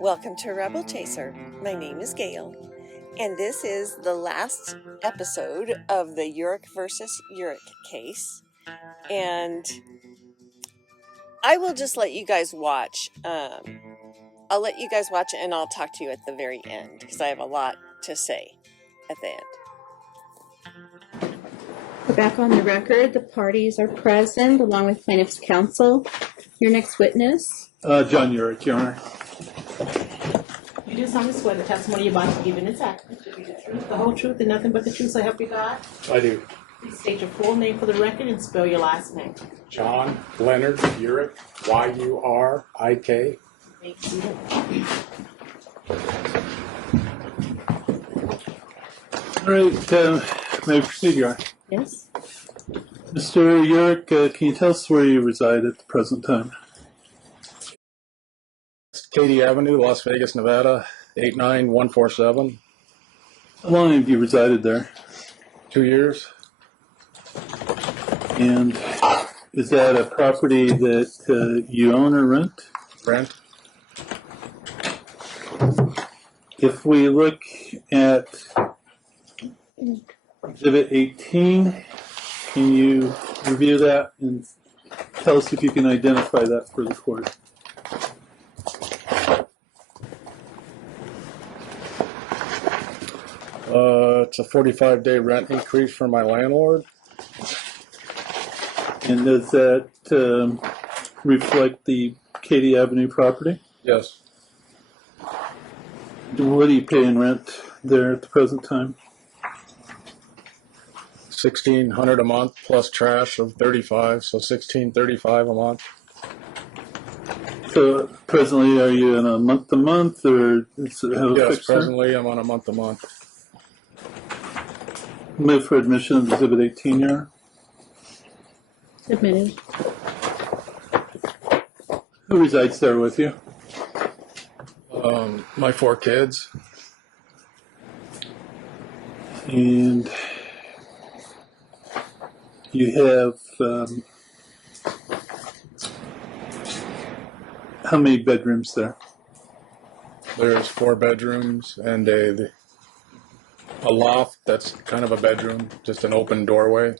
Welcome to Rebel Chaser. My name is Gail, and this is the last episode of the Urick versus Urick case. And I will just let you guys watch. I'll let you guys watch it, and I'll talk to you at the very end because I have a lot to say at the end. We're back on the record. The parties are present along with plaintiff's counsel. Your next witness? John Urick, Your Honor. You do solemnly swear the testimony you're about to give in this act to be the truth, the whole truth, and nothing but the truth, so help you God? I do. Please state your full name for the record and spell your last name. John Leonard Urick, Y-U-R-I-K. Thank you. All right, may I proceed, Your Honor? Yes. Mr. Urick, can you tell us where you reside at the present time? Katy Avenue, Las Vegas, Nevada, 89147. How long have you resided there? 2 years. And is that a property that you own or rent? Rent. If we look at Exhibit 18, can you review that and tell us if you can identify that for the court? It's a 45-day rent increase from my landlord. And does that reflect the Katy Avenue property? Yes. What are you paying rent there at the present time? $1,600 a month plus trash of $35, so $1,635 a month. So presently, are you in a month-to-month or is it have a Yes, fixed term? presently I'm on a month-to-month. Move for admission of Exhibit 18, Your Honor. Admitted. Who resides there with you? My 4 kids. And you have how many bedrooms there? There's 4 bedrooms and a loft that's kind of a bedroom, just an open doorway.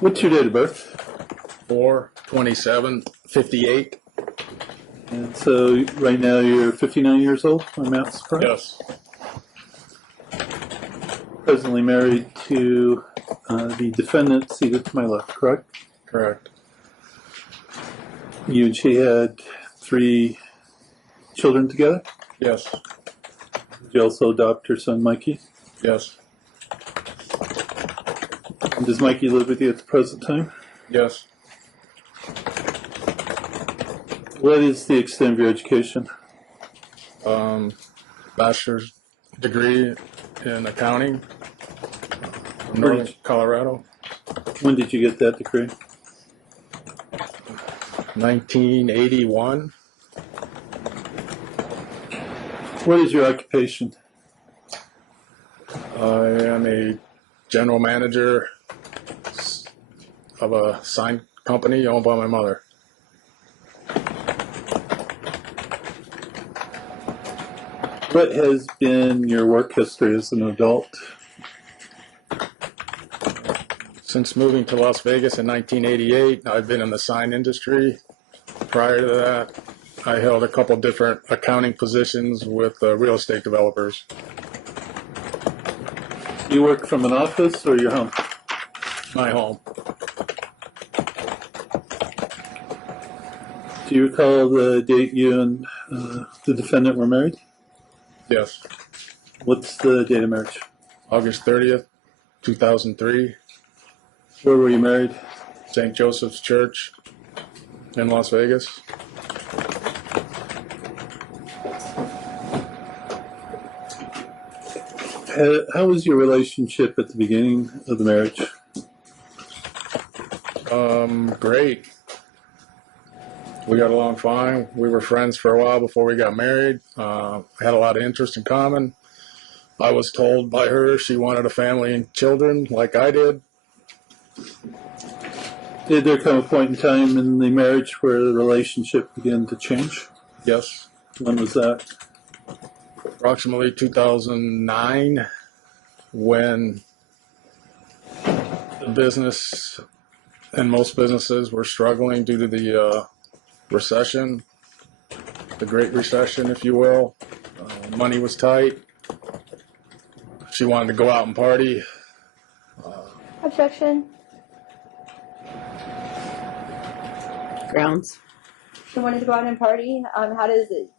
What's your date of birth? 4/27/58. And so right now you're 59 years old, my math's correct? Yes. Presently married to the defendant seated to my left, correct? Correct. You and she had 3 children together? Yes. Did you also adopt her son, Mikey? Yes. And does Mikey live with you at the present time? Yes. What is the extent of your education? Bachelor's degree in accounting from Northern Colorado. When did you get that degree? 1981. What is your occupation? I am a general manager of a sign company owned by my mother. What has been your work history as an adult? Since moving to Las Vegas in 1988, I've been in the sign industry. Prior to that, I held a couple different accounting positions with real estate developers. You work from an office or your home? My home. Do you recall the date you and the defendant were married? Yes. What's the date of marriage? August 30th, 2003. Where were you married? St. Joseph's Church in Las Vegas. How was your relationship at the beginning of the marriage? Great. We got along fine. We were friends for a while before we got married. Had a lot of interest in common. I was told by her she wanted a family and children like I did. Did there come a point in time in the marriage where the relationship began to change? Yes. When was that? Approximately 2009, when the business and most businesses were struggling due to the recession, the Great Recession, if you will. Money was tight. She wanted to go out and party. Objection. Grounds. She wanted to go out and party. How does it?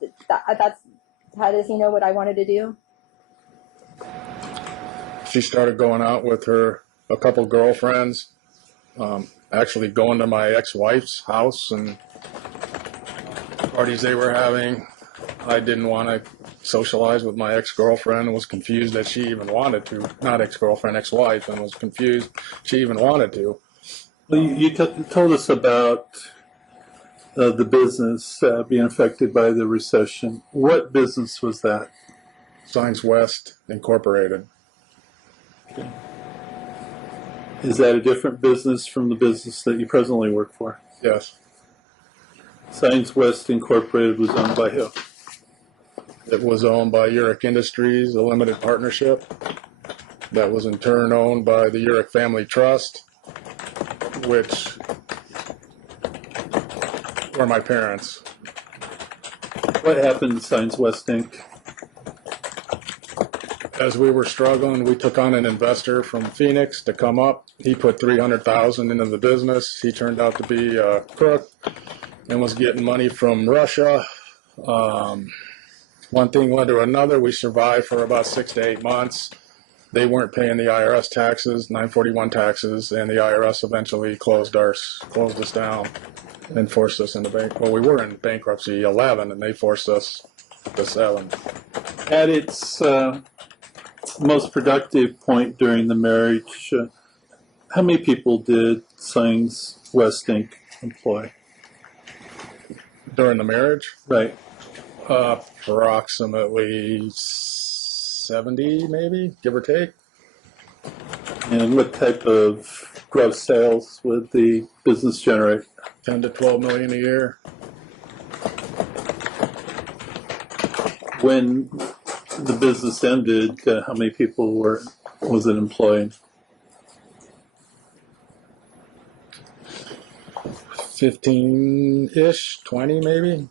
How does he know what I wanted to do? She started going out with a couple girlfriends, actually going to my ex-wife's house and parties they were having. I didn't want to socialize with my ex-girlfriend and was confused that she even wanted to. Not ex-girlfriend, ex-wife, and was confused she even wanted to. Well, you told us about the business being affected by the recession. What business was that? Signs West Incorporated. Okay. Is that a different business from the business that you presently work for? Yes. Signs West Incorporated was owned by who? It was owned by Urick Industries, a limited partnership that was in turn owned by the Urick Family Trust, which were my parents. What happened to Signs West Inc.? As we were struggling, we took on an investor from Phoenix to come up. He put $300,000 into the business. He turned out to be a crook and was getting money from Russia. One thing led to another. We survived for about 6 to 8 months. They weren't paying the IRS taxes, 941 taxes, and the IRS eventually closed us down and forced us into bank. Well, we were in bankruptcy 11, and they forced us to 7. At its most productive point during the marriage, how many people did Signs West Inc. employ? During the marriage? Right. Approximately 70, maybe, give or take. And what type of gross sales would the business generate? 10 to 12 million a year. When the business ended, how many people was it employing? 15-ish, 20 maybe.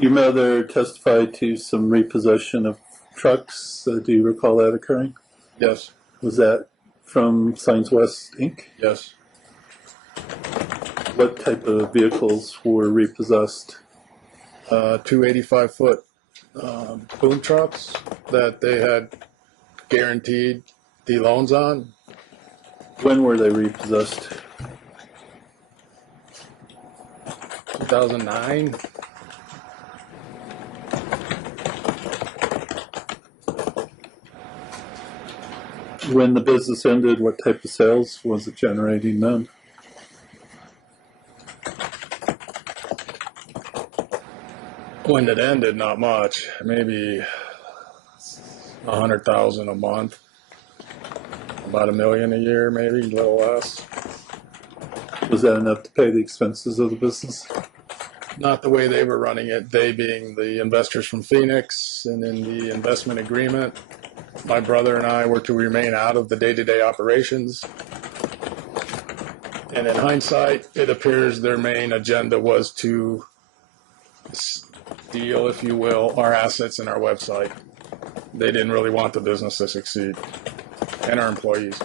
Your mother testified to some repossession of trucks. Do you recall that occurring? Yes. Was that from Signs West Inc.? Yes. What type of vehicles were repossessed? 285-foot boom trucks that they had guaranteed the loans on. When were they repossessed? 2009. When the business ended, what type of sales was it generating then? When it ended, not much. Maybe 100,000 a month. About $1 million a year, maybe a little less. Was that enough to pay the expenses of the business? Not the way they were running it, they being the investors from Phoenix, and in the investment agreement, my brother and I were to remain out of the day-to-day operations. And in hindsight, it appears their main agenda was to steal, if you will, our assets and our website. They didn't really want the business to succeed, and our employees.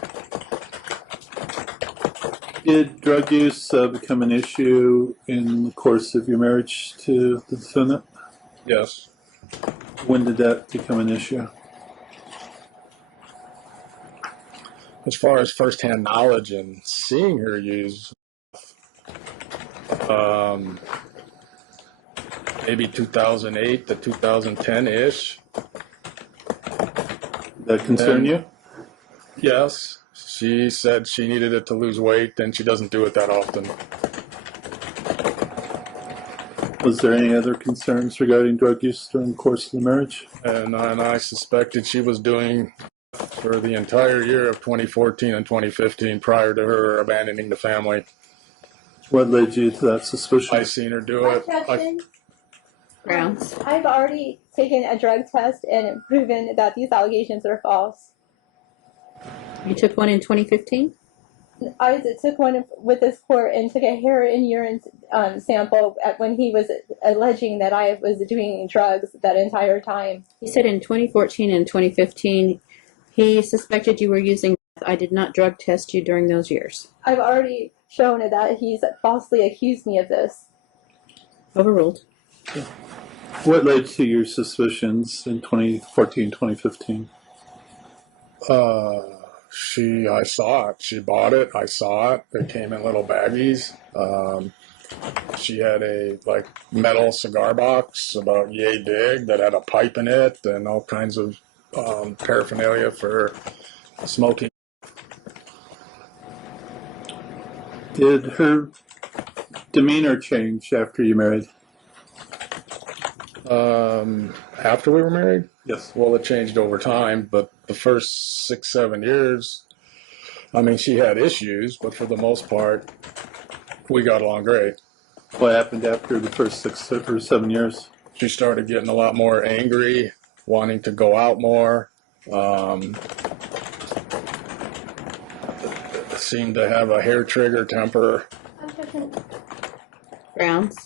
Did drug use become an issue in the course of your marriage to the defendant? Yes. When did that become an issue? As far as firsthand knowledge and seeing her use, maybe 2008 to 2010-ish. That concern you? Yes. She said she needed it to lose weight, and she doesn't do it that often. Was there any other concerns regarding drug use during the course of the marriage? And I suspected she was doing for the entire year of 2014 and 2015 prior to her abandoning the family. What led you to that suspicion? I seen her do it. Objection. Grounds. I've already taken a drug test and proven that these allegations are false. You took one in 2015? I took one with this court and took a hair and urine sample when he was alleging that I was doing drugs that entire time. He said in 2014 and 2015 he suspected you were using meth. I did not drug test you during those years. I've already shown that he's falsely accused me of this. Overruled. What led to your suspicions in 2014, 2015? I saw it. She bought it. I saw it. It came in little baggies. She had a metal cigar box about yay big that had a pipe in it and all kinds of paraphernalia for smoking. Did her demeanor change after you married? After we were married? Yes. Well, it changed over time, but the first 6, 7 years, I mean, she had issues, but for the most part, we got along great. What happened after the first 6 or 7 years? She started getting a lot more angry, wanting to go out more. Seemed to have a hair trigger temper. Grounds.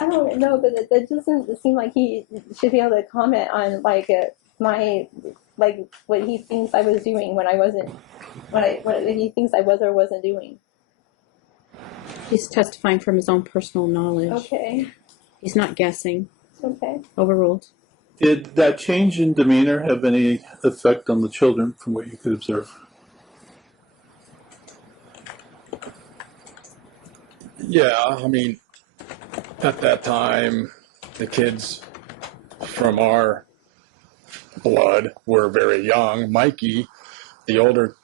I don't know, but it doesn't seem like he should be able to comment on what he thinks I was doing when I wasn't, what he thinks I was or wasn't doing. He's testifying from his own personal knowledge. Okay. He's not guessing. Okay. Overruled. Did that change in demeanor have any effect on the children from what you could observe? Yeah, I mean, at that time, the kids from our blood were very young. Mikey, the older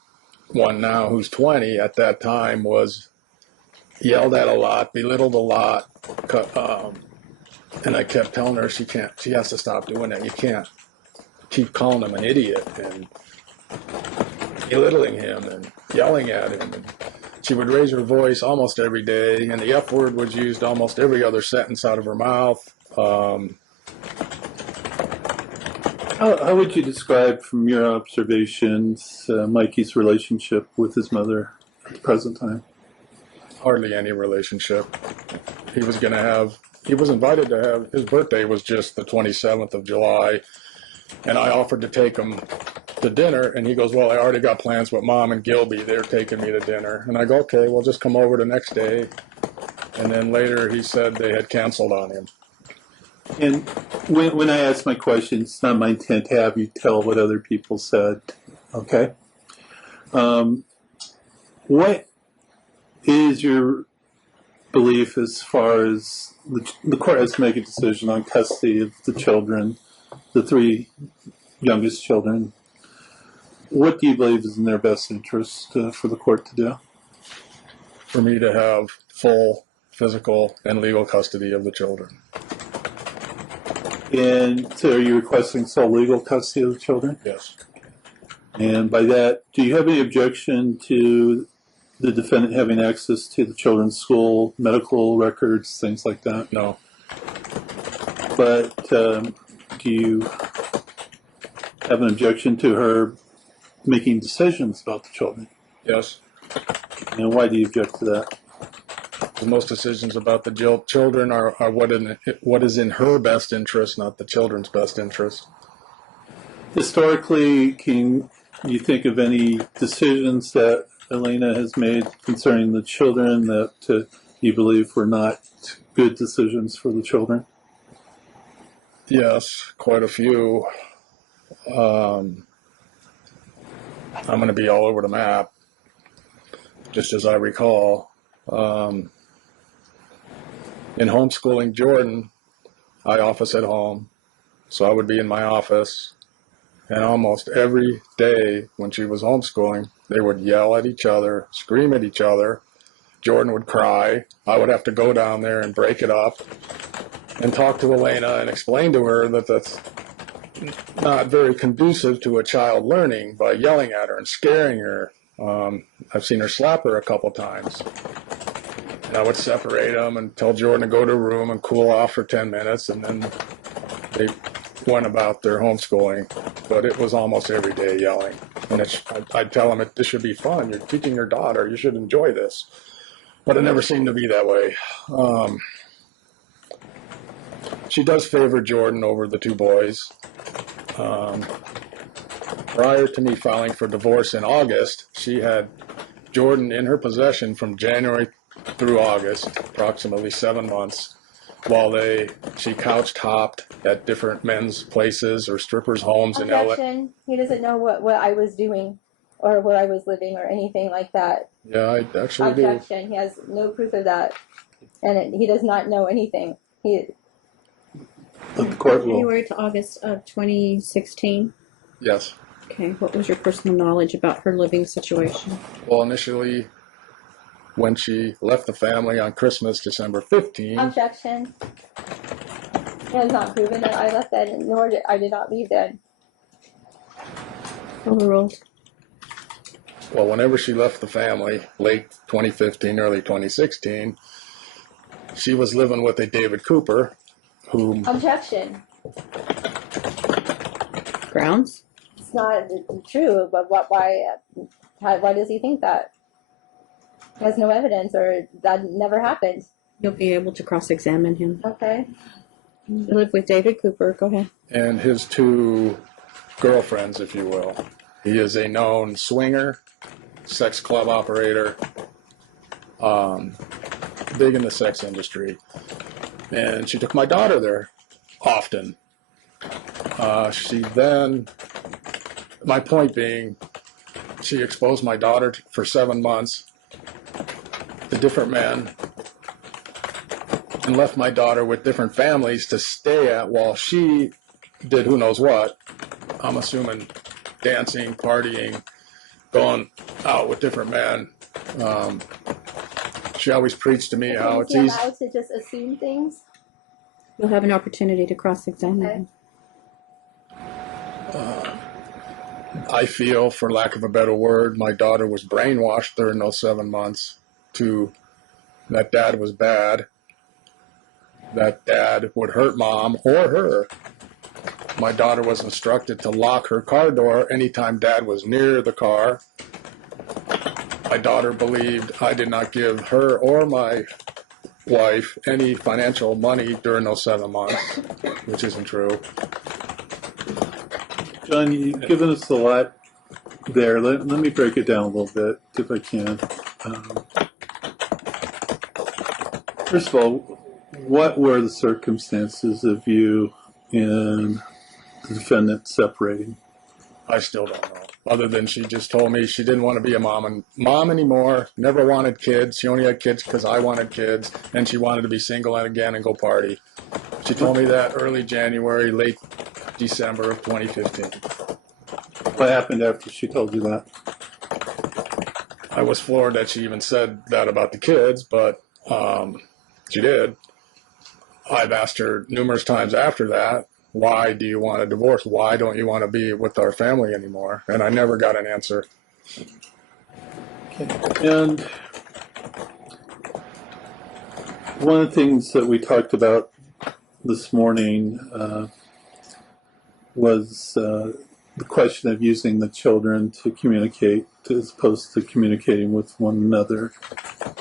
one now, who's 20, at that time was yelled at a lot, belittled a lot, and I kept telling her she has to stop doing that. You can't keep calling him an idiot and belittling him and yelling at him. And she would raise her voice almost every day, and the F word was used almost every other sentence out of her mouth. How would you describe, from your observations, Mikey's relationship with his mother at the present time? Hardly any relationship. He was invited to have, his birthday was just the 27th of July, and I offered to take him to dinner, and he goes, well, I already got plans with Mom and Gilby. They're taking me to dinner. And I go, okay, well, just come over the next day. And then later he said they had canceled on him. And when I ask my question, it's not my intent to have you tell what other people said, okay? What is your belief as far as the court has to make a decision on custody of the children, the 3 youngest children? What do you believe is in their best interest for the court to do? For me to have full physical and legal custody of the children. And so are you requesting sole legal custody of the children? Yes. And by that, do you have any objection to the defendant having access to the children's school, medical records, things like that? No. But do you have an objection to her making decisions about the children? Yes. And why do you object to that? The most decisions about the children are what is in her best interest, not the children's best interest. Historically, can you think of any decisions that Elena has made concerning the children that you believe were not good decisions for the children? Yes, quite a few. I'm going to be all over the map, just as I recall. In homeschooling Jordan, I office at home, so I would be in my office, and almost every day when she was homeschooling, they would yell at each other, scream at each other. Jordan would cry. I would have to go down there and break it up and talk to Elena and explain to her that that's not very conducive to a child learning by yelling at her and scaring her. I've seen her slap her a couple times. And I would separate them and tell Jordan to go to a room and cool off for 10 minutes, and then they went about their homeschooling. But it was almost every day yelling. And I'd tell them, this should be fun. You're teaching your daughter. You should enjoy this. But it never seemed to be that way. She does favor Jordan over the two boys. Prior to me filing for divorce in August, she had Jordan in her possession from January through August, approximately 7 months, while she couch hopped at different men's places or strippers' homes in LA. Objection. He doesn't know what I was doing or where I was living or anything like that. Yeah, I actually Objection. He has no proof of that. And he does not know anything. But the court will. January to August of 2016. Yes. Okay, what was your personal knowledge about her living situation? Well, initially, when she left the family on Christmas, December 15. Objection. He has not proven that I left that, nor I did not leave that. Overruled. Well, whenever she left the family, late 2015, early 2016, she was living with a David Cooper, who... Objection. Grounds? It's not true, but why does he think that? He has no evidence, or that never happened. You'll be able to cross-examine him. Okay. You live with David Cooper. Go ahead. And his two girlfriends, if you will. He is a known swinger, sex club operator, big in the sex industry. And she took my daughter there often. She then, my point being, she exposed my daughter for 7 months to different men and left my daughter with different families to stay at while she did who knows what. I'm assuming dancing, partying, going out with different men. She always preached to me how it's easy. easy. Allowed to just assume things? You'll have an opportunity to cross-examine him. I feel, for lack of a better word, my daughter was brainwashed during those 7 months to that dad was bad, that dad would hurt mom or her. My daughter was instructed to lock her car door anytime dad was near the car. My daughter believed I did not give her or my wife any financial money during those 7 months, which isn't true. John, you've given us a lot there. Let me break it down a little bit, if I can. First of all, what were the circumstances of you and the defendant separating? I still don't know. Other than she just told me she didn't want to be a mom anymore, never wanted kids. She only had kids because I wanted kids, and she wanted to be single again and go party. She told me that early January, late December of 2015. What happened after she told you that? I was floored that she even said that about the kids, but she did. I've asked her numerous times after that, why do you want a divorce? Why don't you want to be with our family anymore? And I never got an answer. Okay. And one of the things that we talked about this morning was the question of using the children to communicate as opposed to communicating with one another.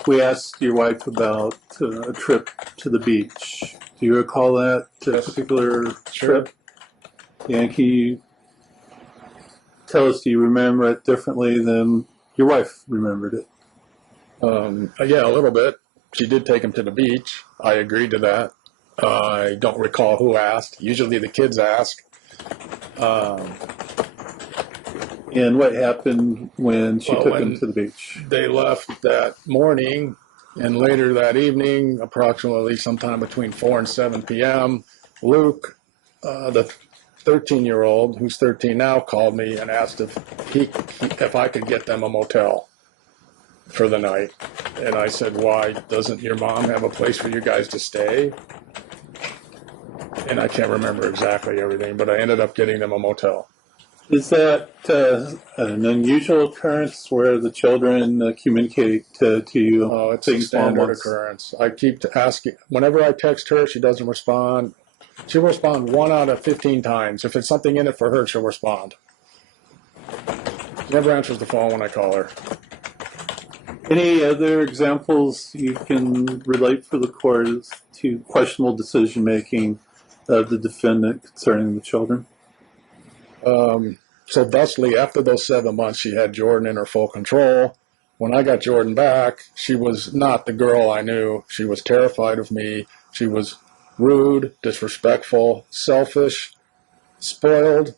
We asked your wife about a trip to the beach. Do you recall that particular trip? And can you tell us, do you remember it differently than your wife remembered it? Yeah, a little bit. She did take him to the beach. I agreed to that. I don't recall who asked. Usually the kids ask. And what happened when she took him to the beach? They left that morning, and later that evening, approximately sometime between 4 and 7 p.m., Luke, the 13-year-old, who's 13 now, called me and asked if I could get them a motel for the night. And I said, why doesn't your mom have a place for you guys to stay? And I can't remember exactly everything, but I ended up getting them a motel. Is that an unusual occurrence where the children communicate to you Oh, it's a things mom standard wants? occurrence. I keep asking, whenever I text her, she doesn't respond. She'll respond 1 out of 15 times. If there's something in it for her, she'll respond. She never answers the phone when I call her. Any other examples you can relate for the court as to questionable decision making of the defendant concerning the children? So thusly, after those 7 months, she had Jordan in her full control. When I got Jordan back, she was not the girl I knew. She was terrified of me. She was rude, disrespectful, selfish, spoiled,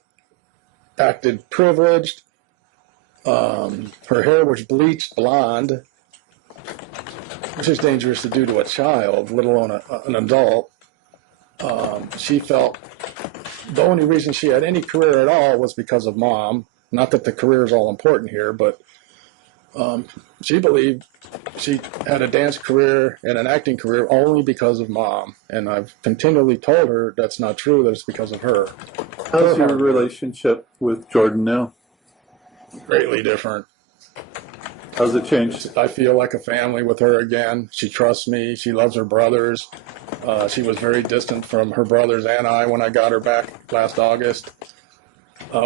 acted privileged. Her hair was bleached blonde, which is dangerous to do to a child, let alone an adult. She felt the only reason she had any career at all was because of mom. Not that the career is all important here, but she believed she had a dance career and an acting career only because of mom. And I've continually told her that's not true, that it's because of her. How's your relationship with Jordan now? Greatly different. How's it changed? I feel like a family with her again. She trusts me. She loves her brothers. She was very distant from her brothers and I when I got her back last August.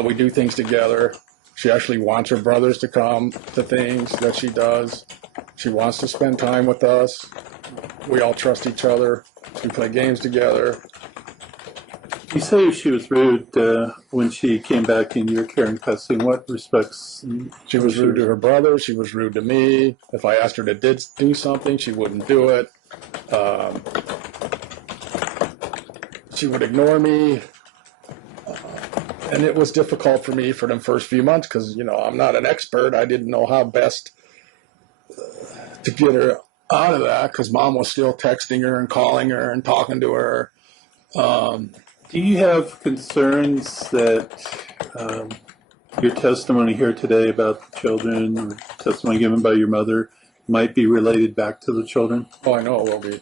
We do things together. She actually wants her brothers to come to things that she does. She wants to spend time with us. We all trust each other. We play games together. You say she was rude when she came back in your care and custody. In what respects? She was rude to her brothers. She was rude to me. If I asked her to do something, she wouldn't do it. She would ignore me. And it was difficult for me for the first few months because, I'm not an expert. I didn't know how best to get her out of that because mom was still texting her and calling her and talking to her. Do you have concerns that your testimony here today about the children or testimony given by your mother might be related back to the children? Oh, I know it will be.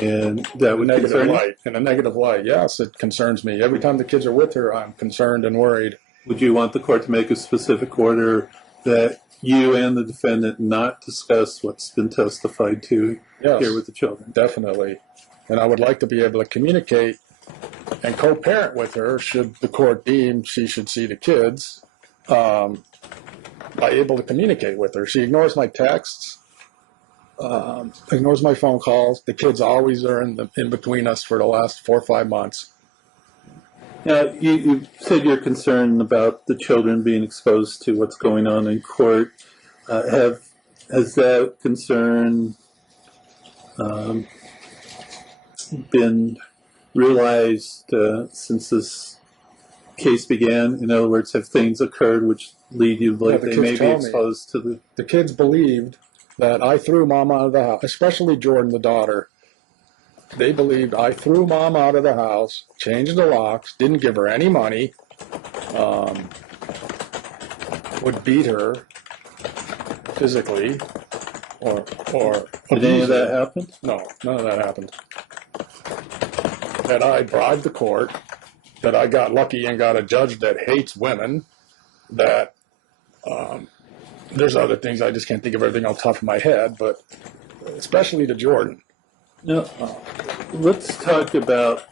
And that would concern you? In a negative light, yes, it concerns me. Every time the kids are with her, I'm concerned and worried. Would you want the court to make a specific order that you and the defendant not discuss what's been testified to here with the children? Definitely. And I would like to be able to communicate and co-parent with her should the court deem she should see the kids, by able to communicate with her. She ignores my texts. Ignores my phone calls. The kids always are in between us for the last 4 or 5 months. Now, you said you're concerned about the children being exposed to what's going on in court. Has that concern been realized since this case began? In other words, have things occurred which lead you to believe they may be exposed to the... The kids believed that I threw mom out of the house, especially Jordan, the daughter. They believed I threw mom out of the house, changed the locks, didn't give her any money, would beat her physically, or Did any of that happen? No, none of that happened. That I bribed the court, that I got lucky and got a judge that hates women, that there's other things I just can't think of everything off the top of my head, but especially to Jordan. Now, let's talk about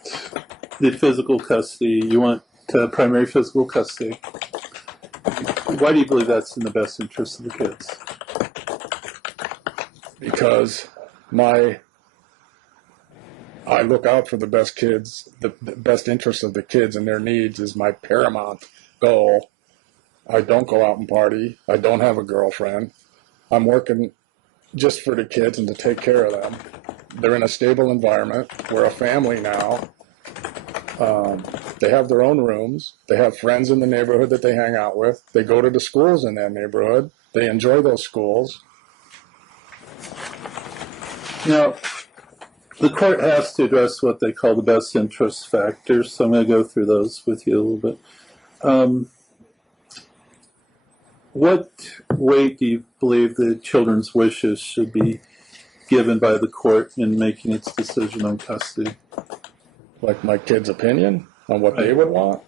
the physical custody. You want primary physical custody. Why do you believe that's in the best interest of the kids? Because I look out for the best kids, the best interest of the kids and their needs is my paramount goal. I don't go out and party. I don't have a girlfriend. I'm working just for the kids and to take care of them. They're in a stable environment. We're a family now. They have their own rooms. They have friends in the neighborhood that they hang out with. They go to the schools in that neighborhood. They enjoy those schools. Now, the court has to address what they call the best interest factors, so I'm going to go through those with you a little bit. What weight do you believe the children's wishes should be given by the court in making its decision on custody? Like my kids' opinion on what they would want?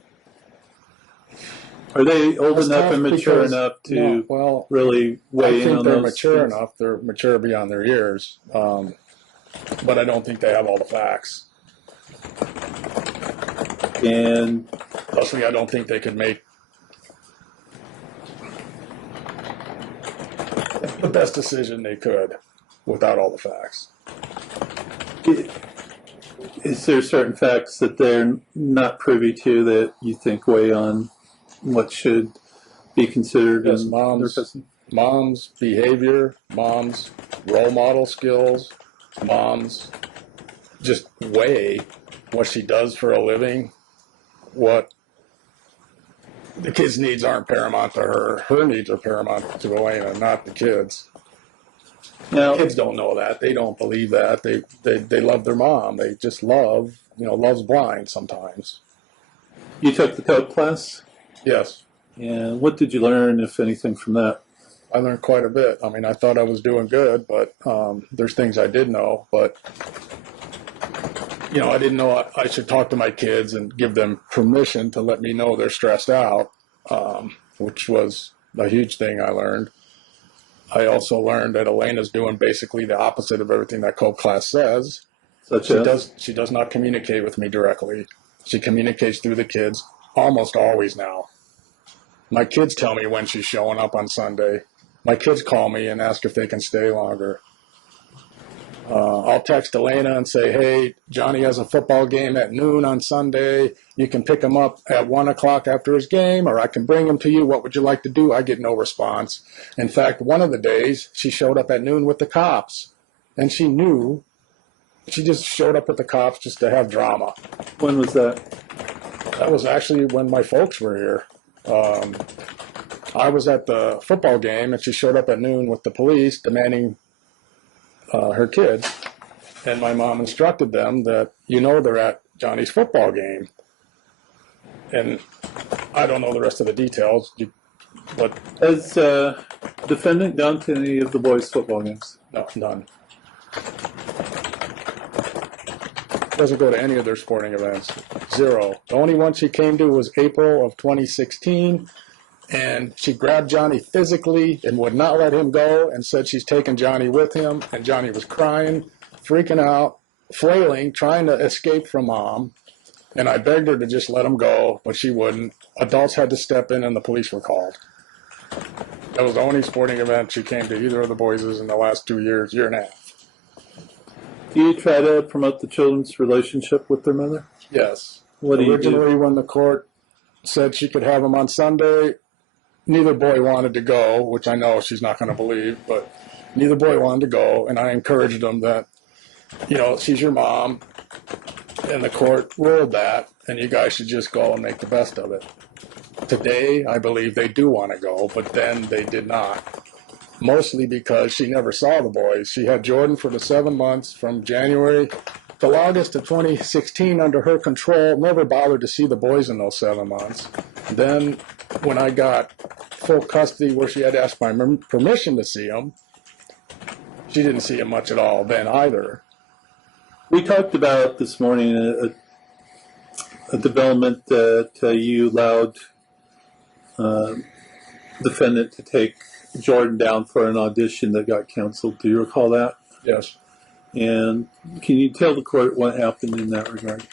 Are they old It's enough tough and mature because- enough to No, well, really weigh I in think on they're those mature things? enough. They're mature beyond their years. But I don't think they have all the facts. And Personally, I don't think they could make the best decision they could without all the facts. is there certain facts that they're not privy to that you think weigh on what should be considered Yes, in their mom's custody? mom's behavior, mom's role model skills, mom's just way what she does for a living, what the kids' needs aren't paramount to her. Her needs are paramount to Elena, not the kids. Now, Kids don't know that. They don't believe that. They love their mom. They just love, love's blind sometimes. you took the code class, Yes, and what did you learn, if anything, from that? I learned quite a bit. I mean, I thought I was doing good, but there's things I did know. But, I didn't know I should talk to my kids and give them permission to let me know they're stressed out, which was a huge thing I learned. I also learned that Elena's doing basically the opposite of everything that code class says. Such as? She does not communicate with me directly. She communicates through the kids almost always now. My kids tell me when she's showing up on Sunday. My kids call me and ask if they can stay longer. I'll text Elena and say, hey, Johnny has a football game at noon on Sunday. You can pick him up at 1 o'clock after his game, or I can bring him to you. What would you like to do? I get no response. In fact, one of the days, she showed up at noon with the cops. And she knew. She just showed up with the cops just to have drama. When was that? That was actually when my folks were here. I was at the football game, and she showed up at noon with the police demanding her kids, and my mom instructed them that they're at Johnny's football game. And I don't know the rest of the details, but Has defendant gone to any of the boys' football games? no, none. Doesn't go to any of their sporting events. Zero. The only one she came to was April of 2016. And she grabbed Johnny physically and would not let him go and said she's taking Johnny with him. And Johnny was crying, freaking out, flailing, trying to escape from mom. And I begged her to just let him go, but she wouldn't. Adults had to step in and the police were called. That was the only sporting event she came to either of the boys' in the last 2 years, year and a half. Do you try to promote the children's relationship with their mother? Yes. What do you do? Originally, when the court said she could have him on Sunday, neither boy wanted to go, which I know she's not going to believe, but neither boy wanted to go, and I encouraged them that, she's your mom, and the court ruled that, and you guys should just go and make the best of it. Today, I believe they do want to go, but then they did not, mostly because she never saw the boys. She had Jordan for the 7 months from January till August of 2016 under her control, never bothered to see the boys in those 7 months. Then when I got full custody where she had to ask my permission to see him, she didn't see him much at all then either. We talked about this morning a development that you allowed defendant to take Jordan down for an audition that got canceled. Do you recall that? Yes. And can you tell the court what happened in that regard?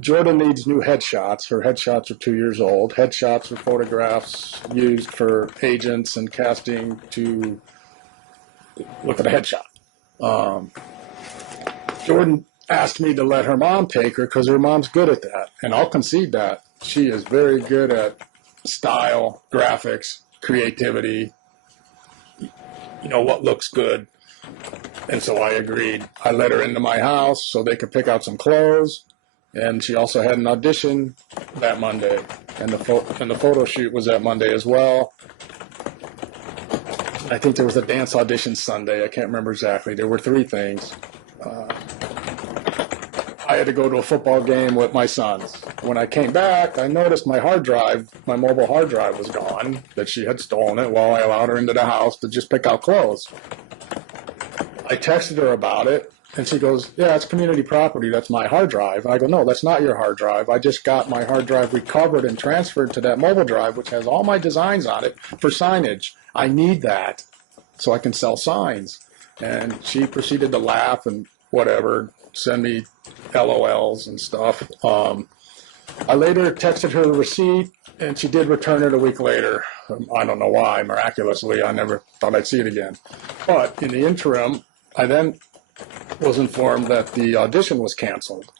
Jordan needs new headshots. Her headshots are 2 years old. Headshots are photographs used for agents and casting to look at a headshot. Jordan asked me to let her mom take her because her mom's good at that. And I'll concede that. She is very good at style, graphics, creativity, what looks good. And so I agreed. I let her into my house so they could pick out some clothes. And she also had an audition that Monday. And the photo shoot was that Monday as well. I think there was a dance audition Sunday. I can't remember exactly. There were 3 things. I had to go to a football game with my sons. When I came back, I noticed my mobile hard drive was gone, that she had stolen it while I allowed her into the house to just pick out clothes. I texted her about it, And she goes, yeah, it's community property. That's my hard drive. I go, no, that's not your hard drive. I just got my hard drive recovered and transferred to that mobile drive, which has all my designs on it for signage. I need that so I can sell signs. And she proceeded to laugh and whatever, send me LOLs and stuff. I later texted her the receipt, and she did return it a week later. I don't know why, miraculously. I never thought I'd see it again. But in the interim, I then was informed that the audition was canceled.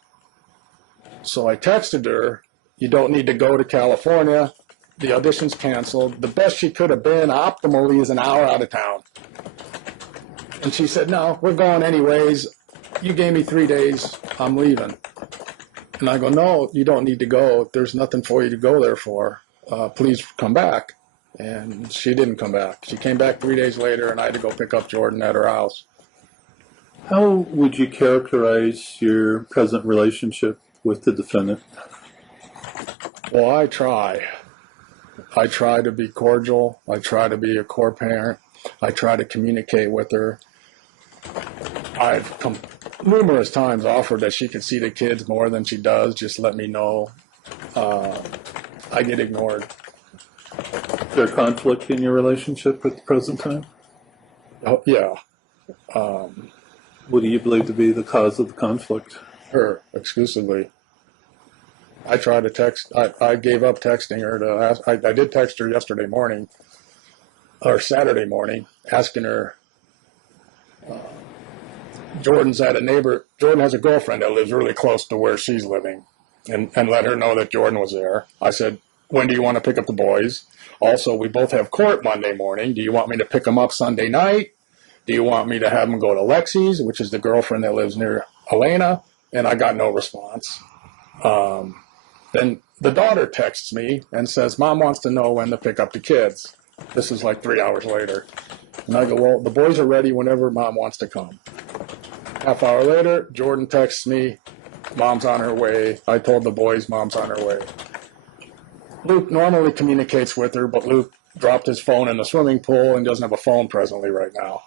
So I texted her, you don't need to go to California. The audition's canceled. The best she could have been optimally is an hour out of town. And she said, no, we're going anyways. You gave me 3 days. I'm leaving. And I go, no, you don't need to go. There's nothing for you to go there for. Please come back. And she didn't come back. She came back 3 days later, and I had to go pick up Jordan at her house. How would you characterize your present relationship with the defendant? Well, I try. I try to be cordial. I try to be a core parent. I try to communicate with her. I've numerous times offered that she could see the kids more than she does. Just let me know. I get ignored. Is there conflict in your relationship at the present time? Oh, yeah. What do you believe to be the cause of the conflict? Her, exclusively. I try to text. I gave up texting her to ask. I did text her yesterday morning, or Saturday morning, asking her. Jordan has a girlfriend that lives really close to where she's living, and let her know that Jordan was there. I said, when do you want to pick up the boys? Also, we both have court Monday morning. Do you want me to pick them up Sunday night? Do you want me to have them go to Lexi's, which is the girlfriend that lives near Elena? And I got no response. Then the daughter texts me and says, Mom wants to know when to pick up the kids. This is like 3 hours later. And I go, well, the boys are ready whenever Mom wants to come. Half hour later, Jordan texts me, Mom's on her way. I told the boys Mom's on her way. Luke normally communicates with her, but Luke dropped his phone in the swimming pool and doesn't have a phone presently right now.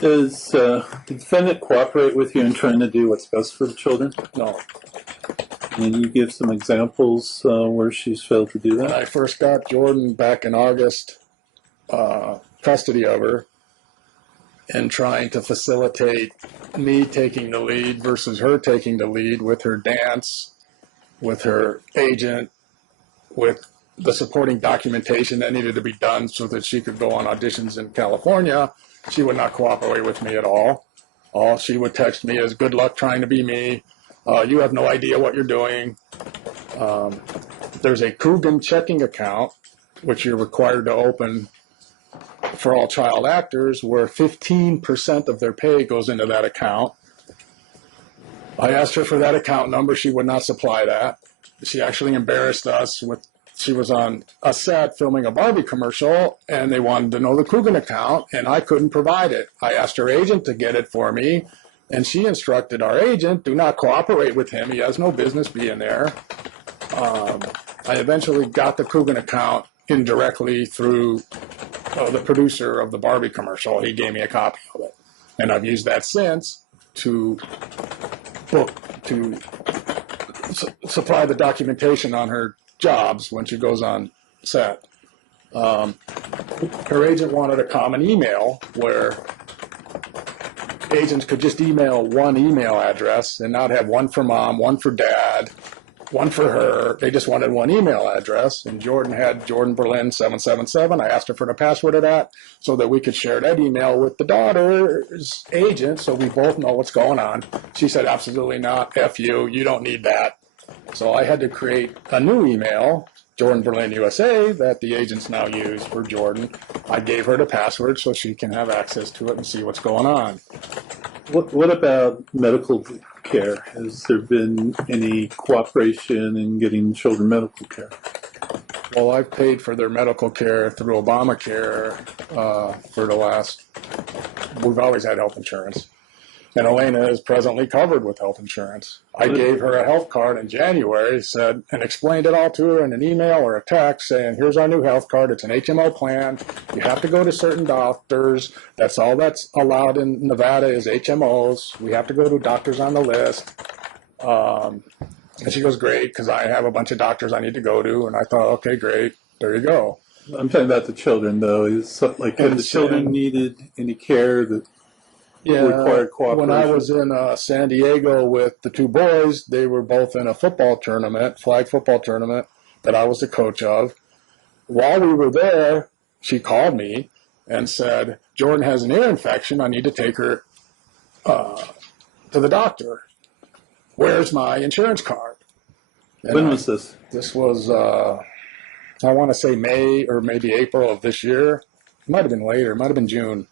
Does the defendant cooperate with you in trying to do what's best for the children? No. Can you give some examples where she's failed to do When that? I first got Jordan back in August, custody of her, and trying to facilitate me taking the lead versus her taking the lead with her dance, with her agent, with the supporting documentation that needed to be done so that she could go on auditions in California, she would not cooperate with me at all. All she would text me is, good luck trying to be me. You have no idea what you're doing. There's a Coogan checking account, which you're required to open for all child actors, where 15% of their pay goes into that account. I asked her for that account number. She would not supply that. She actually embarrassed us she was on a set filming a Barbie commercial, and they wanted to know the Coogan account, and I couldn't provide it. I asked her agent to get it for me, and she instructed our agent, do not cooperate with him. He has no business being there. I eventually got the Coogan account indirectly through the producer of the Barbie commercial. He gave me a copy of it. And I've used that since to supply the documentation on her jobs when she goes on set. Her agent wanted a common email where agents could just email one email address and not have one for Mom, one for Dad, one for her. They just wanted one email address, and Jordan had Jordan Berlin 777. I asked her for the password of that so that we could share that email with the daughter's agent so we both know what's going on. She said, absolutely not. F you. You don't need that. So I had to create a new email, Jordan Berlin USA, that the agents now use for Jordan. I gave her the password so she can have access to it and see what's going on. What about medical care? Has there been any cooperation in getting children medical care? Well, I've paid for their medical care through Obamacare for the last, we've always had health insurance. And Elena is presently covered with health insurance. I gave her a health card in January, said, and explained it all to her in an email or a text saying, here's our new health card. It's an HMO plan. You have to go to certain doctors. That's all that's allowed in Nevada is HMOs. We have to go to doctors on the list. And she goes, great, because I have a bunch of doctors I need to go to. And I thought, okay, great. There you go. I'm talking about the children, though. Is like, have the children needed any care that required cooperation? When I was in San Diego with the two boys, they were both in a football tournament, flag football tournament, that I was the coach of. While we were there, she called me and said, Jordan has an ear infection. I need to take her to the doctor. Where's my insurance card? And when was this? This was, I want to say May or maybe April of this year. It might have been later. It might have been June.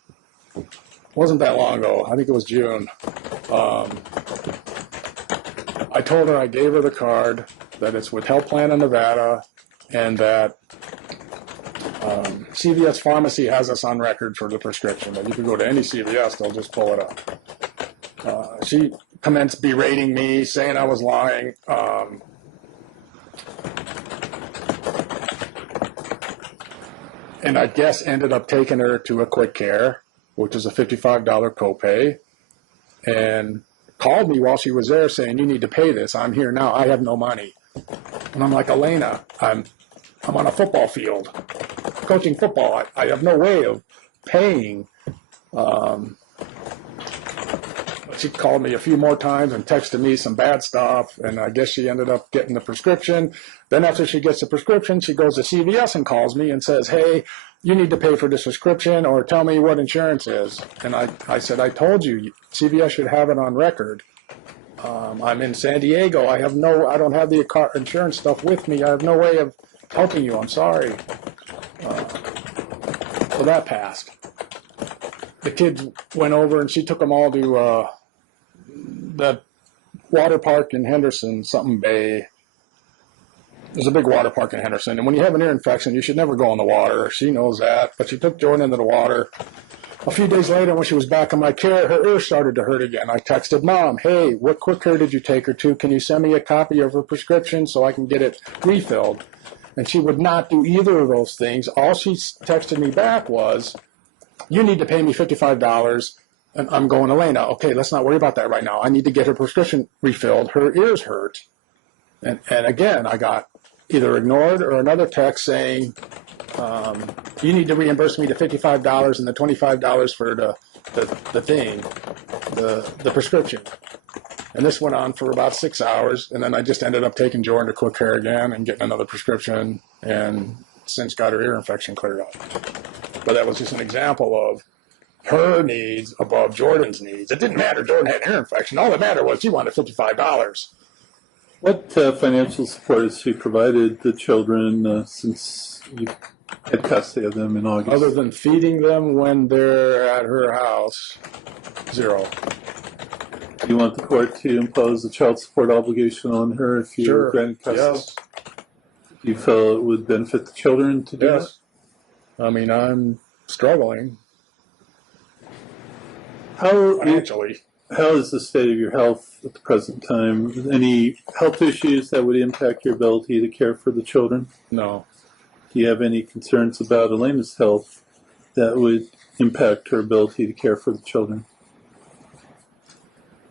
It wasn't that long ago. I think it was June. I told her, I gave her the card, that it's with Health Plan in Nevada, and that CVS Pharmacy has us on record for the prescription. That you can go to any CVS, they'll just pull it up. She commenced berating me, saying I was lying. And I guess ended up taking her to a quick care, which is a $55 copay, and called me while she was there saying, you need to pay this. I'm here now. I have no money. And I'm like, Elena, I'm on a football field, coaching football. I have no way of paying. She called me a few more times and texted me some bad stuff, and I guess she ended up getting the prescription. Then after she gets the prescription, she goes to CVS and calls me and says, hey, you need to pay for this prescription or tell me what insurance is. And I said, I told you, CVS should have it on record. I'm in San Diego. I don't have the insurance stuff with me. I have no way of helping you. I'm sorry. So that passed. The kids went over and she took them all to that water park in Henderson, something Bay. There's a big water park in Henderson. And when you have an ear infection, you should never go in the water. She knows that. But she took Jordan into the water. A few days later, when she was back in my care, her ear started to hurt again. I texted Mom, hey, what quick care did you take her to? Can you send me a copy of her prescription so I can get it refilled? And she would not do either of those things. All she texted me back was, you need to pay me $55. And I'm going, Elena, okay, let's not worry about that right now. I need to get her prescription refilled. Her ears hurt. And again, I got either ignored or another text saying, you need to reimburse me the $55 and the $25 for the thing, the prescription. And this went on for about 6 hours. And then I just ended up taking Jordan to quick care again and getting another prescription, and since got her ear infection cleared up. But that was just an example of her needs above Jordan's needs. It didn't matter Jordan had an ear infection. All that mattered was she wanted $55. What financial support has she provided the children since you had custody of them in August? Other than feeding them when they're at her house, zero. Do you want the court to impose a child support obligation on her if you were granted custody? Yes. Do you feel it would benefit the children to do Yes. I mean, I'm struggling that? financially. How is the state of your health at the present time? Any health issues that would impact your ability to care for the children? No. Do you have any concerns about Elena's health that would impact her ability to care for the children?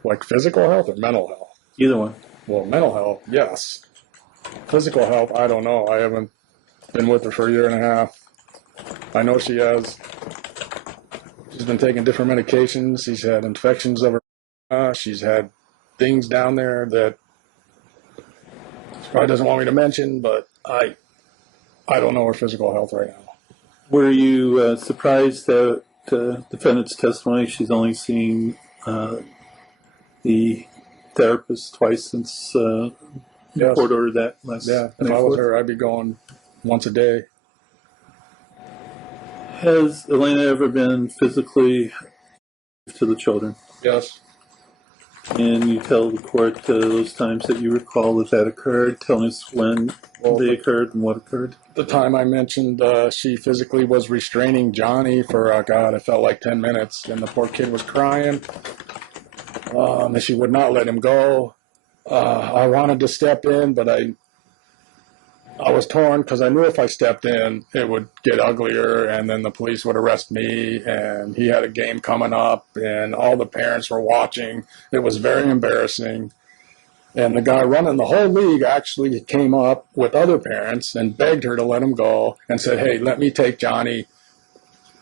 Like physical health or mental health? Either one. Well, mental health, yes. Physical health, I don't know. I haven't been with her for a year and a half. I know she's been taking different medications. She's had infections of her. She's had things down there that she probably doesn't want me to mention, but I don't know her physical health right now. Were you surprised that defendant's testimony, she's only seen the therapist twice since Yes. court ordered that last Yeah, if May I was 4th? her, I'd be going once a day. Has Elena ever been physically to the children? Yes. And you tell the court those times that you recall that occurred. Tell us when they occurred and what occurred. The time I mentioned she physically was restraining Johnny for, God, it felt like 10 minutes, and the poor kid was crying. and she would not let him go. I wanted to step in, but I was torn because I knew if I stepped in, it would get uglier, and then the police would arrest me, and he had a game coming up, and all the parents were watching. It was very embarrassing. And the guy running the whole league actually came up with other parents and begged her to let him go and said, hey, let me take Johnny,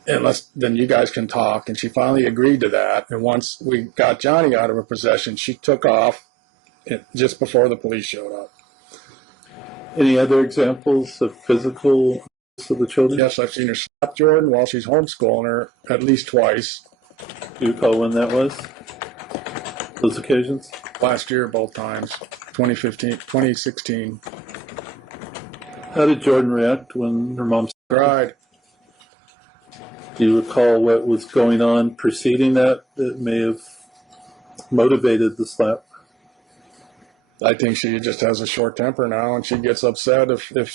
and then you guys can talk. And she finally agreed to that. And once we got Johnny out of her possession, she took off just before the police showed up. Any other examples of physical abuse of the children? Yes, I've seen her slap Jordan while she's homeschooling her at least twice. Do you recall when that was? Those occasions? Last year, both times, 2016. How did Jordan react when her mom Cried. Do you recall what was going on preceding that may have motivated the slap? I think she just has a short temper now, and she gets upset if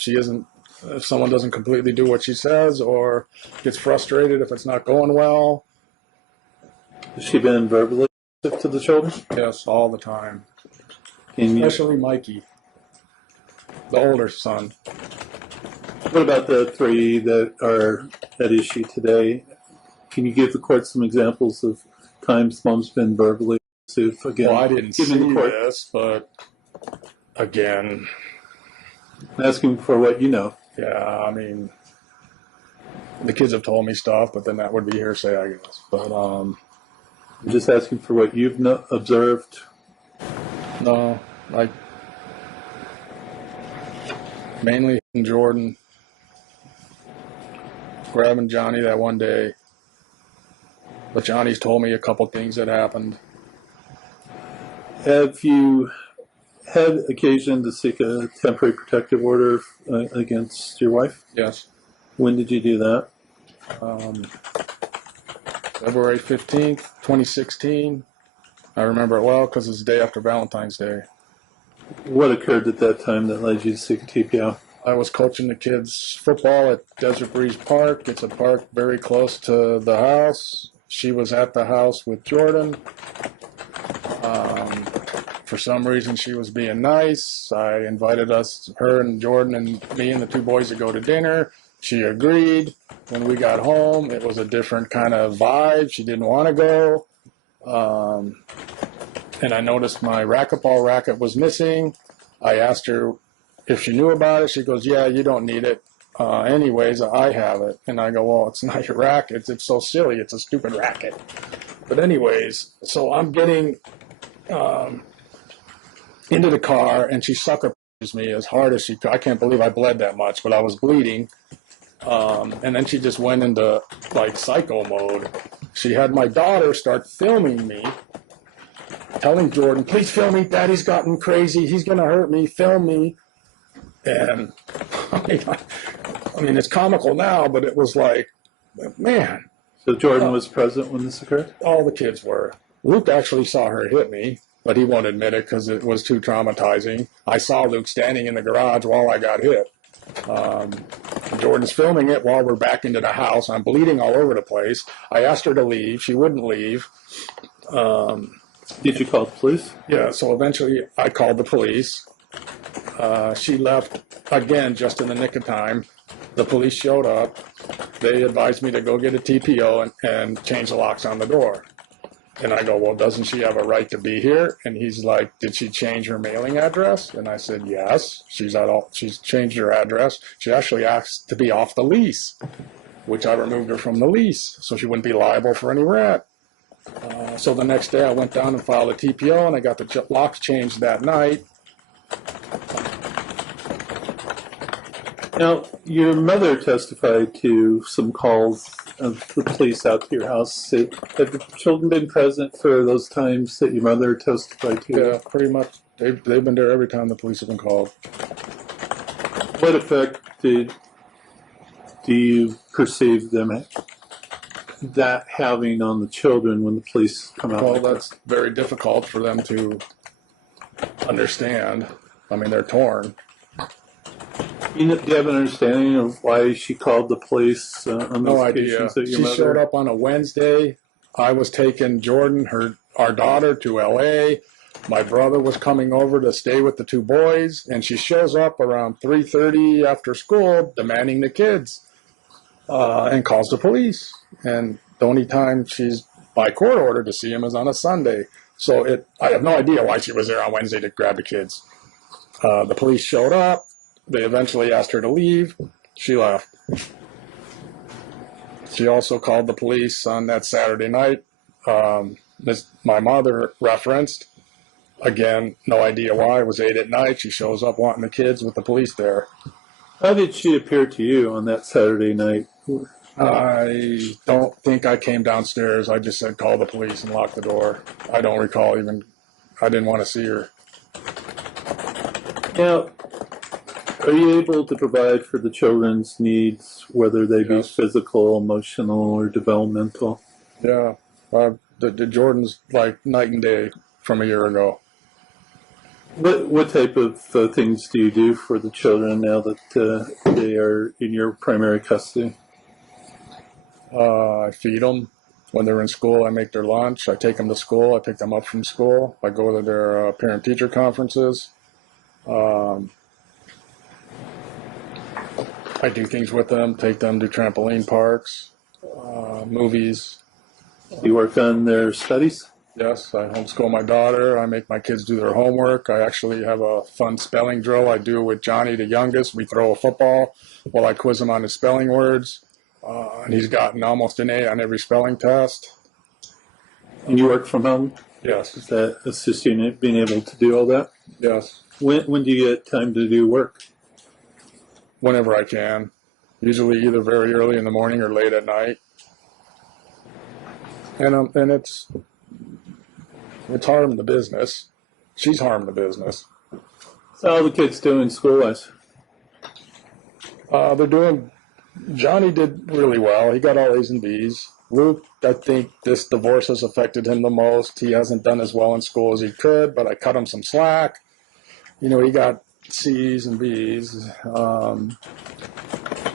someone doesn't completely do what she says, or gets frustrated if it's not going well. Has she been verbally abusive to the children? Yes, all the time. Can you, Especially Mikey, the older son. what about the three that are at issue today? Can you give the court some examples of times mom's been verbally abusive? Again, Well, I didn't see the court, this, but again, asking for what you know. yeah, I mean, the kids have told me stuff, but then that would be hearsay, I guess. But I'm just asking for what you've observed. no, like mainly Jordan grabbing Johnny that one day. But Johnny's told me a couple things that happened. Have you had occasion to seek a temporary protective order against your wife? Yes. When did you do that? February 15th, 2016. I remember it well because it's the day after Valentine's Day. What occurred at that time that led you to seek a TPO? I was coaching the kids football at Desert Breeze Park. It's a park very close to the house. She was at the house with Jordan. For some reason, she was being nice. I invited her and Jordan and me and the two boys to go to dinner. She agreed. When we got home, it was a different kind of vibe. She didn't want to go. And I noticed my racquetball racket was missing. I asked her if she knew about it. She goes, yeah, you don't need it. Anyways, I have it. And I go, well, it's not your racket. It's so silly. It's a stupid racket. But anyways, so I'm getting into the car, and she sucker punches me as hard as she could. I can't believe I bled that much, but I was bleeding. And then she just went into like psycho mode. She had my daughter start filming me, telling Jordan, please film me, Daddy's gotten crazy, he's gonna hurt me, film me. And I mean, it's comical now, but it was like, man. So Jordan was present when this occurred? All the kids were. Luke actually saw her hit me, but he won't admit it because it was too traumatizing. I saw Luke standing in the garage while I got hit. Jordan's filming it while we're back into the house. I'm bleeding all over the place. I asked her to leave. She wouldn't leave. Did you call the police? Yeah, so eventually I called the police. She left again just in the nick of time. The police showed up. They advised me to go get a TPO and change the locks on the door. And I go, well, doesn't she have a right to be here? And he's like, did she change her mailing address? And I said, yes, she's changed her address. She actually asked to be off the lease, which I removed her from the lease so she wouldn't be liable for any rent. So the next day I went down and filed a TPO, and I got the locks changed that night. Now, your mother testified to some calls of the police out to your house. Have the children been present for those times that your mother testified to? Yeah, pretty much. They've been there every time the police have been called. What effect do you perceive that having on the children when the police come out? Well, that's very difficult for them to understand. I mean, they're torn. Do you have an understanding of why she called the police on those No idea. occasions that your She mother... showed up on a Wednesday. I was taking Jordan, our daughter to LA. My brother was coming over to stay with the two boys, and she shows up around 3:30 after school demanding the kids, and calls the police. And the only time she's by court order to see him is on a Sunday. So I have no idea why she was there on Wednesday to grab the kids. The police showed up. They eventually asked her to leave. She left. She also called the police on that Saturday night. My mother referenced. Again, no idea why. It was 8 at night. She shows up wanting the kids with the police there. How did she appear to you on that Saturday night? I don't think I came downstairs. I just said call the police and lock the door. I don't recall even. I didn't want to see her. Now, are you able to provide for the children's needs, whether they be Yes. physical, emotional, or developmental? Yeah. The Jordan's like night and day from a year ago. What type of things do you do for the children now that they are in your primary custody? I feed them. When they're in school, I make their lunch. I take them to school. I pick them up from school. I go to their parent-teacher conferences. I do things with them, take them to trampoline parks, movies. Do you work on their studies? Yes, I homeschool my daughter. I make my kids do their homework. I actually have a fun spelling drill I do with Johnny, the youngest. We throw a football while I quiz him on his spelling words. And he's gotten almost an A on every spelling test. And you work from home? Yes, Is that assisting in being able to do all that? yes. When do you get time to do work? Whenever I can. Usually either very early in the morning or late at night. And it's harm the business. She's harmed the business. So how are the kids doing school-wise? They're doing. Johnny did really well. He got all A's and B's. Luke, I think this divorce has affected him the most. He hasn't done as well in school as he could, but I cut him some slack. You know, he got C's and B's.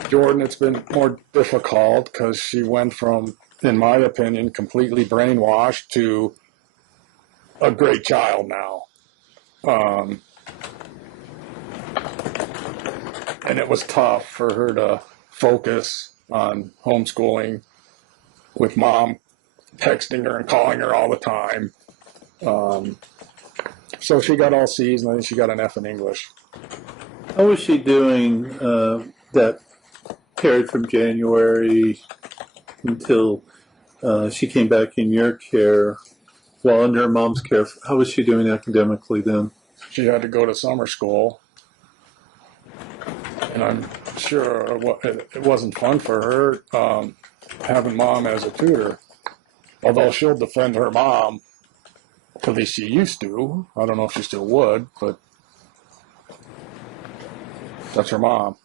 Jordan, it's been more difficult because she went from, in my opinion, completely brainwashed to a great child now. And it was tough for her to focus on homeschooling with mom texting her and calling her all the time. So she got all C's and then she got an F in English. How was she doing that period from January until she came back in your care while under her mom's care? How was she doing academically then? She had to go to summer school. And I'm sure it wasn't fun for her having mom as a tutor. Although she'll defend her mom, at least she used to. I don't know if she still would, but that's her mom.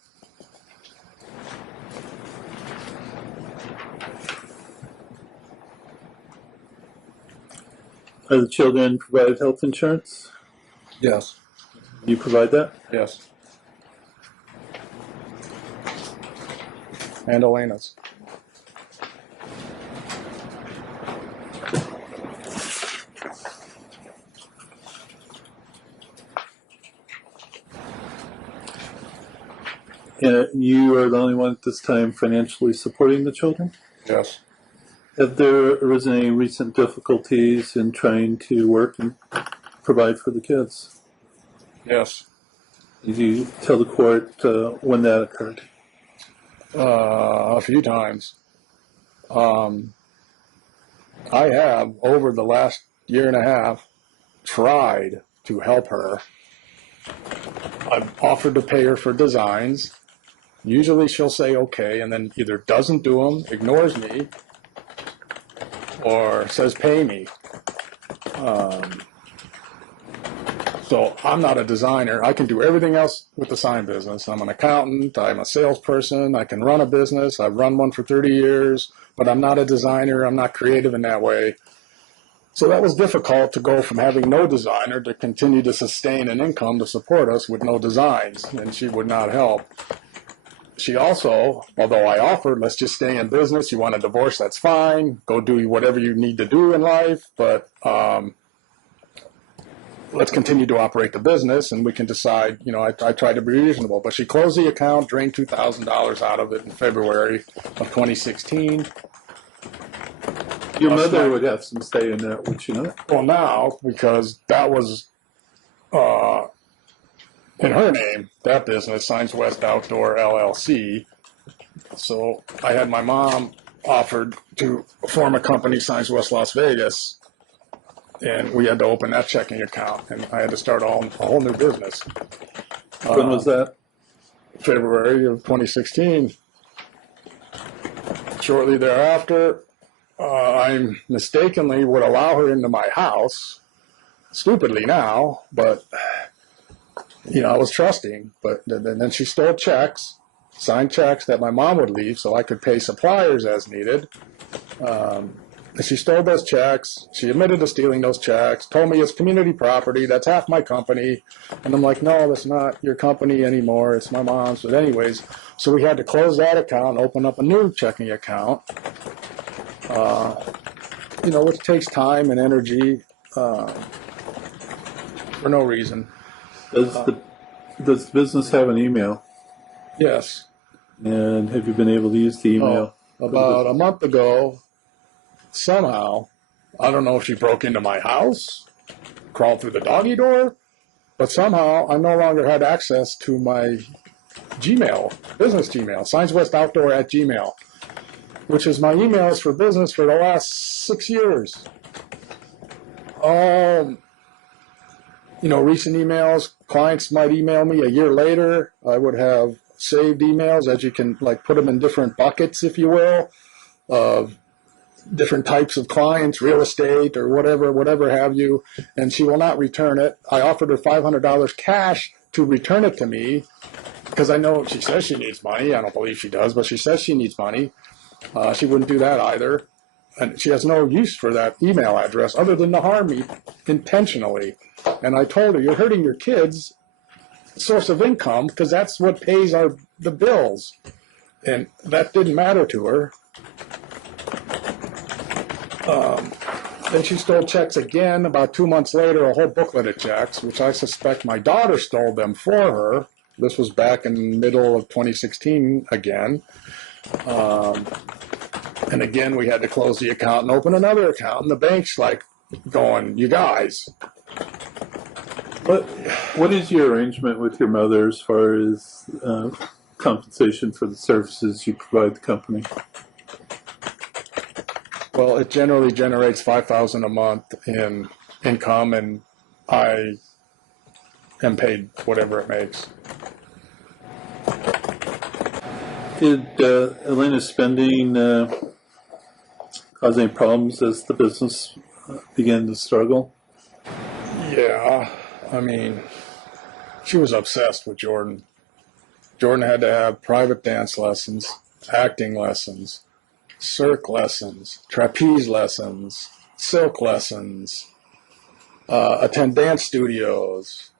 Are the children provided health insurance? Yes. Do you provide that? Yes. And Elena's. And you are the only one at this time financially supporting the children? Yes. Have there arisen any recent difficulties in trying to work and provide for the kids? Yes. Did you tell the court when that occurred? A few times. I have, over the last year and a half, tried to help her. I've offered to pay her for designs. Usually she'll say okay and then either doesn't do them, ignores me, or says pay me. So I'm not a designer. I can do everything else with the sign business. I'm an accountant. I'm a salesperson. I can run a business. I've run one for 30 years, but I'm not a designer. I'm not creative in that way. So that was difficult to go from having no designer to continue to sustain an income to support us with no designs, and she would not help. she also, although I offered, let's just stay in business. You want a divorce, that's fine. Go do whatever you need to do in life, but let's continue to operate the business, and we can decide. I tried to be reasonable, but she closed the account, drained $2,000 out of it in February of 2016. Your mother would have some say in that, would she not? Well, now, because that was in her name, that business, Signs West Outdoor LLC. So I had my mom offered to form a company, Signs West Las Vegas, and we had to open that checking account, and I had to start a whole new business. When was that? February of 2016. Shortly thereafter, I mistakenly would allow her into my house, stupidly now, but I was trusting. But then she stole checks, signed checks that my mom would leave so I could pay suppliers as needed. And she stole those checks. She admitted to stealing those checks, told me it's community property, that's half my company. And I'm like, no, that's not your company anymore, it's my mom's. But anyways, so we had to close that account and open up a new checking account, which takes time and energy for no reason. Does the business have an email? Yes. And have you been able to use the email? About a month ago, somehow, I don't know if she broke into my house, crawled through the doggy door, but somehow I no longer had access to my Gmail, business Gmail, signswestoutdoor@gmail, which is my emails for business for the last 6 years. Recent emails, clients might email me a year later. I would have saved emails, as you can put them in different buckets, if you will, of different types of clients, real estate or whatever have you, and she will not return it. I offered her $500 cash to return it to me because I know she says she needs money. I don't believe she does, but she says she needs money. She wouldn't do that either. And she has no use for that email address other than to harm me intentionally. And I told her, you're hurting your kids' source of income because that's what pays the bills. And that didn't matter to her. Then she stole checks again. About 2 months later, a whole booklet of checks, which I suspect my daughter stole them for her. This was back in the middle of 2016 again. And again, we had to close the account and open another account. And the bank's going, you guys. What is your arrangement with your mother as far as compensation for the services you provide the company? Well, it generally generates $5,000 a month in income, and I am paid whatever it makes. Did Elena's spending cause any problems as the business began to struggle? Yeah, she was obsessed with Jordan. Jordan had to have private dance lessons, acting lessons, circ lessons, trapeze lessons, silk lessons, attend dance studios.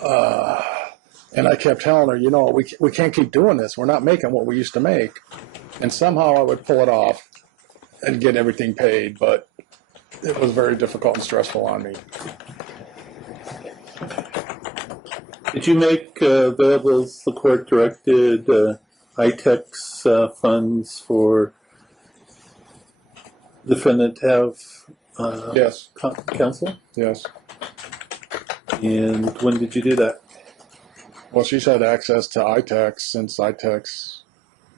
And I kept telling her, we can't keep doing this. We're not making what we used to make. And somehow I would pull it off and get everything paid, but it was very difficult and stressful on me. Did you make available, as the court directed, ITEX funds for the defendant to have Yes. counsel? Yes. And when did you do that? Well, she's had access to ITEX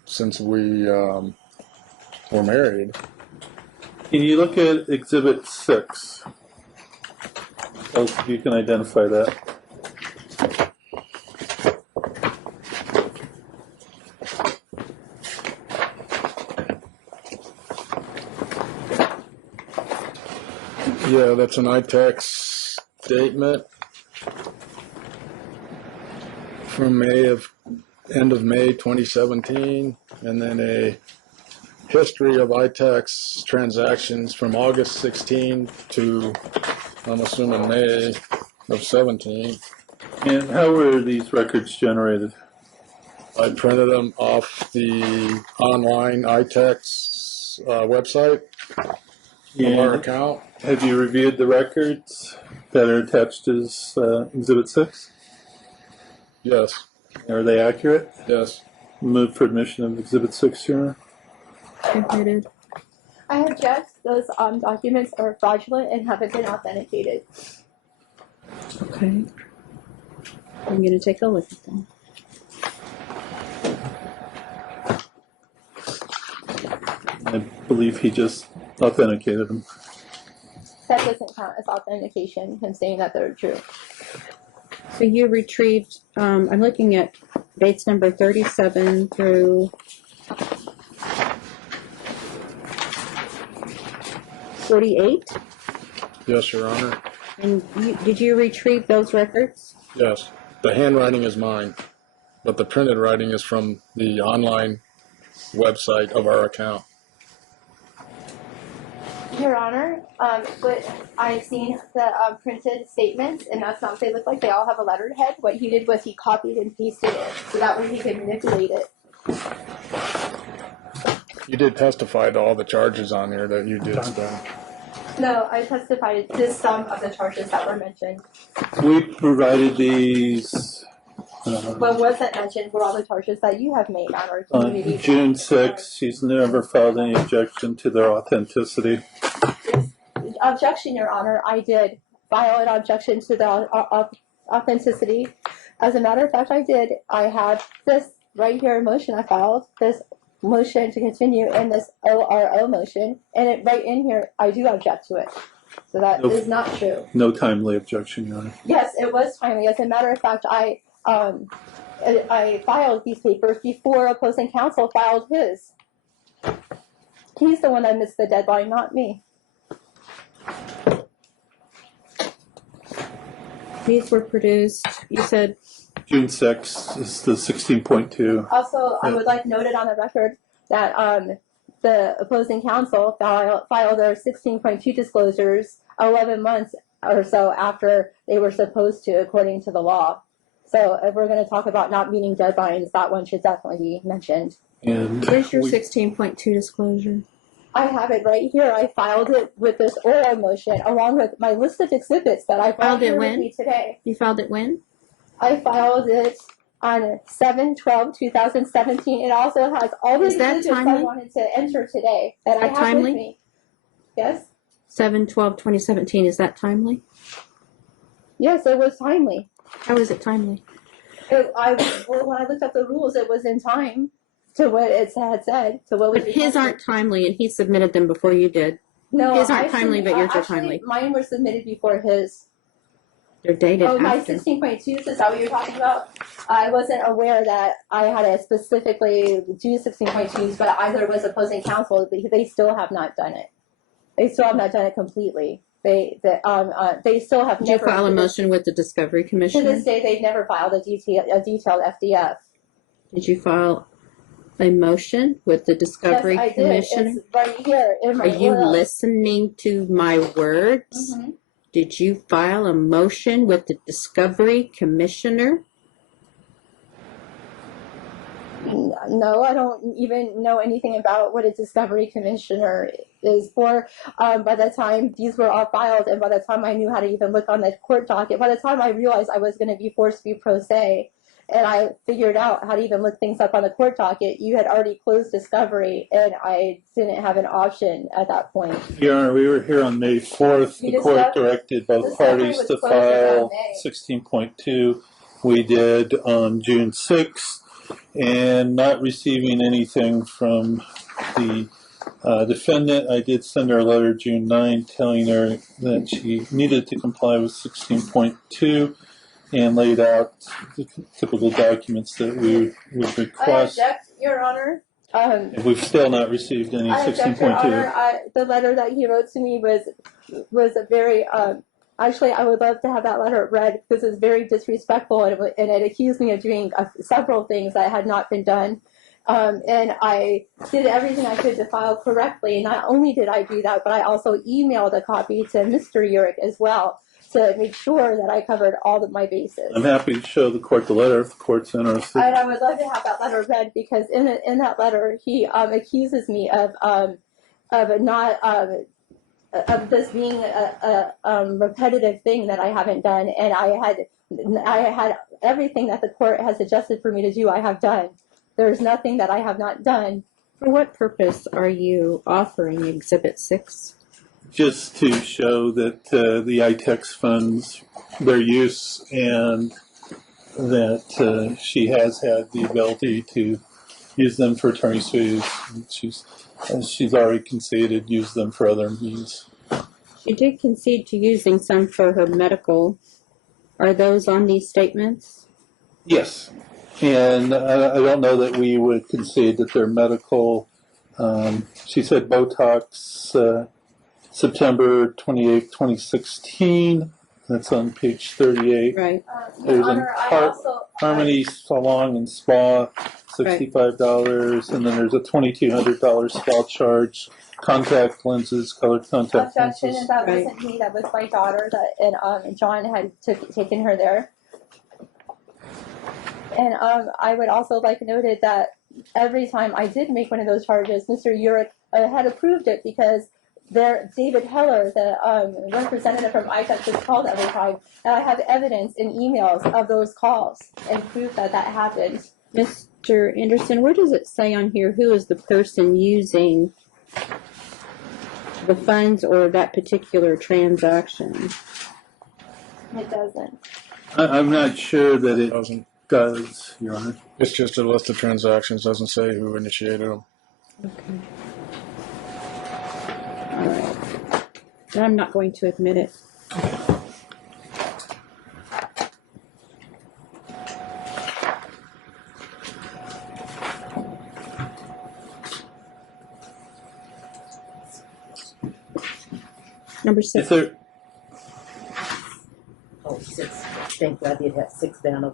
since we were married. Can you look at Exhibit 6? Tell us if you can identify that. Yeah, that's an ITEX statement from end of May 2017, and then a history of ITEX transactions from August 16 to, I'm assuming, May of 17. And how were these records generated? I printed them off the online iText website of our And account. have you reviewed the records that are attached as Exhibit 6? Yes, Are they accurate? yes. Move for admission of Exhibit 6, Your Honor. Submitted. I object. Those documents are fraudulent and haven't been authenticated. Okay. I'm going to take a look at them. I believe he just authenticated them. That doesn't count as authentication, him saying that they're true. So you retrieved, I'm looking at dates number 37 through 48. Yes, Your Honor. And did you retrieve those records? Yes. The handwriting is mine, but the printed writing is from the online website of our account. Your Honor, but I've seen the printed statements, and that's not what they look like. They all have a letterhead. What he did was he copied and pasted it, so that way he could manipulate it. You did testify to all the charges on here that you did. No, I testified to some of the charges that were mentioned. We provided these What wasn't mentioned were all the charges that you have made on our on community. June 6th. She's never filed any objection to their authenticity. Objection, Your Honor. I did file an objection to the authenticity. As a matter of fact, I did. I have this right here motion I filed, this motion to continue, and this ORO motion, and it right in here, I do object to it. So that is not true. No timely objection, Your Honor. Yes, it was timely. As a matter of fact, I filed these papers before opposing counsel filed his. He's the one that missed the deadline, not me. These were produced, you said, June 6th is the 16.2. Also, I would like noted on the record that the opposing counsel filed their 16.2 disclosures 11 months or so after they were supposed to, according to the law. So if we're going to talk about not meeting deadlines, that one should definitely be mentioned. And where's your 16.2 disclosure? I have it right here. I filed it with this oral motion along with my list of exhibits that I filed here with me today. You filed it when? I filed it on 7/12/2017. It also has all the exhibits I wanted to enter today that I have with me. Yes? 7/12/2017. Is that timely? Yes, it was timely. How is it timely? When I looked up the rules, it was in time to what it had said. To what was but his aren't timely, and he submitted them before you did. No, his aren't timely, but yours are timely. Mine were submitted before his. They're dated after. My 16.2s, is that what you're talking about? I wasn't aware that I had to specifically do 16.2s, but either was opposing counsel. They still have not done it. They still have not done it completely. They still have Did never. you file a motion with the Discovery Commission? To this day, they've never filed a detailed FDF. Did you file a motion with the Discovery Commission? It's right here in my Are you listening to my words? Mm-hmm. Did you file a motion with the Discovery Commissioner? No, I don't even know anything about what a Discovery Commissioner is for. By the time these were all filed, and by the time I knew how to even look on the court docket, by the time I realized I was going to be forced to be pro se, and I figured out how to even look things up on the court docket, you had already closed Discovery, and I didn't have an option at that point. Your Honor, we were here on May 4th. The court directed both parties to file 16.2. We did on June 6th, and not receiving anything from the defendant, I did send her a letter June 9 telling her that she needed to comply with 16.2 and laid out the typical documents that we would request. I object, Your Honor. We've still not received any 16.2. The letter that he wrote to me was a very actually, I would love to have that letter read because it's very disrespectful, and it accused me of doing several things that had not been done. And I did everything I could to file correctly. Not only did I do that, but I also emailed a copy to Mr. Urick as well. to make sure that I covered all of my bases. I'm happy to show the court the letter if the court's interested. And I would love to have that letter read, because in that letter he accuses me of not of this being a repetitive thing that I haven't done, and I had everything that the court has suggested for me to do. I have done. There's nothing that I have not done. For what purpose are you offering Exhibit 6? Just to show that the ITEX funds their use, and that she has had the ability to use them for attorney's fees. She's already conceded use them for other means. She did concede to using some for her medical. Are those on these statements? Yes, and I don't know that we would concede that they're medical. She said Botox September 28, 2016. That's on page 38. Right. There's Honor, Harmony Salon and Spa, $65, and then there's a $2,200 spa charge. Contact lenses, colored contact objection, lenses. that wasn't me. That was my daughter. And John had taken her there. And I would also like noted that every time I did make one of those charges, Mr. Urick had approved it, because David Heller, the representative from ITEX, was called every time, and I have evidence in emails of those calls and proof that happened. Mr. Anderson, where does it say on here who is the person using the funds or that particular transaction? It doesn't. I'm not sure that it Doesn't. does, Your Honor. It's just a list of transactions. Doesn't say who initiated them. Okay. All right. And I'm not going to admit it. Number 6. Is there, Oh, 6. Thank you. I did have 6 down.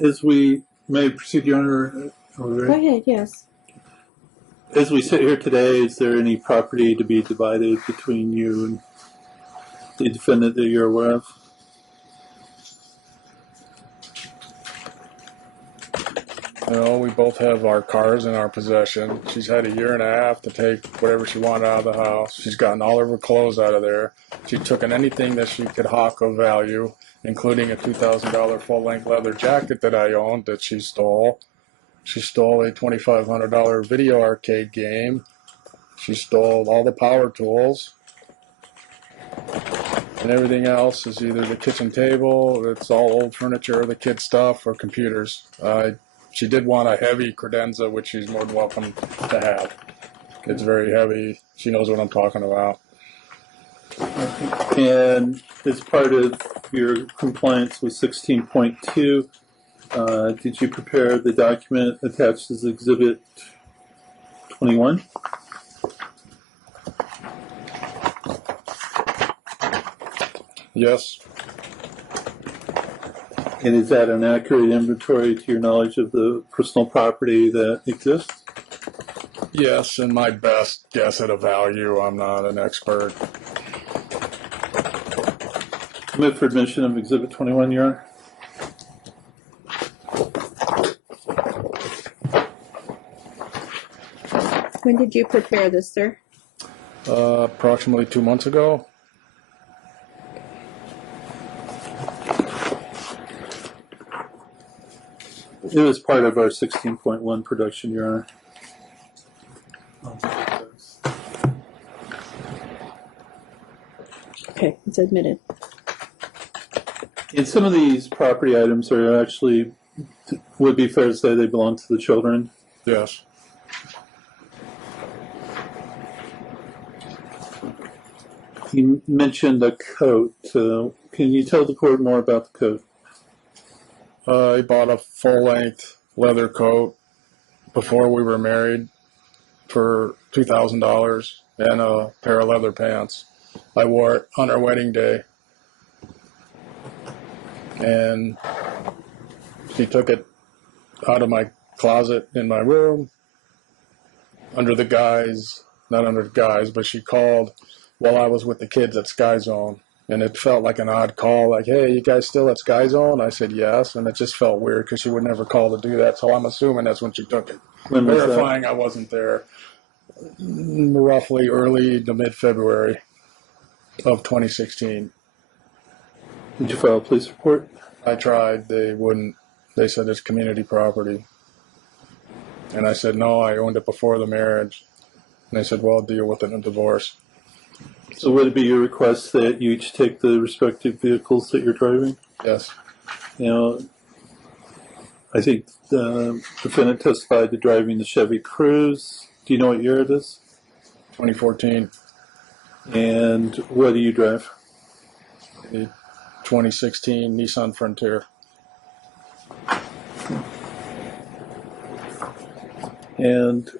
as we may proceed, Your Honor, Go ahead, yes. as we sit here today, is there any property to be divided between you and the defendant that you're aware of? No, we both have our cars in our possession. She's had a year and a half to take whatever she wanted out of the house. She's gotten all of her clothes out of there. She's taken anything that she could hawk of value, including a $2,000 full-length leather jacket that I owned that she stole. She stole a $2,500 video arcade game. She stole all the power tools. And everything else is either the kitchen table, it's all old furniture, the kid stuff, or computers. She did want a heavy credenza, which she's more than welcome to have. It's very heavy. She knows what I'm talking about. And as part of your compliance with 16.2, did you prepare the document attached as Exhibit 21? Yes. And is that an accurate inventory to your knowledge of the personal property that exists? Yes, and my best guess at a value. I'm not an expert. Move for admission of Exhibit 21, Your Honor. When did you prepare this, sir? Approximately 2 months ago. It was part of our 16.1 production, Your Honor. Okay, it's admitted. And some of these property items are actually, would be fair to say they belong to the children. Yes. You mentioned a coat. Can you tell the court more about the coat? I bought a full-length leather coat before we were married for $2,000 and a pair of leather pants. I wore it on our wedding day. And she took it out of my closet in my room under the guise not under the guise, but she called while I was with the kids at Sky Zone. And it felt like an odd call, like, hey, you guys still at Sky Zone? I said yes, and it just felt weird because she would never call to do that, so I'm assuming that's when she took it. When was Verifying I wasn't there, roughly early to mid-February of 2016. Did you file a police report? I tried. They wouldn't. They said it's community property. And I said, no, I owned it before the marriage. And they said, well, deal with it in a divorce. So would it be your request that you each take the respective vehicles that you're driving? Yes. You know, I think the defendant testified to driving the Chevy Cruze. Do you know what year it is? 2014. And what do you drive? The 2016 Nissan Frontier. And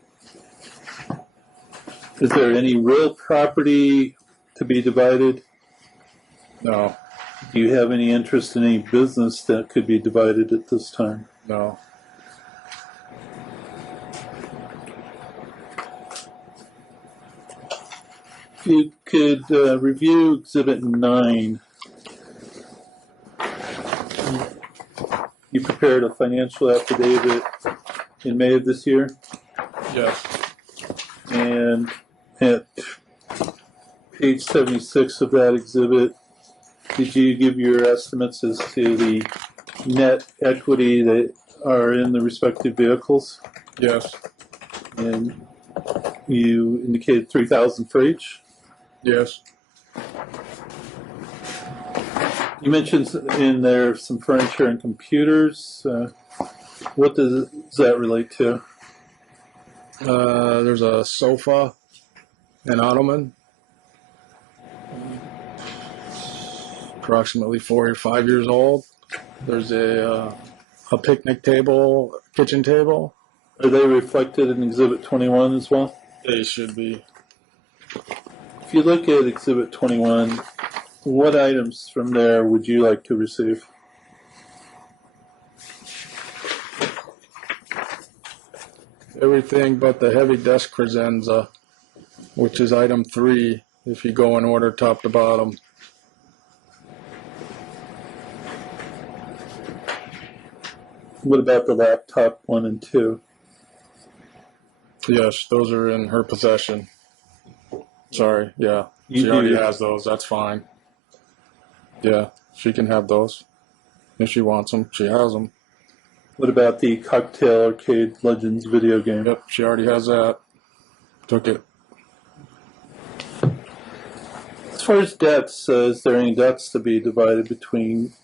is there any real property to be divided? No. Do you have any interest in any business that could be divided at this time? No. If you could review Exhibit 9. You prepared a financial affidavit in May of this year, Yes. and at page 76 of that exhibit, did you give your estimates as to the net equity that are in the respective vehicles? Yes. And you indicated $3,000 for each? Yes. You mentioned in there some furniture and computers. What does that relate to? There's a sofa, an ottoman, approximately 4 or 5 years old. There's a picnic table, kitchen table. Are they reflected in Exhibit 21 as well? They should be. If you look at Exhibit 21, what items from there would you like to receive? Everything but the heavy desk credenza, which is item 3, if you go in order top to bottom. What about the laptop 1 and 2? Yes, those are in her possession. Sorry, yeah. You She already do. has those, that's fine. Yeah, she can have those. If she wants them, she has them. What about the Cocktail Arcade Legends video game? Yep, she already has that. Took it. As far as debts, is there any debts to be divided between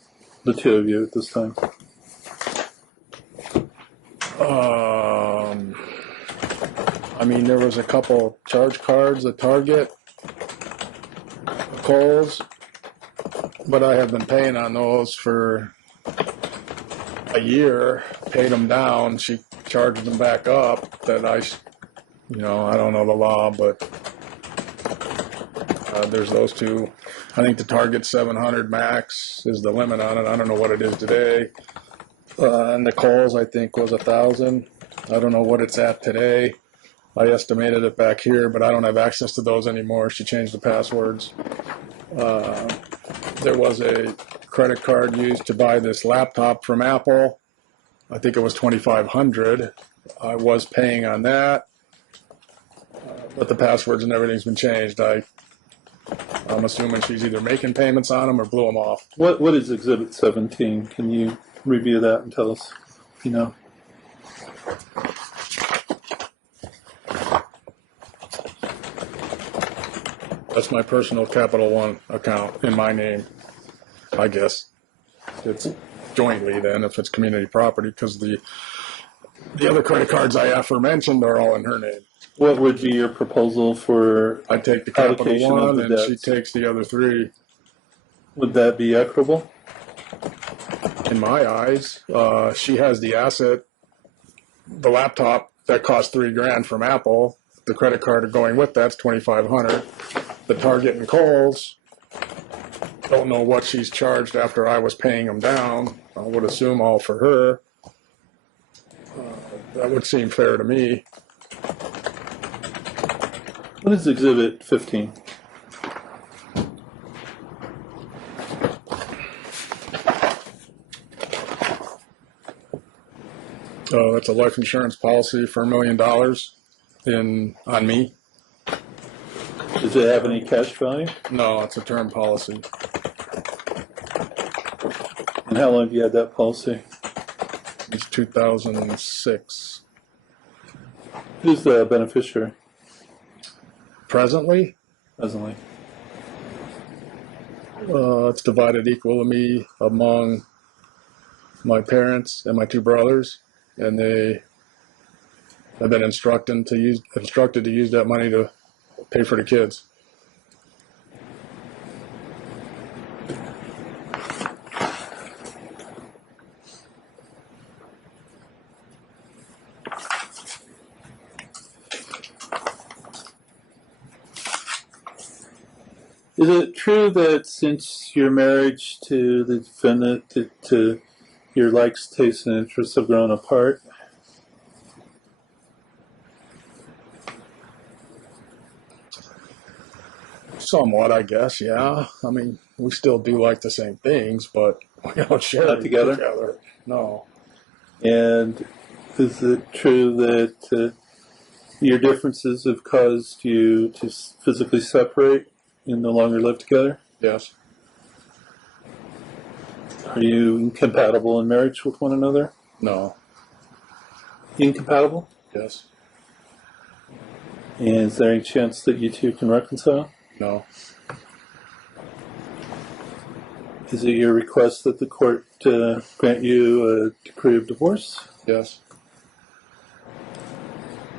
the two of you at this time? I mean, there was a couple charge cards at Target, Kohl's, but I have been paying on those for a year, paid them down. She charged them back up that I don't know the law, but there's those two. I think the Target 700 max is the limit on it. I don't know what it is today. And the Kohl's, I think, was 1,000. I don't know what it's at today. I estimated it back here, but I don't have access to those anymore. She changed the passwords. There was a credit card used to buy this laptop from Apple. I think it was $2,500. I was paying on that, but the passwords and everything's been changed. I'm assuming she's either making payments on them or blew them off. What is Exhibit 17? Can you review that and tell us if you know? That's my personal Capital One account in my name, I guess. It's jointly then if it's community property, because the other credit cards I aforementioned are all in her name. What would be your proposal for I take the Capital allocation of One the and she debts? takes the other 3. Would that be equitable? In my eyes, she has the asset, the laptop that cost $3,000 from Apple. The credit card going with that's $2,500. The Target and Kohl's, don't know what she's charged after I was paying them down. I would assume all for her. That would seem fair to me. What is Exhibit 15? It's a life insurance policy for $1 million on me. Does it have any cash value? No, it's a term policy. And how long have you had that policy? It's 2006. Who's the beneficiary Presently, presently? it's divided equally among my parents and my 2 brothers, and they have been instructed to use that money to pay for the kids. Is it true that since your marriage to the defendant, to your likes, tastes, and interests have grown apart? Somewhat, I guess, yeah. I mean, we still do like the same things, but we don't share Not it together? No. And is it true that your differences have caused you to physically separate and no longer live together? Yes. Are you incompatible in marriage with one another? No. Incompatible? Yes. And is there any chance that you two can reconcile? No. Is it your request that the court grant you a decree of divorce? Yes.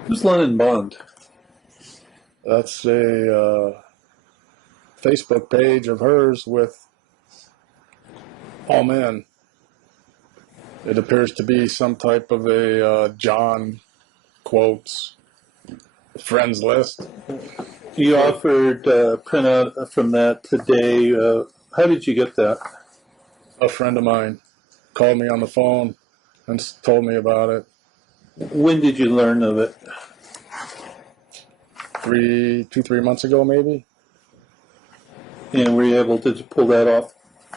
Who's London Bond? That's a Facebook page of hers with all men. It appears to be some type of a John quotes friends list. You offered a printout from that today. How did you get that? A friend of mine called me on the phone and told me about it. When did you learn of it? 3 months ago, maybe. And were you able to pull that off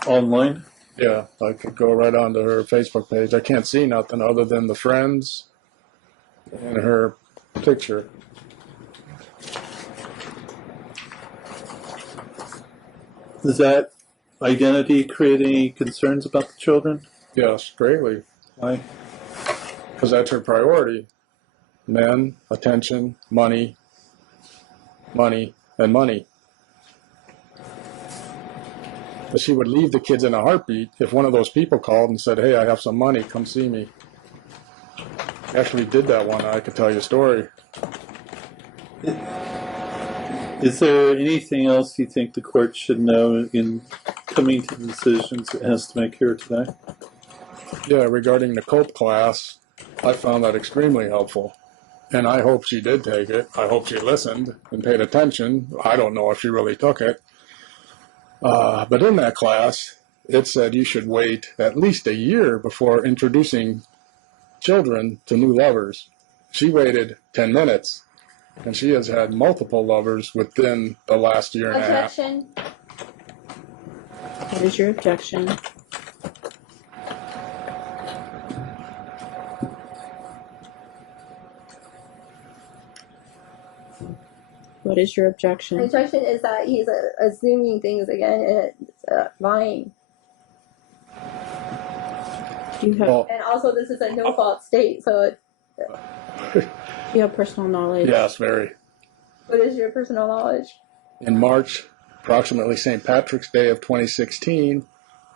online? Yeah, I could go right onto her Facebook page. I can't see nothing other than the friends and her picture. Does that identity create any concerns about the children? Yes, greatly. Why? Because that's her priority. Men, attention, money, money, and money. But she would leave the kids in a heartbeat if one of those people called and said, hey, I have some money, come see me. Actually did that one. I could tell you a story. Is there anything else you think the court should know in coming to the decisions it has to make here today? Yeah, regarding the COPE class, I found that extremely helpful. And I hope she did take it. I hope she listened and paid attention. I don't know if she really took it. But in that class, it said you should wait at least a year before introducing children to new lovers. She waited 10 minutes, and she has had multiple lovers within the last year and a half. Objection. What is your objection? What is your My objection? objection is that he's assuming things again, and it's lying. Do you have, Well, And also, this is a no-fault state, so do you have personal knowledge? yes, very. what is your personal knowledge? In March, approximately St. Patrick's Day of 2016,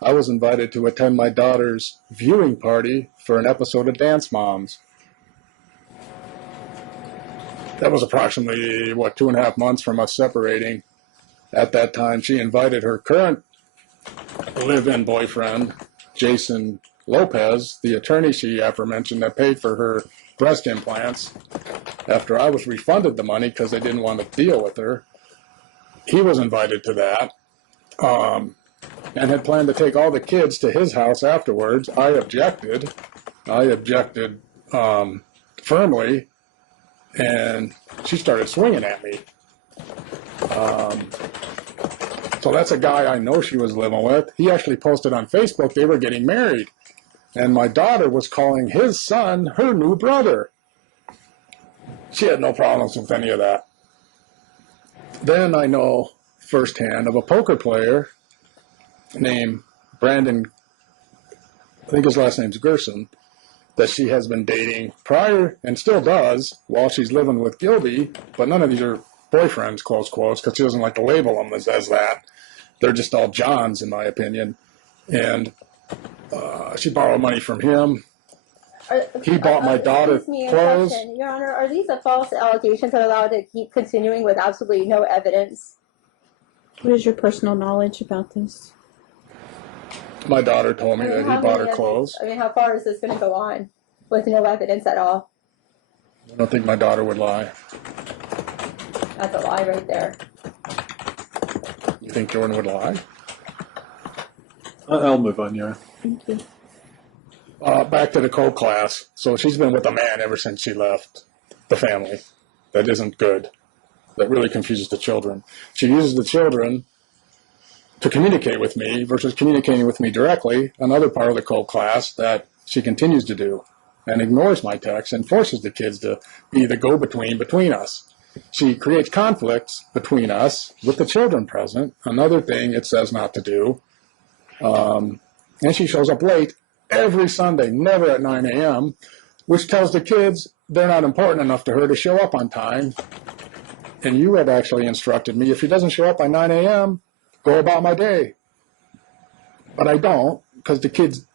I was invited to attend my daughter's viewing party for an episode of Dance Moms. That was approximately, 2.5 months from us separating. At that time, she invited her current live-in boyfriend, Jason Lopez, the attorney she aforementioned that paid for her breast implants. After I was refunded the money because they didn't want to deal with her, he was invited to that and had planned to take all the kids to his house afterwards. I objected. Firmly, and she started swinging at me. So that's a guy I know she was living with. He actually posted on Facebook they were getting married. And my daughter was calling his son her new brother. She had no problems with any of that. Then I know firsthand of a poker player named Brandon, I think his last name's Gerson, that she has been dating prior and still does while she's living with Gilby, but none of these are boyfriends, close quotes, because she doesn't like to label them as that. They're just all Johns, in my opinion. And she borrowed money from him. He bought my daughter Excuse me, a clothes. question. Your Honor, are these a false allegations that are allowed to keep continuing with absolutely no evidence? What is your personal knowledge about this? My daughter told me that he how bought many her of clothes. these- how far is this going to go on with no evidence at all? I don't think my daughter would lie. That's a lie right there. You think Jordan would lie? I'll move on, yeah. Thank you. Back to the co-class. So she's been with a man ever since she left the family. That isn't good. That really confuses the children. She uses the children to communicate with me versus communicating with me directly, another part of the co-class that she continues to do and ignores my texts and forces the kids to be the go-between between us. She creates conflicts between us with the children present, another thing it says not to do. And she shows up late every Sunday, never at 9 a.m., which tells the kids they're not important enough to her to show up on time. And you had actually instructed me, if she doesn't show up by 9 a.m., go about my day. But I don't, because the kids,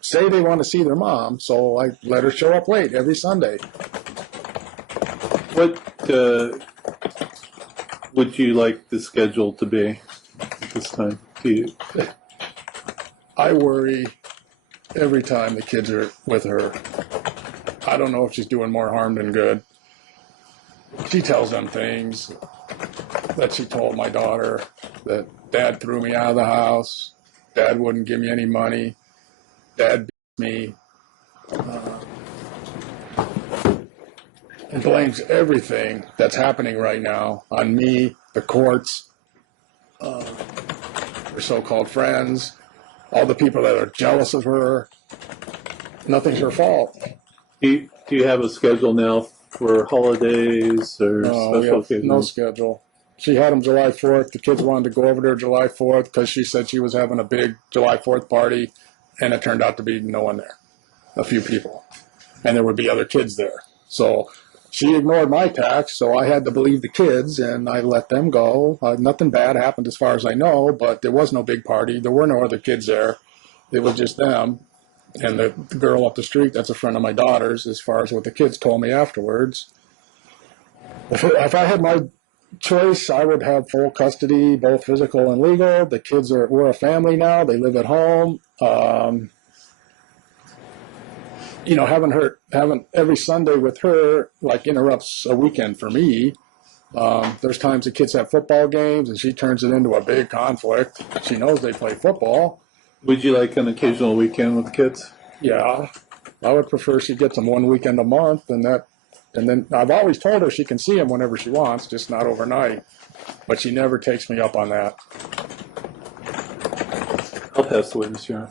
say they want to see their mom, so I let her show up late every Sunday. What would you like the schedule to be at this time? I worry every time the kids are with her. I don't know if she's doing more harm than good. She tells them things that she told my daughter, that Dad threw me out of the house, Dad wouldn't give me any money, Dad beat me, and blames everything that's happening right now on me, the courts, her so-called friends, all the people that are jealous of her. Nothing's her fault. Do you have a schedule now for holidays or special occasions? No schedule. She had them July 4th. The kids wanted to go over there July 4th because she said she was having a big July 4th party, and it turned out to be no one there, a few people. And there would be other kids there. So she ignored my text, so I had to believe the kids, and I let them go. Nothing bad happened as far as I know, but there was no big party. There were no other kids there. It was just them. And the girl up the street, that's a friend of my daughter's, as far as what the kids told me afterwards. If I had my choice, I would have full custody, both physical and legal. The kids we're a family now. They live at home. Having every Sunday with her, interrupts a weekend for me. There's times the kids have football games, and she turns it into a big conflict. She knows they play football. Would you like an occasional weekend with the kids? Yeah, I would prefer she gets them one weekend a month, and then I've always told her she can see them whenever she wants, just not overnight. But she never takes me up on that. I'll pass the witness, yeah.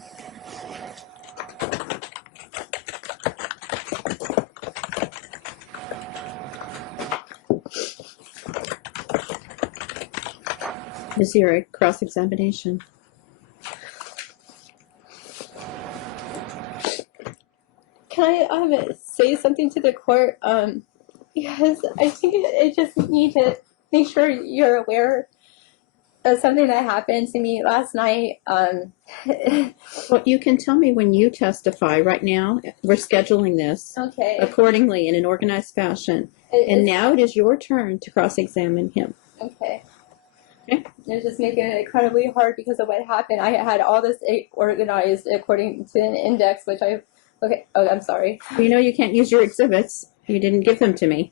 Ms. Urick, cross-examination. Can I say something to the court? Because I think I just need to make sure you're aware of something that happened to me last night. Well, you can tell me when you testify. Right now, we're scheduling this Okay. accordingly in an organized fashion. And now it is your turn to cross-examine him. Okay. Okay. It's just making it incredibly hard because of what happened. I had all this organized according to an index, which okay. Oh, I'm sorry. You know you can't use your exhibits. You didn't give them to me.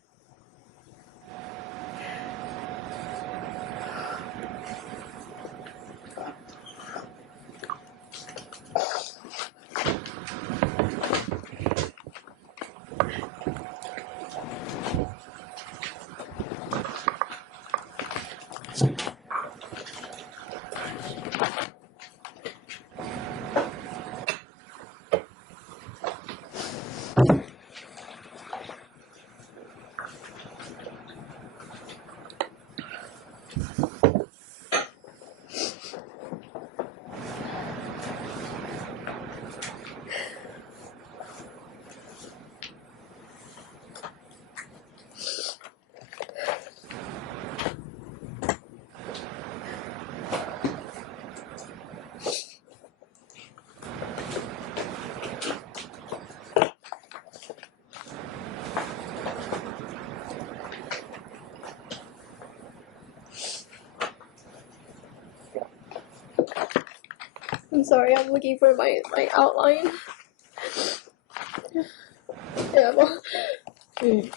I'm sorry, I'm looking for my outline. Yeah, well, I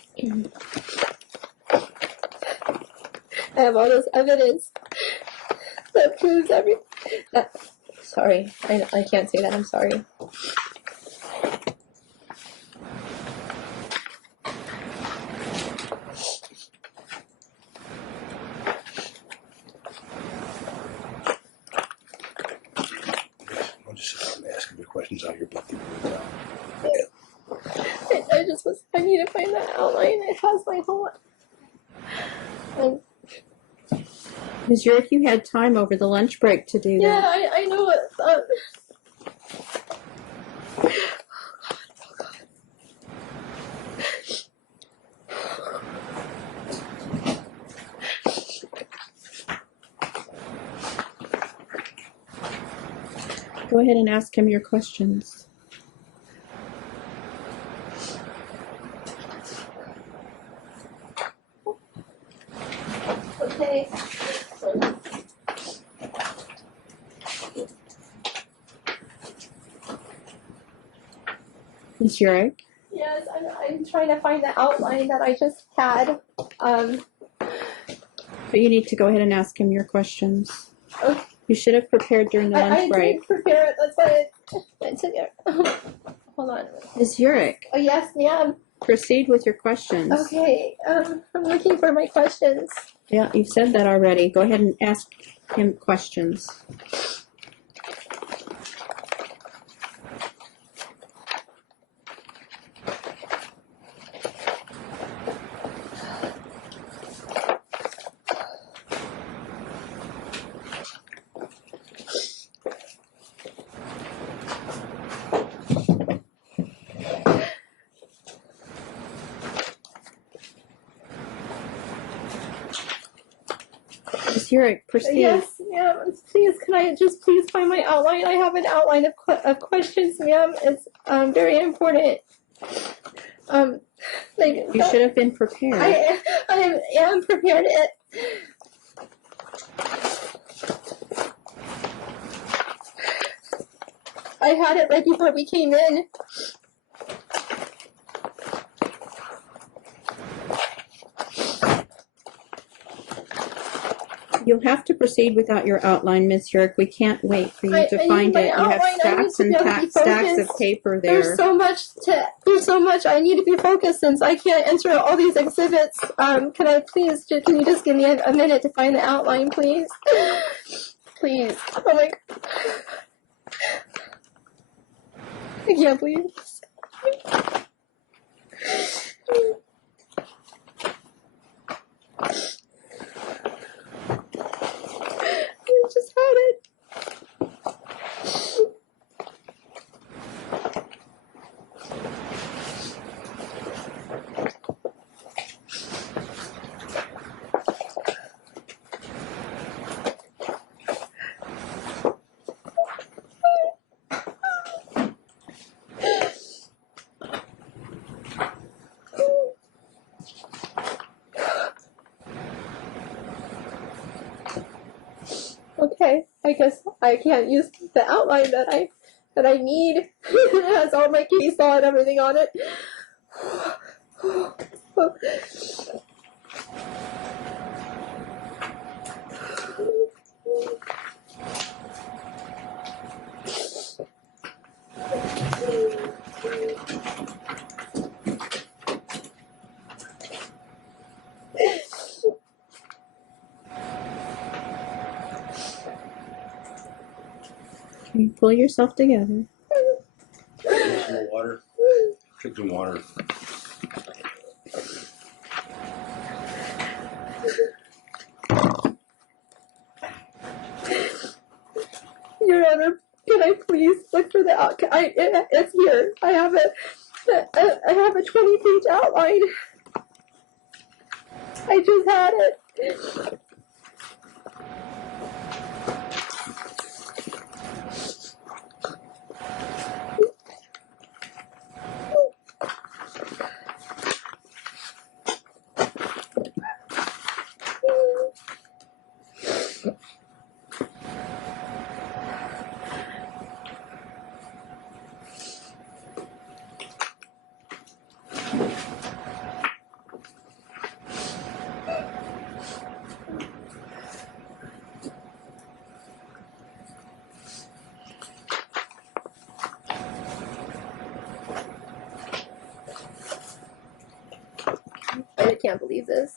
have all this evidence that proves sorry, I can't say that, I'm sorry. I'll just ask you questions out of your book. I need to find that outline. It has my whole. Ms. Yurick, you had time over the lunch break to do Yeah, that. I know it. Go ahead and ask him your questions. Okay. Ms. Yurick? Yes, I'm trying to find the outline that I just had. But you need to go ahead and ask him your questions. Okay. You should have prepared during the lunch break. I did prepare it. That's why I took it. Hold on. Ms. Yurick, Oh, yes, ma'am. proceed with your questions. Okay. I'm looking for my questions. Yeah, you've said that already. Go ahead and ask him questions. Ms. Yurick, proceed. Yes, ma'am. Please, can I just please find my outline? I have an outline of questions, ma'am. It's very important. You should have been prepared. I am prepared. I had it right before we came in. You'll have to proceed without your outline, Ms. Yurick. We can't wait for you to find it. You have stacks and stacks of paper there. There's so much. I need to be focused since I can't enter all these exhibits. Can you just give me a minute to find the outline, please? Please. Oh my God. I can't believe this. I just had it. Okay, I guess I can't use the outline that I need. It has all my case law and everything on it. Can you pull yourself together? Some more water. Drink some water. Your Honor, can I please look for the outline? It's here. I have a 20-page outline. I just had it. can't believe this.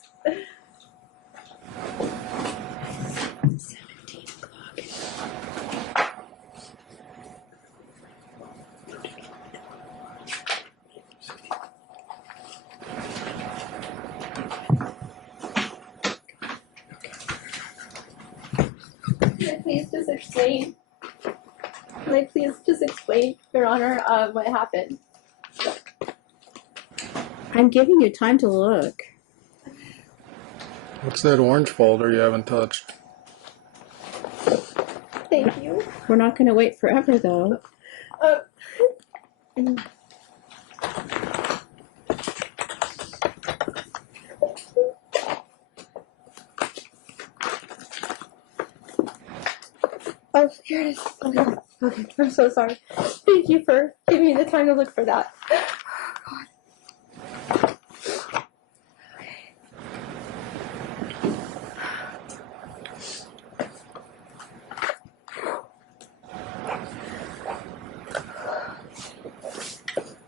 Please just explain. Can I please just explain, Your Honor, what happened? I'm giving you time to look. What's that orange folder you haven't touched? Thank you. We're not going to wait forever, though. Oh, here it is. Okay. Okay, I'm so sorry. Thank you for giving me the time to look for that.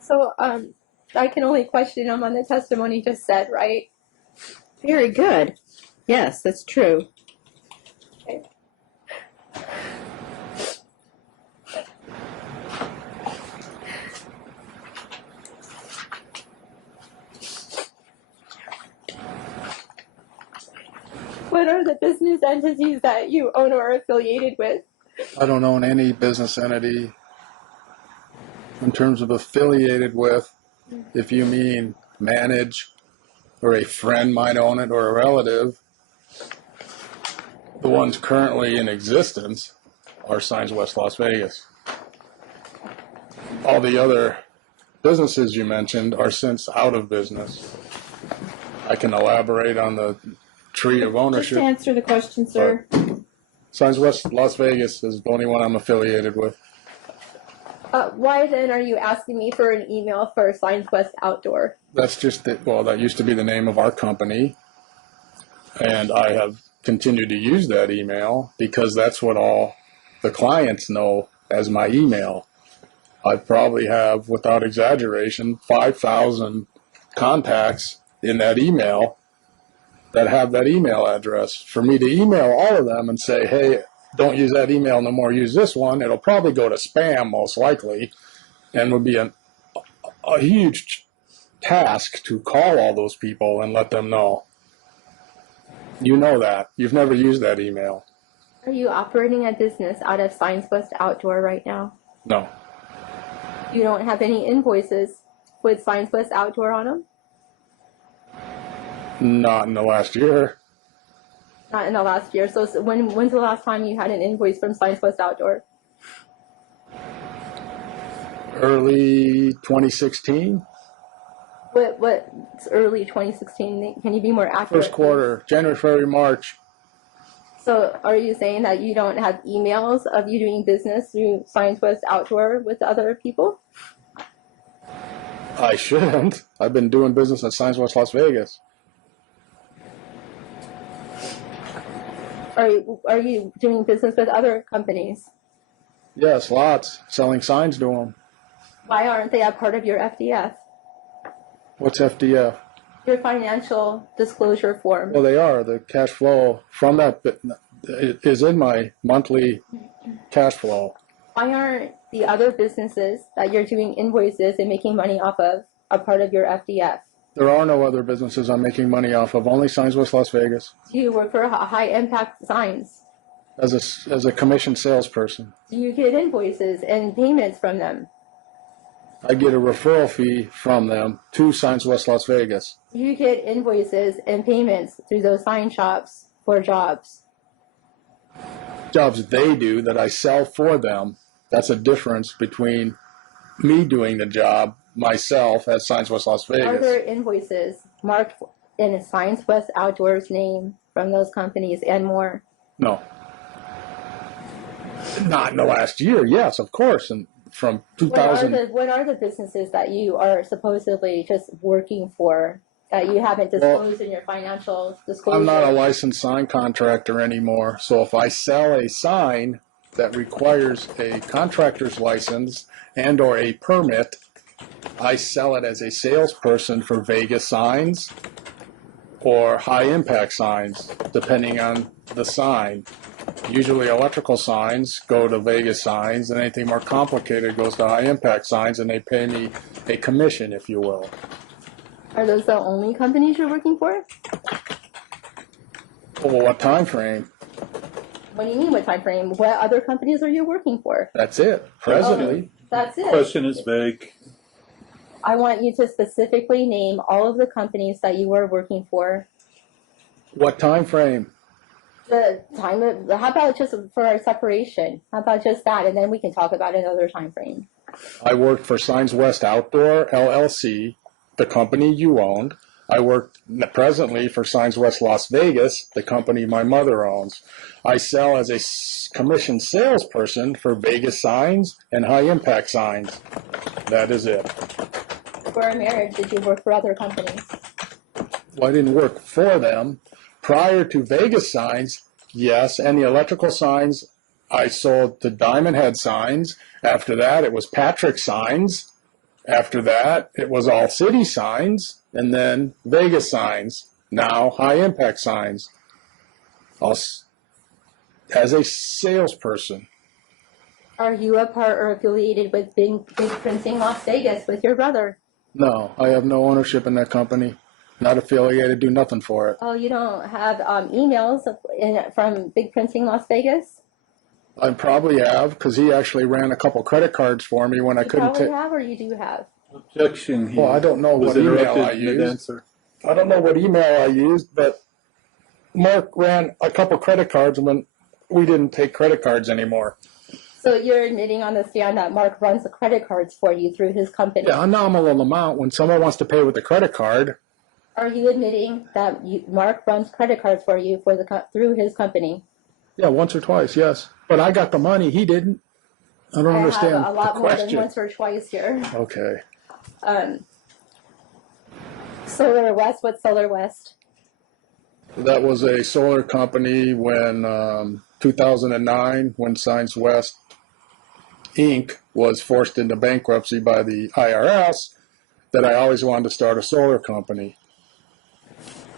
So, I can only question him on the testimony just said, right? Very good. Yes, that's true. Okay. What are the business entities that you own or are affiliated with? I don't own any business entity. In terms of affiliated with, if you mean manage, or a friend might own it, or a relative, the ones currently in existence are Signs West Las Vegas. All the other businesses you mentioned are since out of business. I can elaborate on the tree of ownership. Just answer the question, sir. Signs West Las Vegas is the only one I'm affiliated with. Why then are you asking me for an email for Signs West Outdoor? That's just it. Well, that used to be the name of our company, and I have continued to use that email because that's what all the clients know as my email. I probably have, without exaggeration, 5,000 contacts in that email that have that email address. For me to email all of them and say, hey, don't use that email no more, use this one, it'll probably go to spam most likely, and would be a huge task to call all those people and let them know. You know that. You've never used that email. Are you operating a business out of Signs West Outdoor right now? No. You don't have any invoices with Signs West Outdoor on them? Not in the last year. Not in the last year. So when's the last time you had an invoice from Signs West Outdoor? Early 2016. What's early 2016? Can you be more accurate? First quarter, January, February, March. So are you saying that you don't have emails of you doing business through Signs West Outdoor with other people? I shouldn't. I've been doing business at Signs West Las Vegas. Are you doing business with other companies? Yes, lots. Selling signs to them. Why aren't they a part of your FDF? What's FDF? Your financial disclosure form. Well, they are. The cash flow from that is in my monthly cash flow. Why aren't the other businesses that you're doing invoices and making money off of a part of your FDF? There are no other businesses I'm making money off of, only Signs West Las Vegas. Do you work for High Impact Signs? As a commissioned salesperson. Do you get invoices and payments from them? I get a referral fee from them to Signs West Las Vegas. Do you get invoices and payments through those sign shops for jobs? Jobs they do that I sell for them. That's a difference between me doing the job myself at Signs West Las Vegas. Are there invoices marked in Signs West Outdoor's name from those companies and more? No. Not in the last year, yes, of course. And from 2000. What are the businesses that you are supposedly just working for that you haven't disclosed in your financial disclosure? I'm not a licensed sign contractor anymore. So if I sell a sign that requires a contractor's license and or a permit, I sell it as a salesperson for Vegas Signs, or high impact signs, depending on the sign. Usually electrical signs go to Vegas signs, and anything more complicated goes to high impact signs, and they pay me a commission, if you will. Are those the only companies you're working for? Over what time frame? What do you mean, what time frame? What other companies are you working for? That's it, presently. That's it. Question is vague. I want you to specifically name all of the companies that you were working for. What time frame? The time of, how about just for our separation? How about just that, and then we can talk about another time frame. I worked for Signs West Outdoor, LLC, the company you owned. I work presently for Signs West Las Vegas, the company my mother owns. I sell as a commissioned salesperson for Vegas signs and high impact signs. That is it. For our marriage, did you work for other companies? Well, I didn't work for them. Prior to Vegas signs, yes, and the electrical signs, I sold to Diamond Head Signs. After that, it was Patrick Signs. After that, it was All City Signs, and then Vegas Signs. Now, High Impact Signs. As a salesperson. Are you a part or affiliated with Big Printing Las Vegas with your brother? No, I have no ownership in that company. Not affiliated, do nothing for it. Oh, you don't have emails from Big Printing Las Vegas? I probably have, because he actually ran a couple credit cards for me when I couldn't take. You take. probably have, or you do have? Objection. Well, I don't know what email I used. I don't know what email I used, but Mark ran a couple credit cards when we didn't take credit cards anymore. So you're admitting on the stand that Mark runs the credit cards for you through his company? Yeah, a nominal amount. When someone wants to pay with a credit card. Are you admitting that Mark runs credit cards for you through his company? Yeah, once or twice, yes. But I got the money. He didn't. I don't understand have a lot the more question. than once or twice here. Okay. Solar West, what's Solar West? That was a solar company when 2009, when Signs West Inc. was forced into bankruptcy by the IRS, that I always wanted to start a solar company.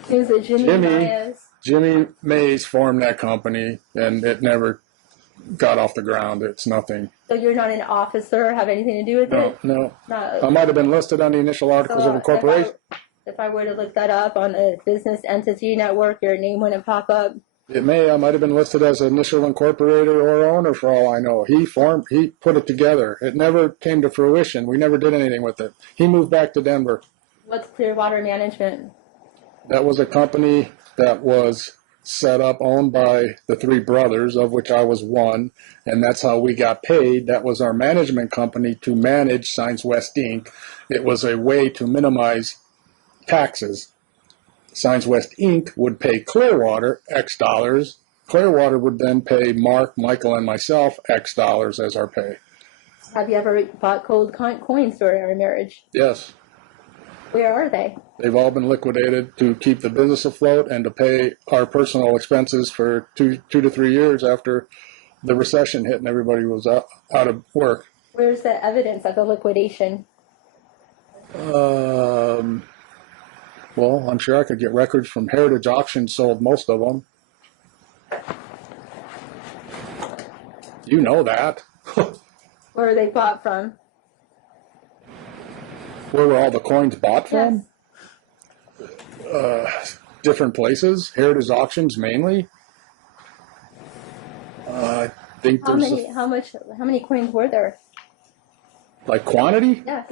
Who's it, Jimmy Mays formed that company, and it never got off the ground. It's nothing. So you're not an officer or have anything to do with it? No. Not, I might have been listed on the initial articles of incorporation. If I were to look that up on a business entity network, your name wouldn't pop up? It may. I might have been listed as an initial incorporator or owner for all I know. He put it together. It never came to fruition. We never did anything with it. He moved back to Denver. What's Clearwater Management? That was a company that was set up, owned by the three brothers, of which I was one, and that's how we got paid. That was our management company to manage Signs West Inc. It was a way to minimize taxes. Signs West Inc. would pay Clearwater X dollars. Clearwater would then pay Mark, Michael, and myself X dollars as our pay. Have you ever bought gold coins during our marriage? Yes. Where are they? They've all been liquidated to keep the business afloat and to pay our personal expenses for two to 3 years after the recession hit and everybody was out of work. Where's the evidence of the liquidation? Well, I'm sure I could get records from Heritage Auctions, sold most of them. You know that. Where are they bought from? Where were all the coins bought from? Yes. Different places. Heritage Auctions mainly. I think How many coins were there? Like quantity? Yes.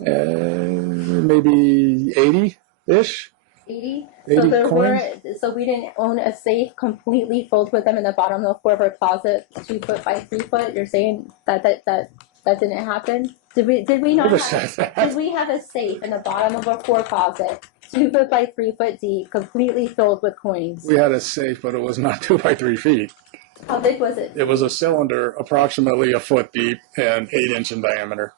Maybe 80-ish. 80? 80 so there coins? so we didn't own a safe completely filled with them in the bottom of the floor of our closet, 2 foot by 3 foot. You're saying that didn't happen? Did we not did we have a safe in the bottom of a floor closet, 2 foot by 3 foot deep, completely filled with coins? We had a safe, but it was not 2 by 3 feet. How big was it? It was a cylinder approximately a foot deep and 8 inch in diameter.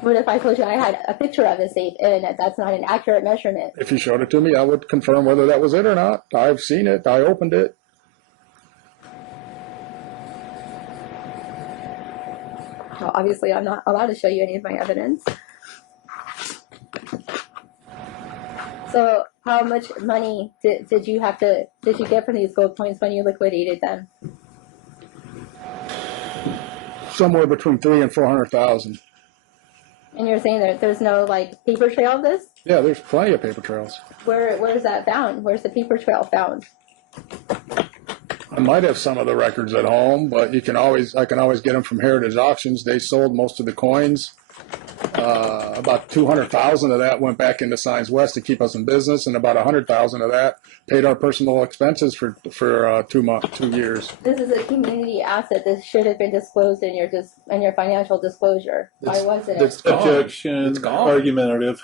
What if I told you I had a picture of a safe and that's not an accurate measurement? If you showed it to me, I would confirm whether that was it or not. I've seen it. I opened it. Well, obviously, I'm not allowed to show you any of my evidence. So, how much money did you get from these gold coins when you liquidated them? Somewhere between $300,000 and $400,000. And you're saying that there's no like paper trail of this? Yeah, there's plenty of paper trails. Where is that found? Where's the paper trail found? I might have some of the records at home, but I can always get them from Heritage Auctions. They sold most of the coins. About 200,000 of that went back into Signs West to keep us in business, and about 100,000 of that paid our personal expenses for 2 years. This is a community asset. This should have been disclosed in your financial disclosure. Why wasn't it? Objection. It's gone. Argumentative.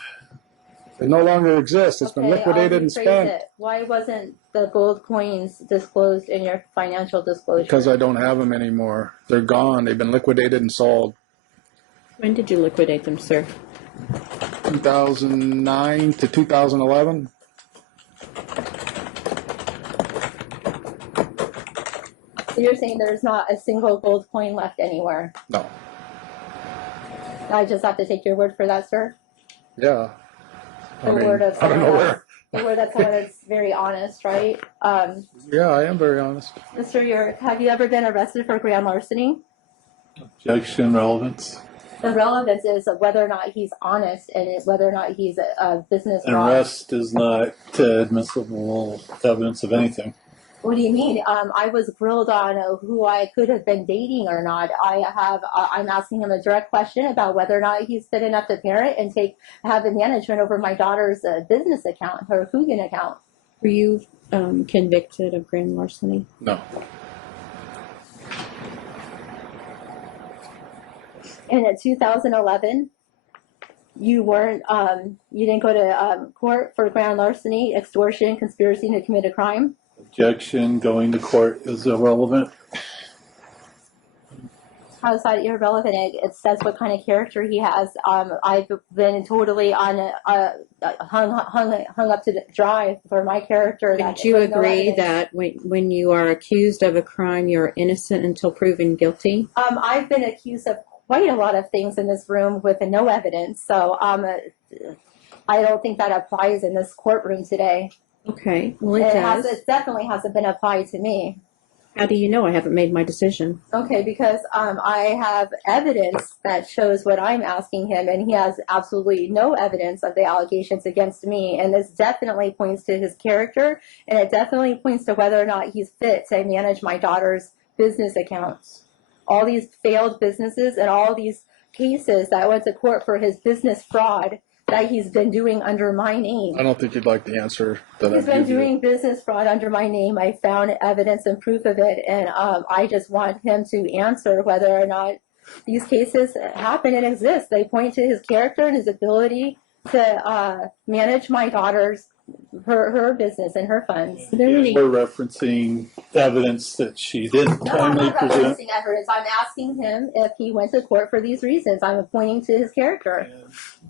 It no longer exists. It's been liquidated and spent. Why wasn't the gold coins disclosed in your financial disclosure? Because I don't have them anymore. They're gone. They've been liquidated and sold. When did you liquidate them, sir? 2009 to 2011. So you're saying there's not a single gold coin left anywhere? No. I just have to take your word for that, sir? Yeah. The word of I don't know where. The word of someone that's very honest, right? Yeah, I am very honest. Mr. York, have you ever been arrested for grand larceny? Objection. Relevance. The relevance is whether or not he's honest and whether or not he's a business An fraud. arrest is not admissible evidence of anything. What do you mean? I was grilled on who I could have been dating or not. I'm asking him a direct question about whether or not he's fit enough to parent and have the management over my daughter's business account, her Coogan account. Were you convicted of grand larceny? No. And in 2011, you didn't go to court for grand larceny, extortion, conspiracy to commit a crime? Objection. Going to court is irrelevant. How is that irrelevant? It says what kind of character he has. I've been totally hung up to dry for my character. Would you agree that when you are accused of a crime, you're innocent until proven guilty? I've been accused of quite a lot of things in this room with no evidence, so I don't think that applies in this courtroom today. Okay, well it does. It definitely hasn't been applied to me. How do you know? I haven't made my decision. Okay, because I have evidence that shows what I'm asking him, and he has absolutely no evidence of the allegations against me, and this definitely points to his character, and it definitely points to whether or not he's fit to manage my daughter's business accounts. All these failed businesses and all these cases that went to court for his business fraud that he's been doing under my name. I don't think you'd like the answer that He's been doing business fraud under my name. I found evidence and proof of it, and I just want him to answer whether or not these cases happen and exist. They point to his character and his ability to manage my daughter's her business and her funds. We're referencing evidence that she didn't timely I'm not present. referencing evidence. I'm asking him if he went to court for these reasons. I'm pointing to his character.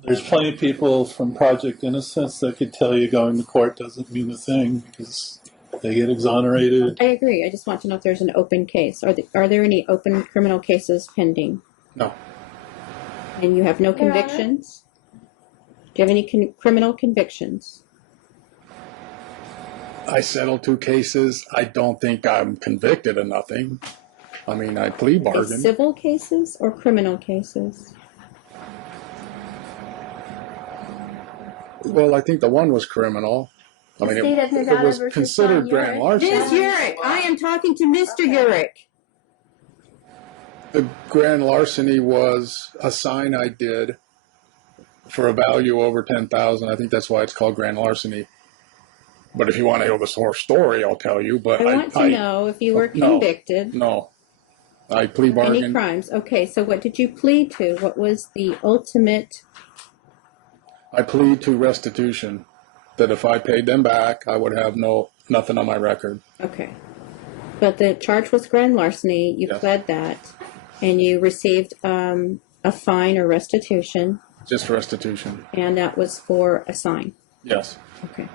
There's plenty of people from Project Innocence that could tell you going to court doesn't mean a thing because they get exonerated. I agree. I just want to know if there's an open case. Are there any open criminal cases pending? No. And you have no convictions? Do you have any criminal convictions? I settled 2 cases. I don't think I'm convicted of nothing. I mean, I plea bargained. Civil cases or criminal cases? Well, I think the one was criminal. I mean, it was considered grand larceny. Ms. Urich, I am talking to Mr. Urich. The grand larceny was a sign I did for a value over $10,000. I think that's why it's called grand larceny. But if you want to know the whole story, I'll tell you. But I want to know if you were convicted. No. I plea bargained. Any crimes? Okay, so what did you plead to? What was the ultimate? I plead to restitution. That if I paid them back, I would have nothing on my record. Okay. But the charge was grand larceny. You pled that. And you received a fine or restitution. Just restitution. And that was for a sign. Yes. Okay.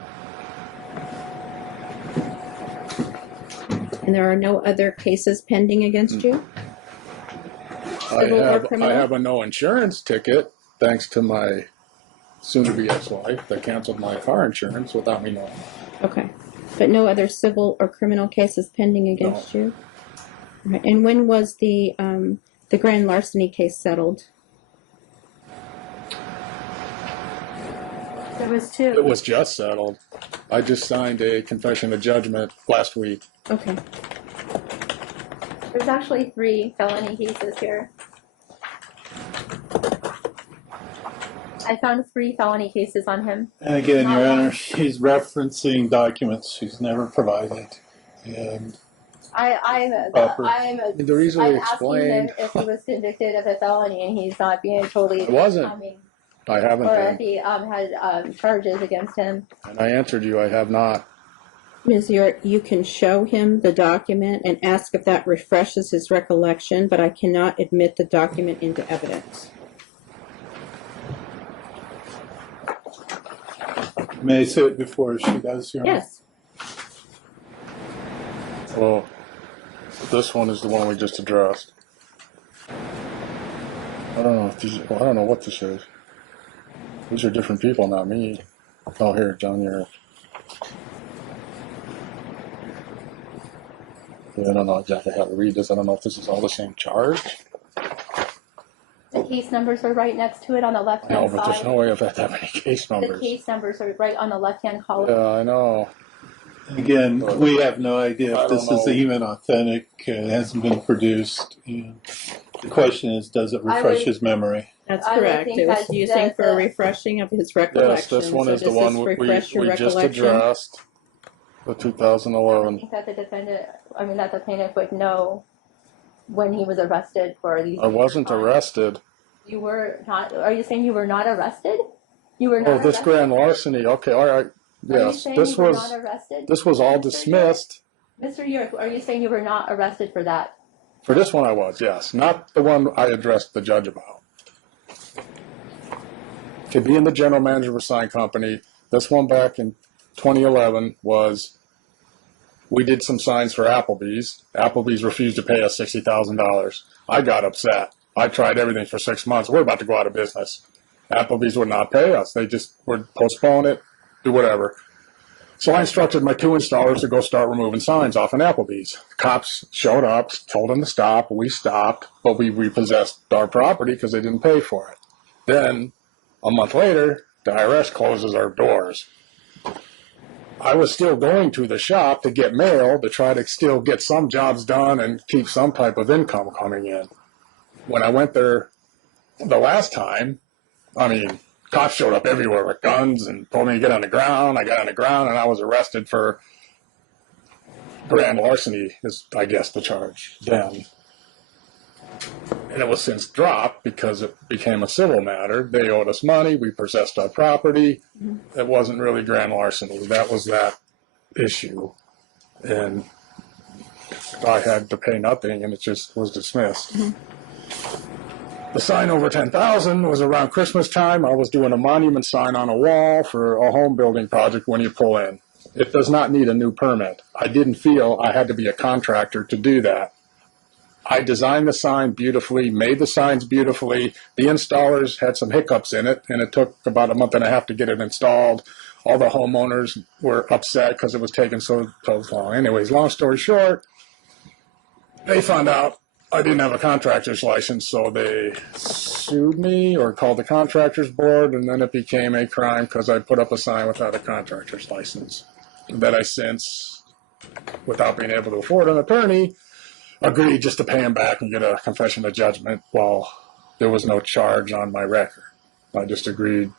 And there are no other cases pending against you? civil or criminal? I have a no insurance ticket thanks to my soon-to-be ex-wife that canceled my car insurance without me knowing. Okay. But no other civil or criminal cases pending against you? Right. And when was the grand larceny case settled? There was two. It was just settled. I just signed a confession of judgment last week. Okay. There's actually 3 felony cases here. I found 3 felony cases on him. And again, Not Your one. Honor, she's referencing documents she's never provided. And The reason we I'm asking him explained, if he was convicted of a felony, and he's not being totally. I wasn't. I haven't Or if been. he had charges against him. And I answered you, I have not. Ms. York, you can show him the document and ask if that refreshes his recollection, but I cannot admit the document into evidence. may I say it before she does, Your Honor? Yes. Well, this one is the one we just addressed. I don't know if these, well, I don't know what this is. These are different people, not me. Oh, here, John, you're. Yeah, I don't know exactly how to read this. I don't know if this is all the same charge. The case numbers are right next to it on the No, left-hand but there's side. no way I've had that many case The numbers. case numbers are right on the left-hand column. Yeah, I know. Again, we have no idea I if don't this is know. even authentic. It hasn't been produced. And the question is, does it refresh would- his memory? That's I would correct. think It was that using for a the- refreshing of his recollection. Yes, this one So is the does one this we refresh your just recollection? addressed. The I 2011. think that the defendant, that the plaintiff would know when he was arrested for these. I wasn't crimes. arrested. You were not. Are you saying you were not arrested? You were not. Oh, this arrested? grand larceny. Okay, all right. Are you Yes, saying this you were was not arrested? all Mr. dismissed. Mr. York, are you saying you were not arrested for that? For this one, I was, yes, not the one I addressed the judge about. To being the general manager of a sign company, this one back in 2011 was, we did some signs for Applebee's. Applebee's refused to pay us $60,000. I got upset. I tried everything for 6 months. We're about to go out of business. Applebee's would not pay us. They just would postpone it, do whatever. So I instructed my 2 installers to go start removing signs off an Applebee's. Cops showed up, told them to stop. We stopped, but we repossessed our property because they didn't pay for it. Then, a month later, the IRS closes our doors. I was still going to the shop to get mail to try to still get some jobs done and keep some type of income coming in. When I went there the last time, cops showed up everywhere with guns and told me to get on the ground. I got on the ground and I was arrested for grand larceny is, I guess, the charge then. And it was since dropped because it became a civil matter. They owed us money. We possessed our property. It wasn't really grand larceny. That was that issue. And I had to pay nothing and it just was dismissed. The sign over 10,000 was around Christmas time. I was doing a monument sign on a wall for a home building project when you pull in. It does not need a new permit. I didn't feel I had to be a contractor to do that. I designed the sign beautifully, made the signs beautifully. The installers had some hiccups in it, and it took about a month and a half to get it installed. All the homeowners were upset because it was taking so long. Anyways, long story short, they found out I didn't have a contractor's license, so they sued me or called the contractors board, and then it became a crime because I put up a sign without a contractor's license. That I since, without being able to afford an attorney, agreed just to pay him back and get a confession of judgment while there was no charge on my record. I just agreed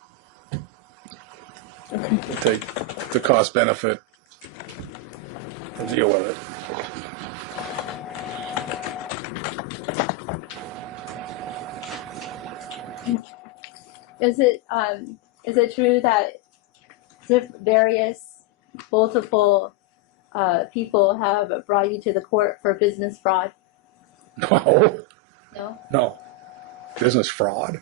to take the cost benefit and deal with it. Is it true that various multiple people have brought you to the court for business fraud? No. No. No. Business fraud.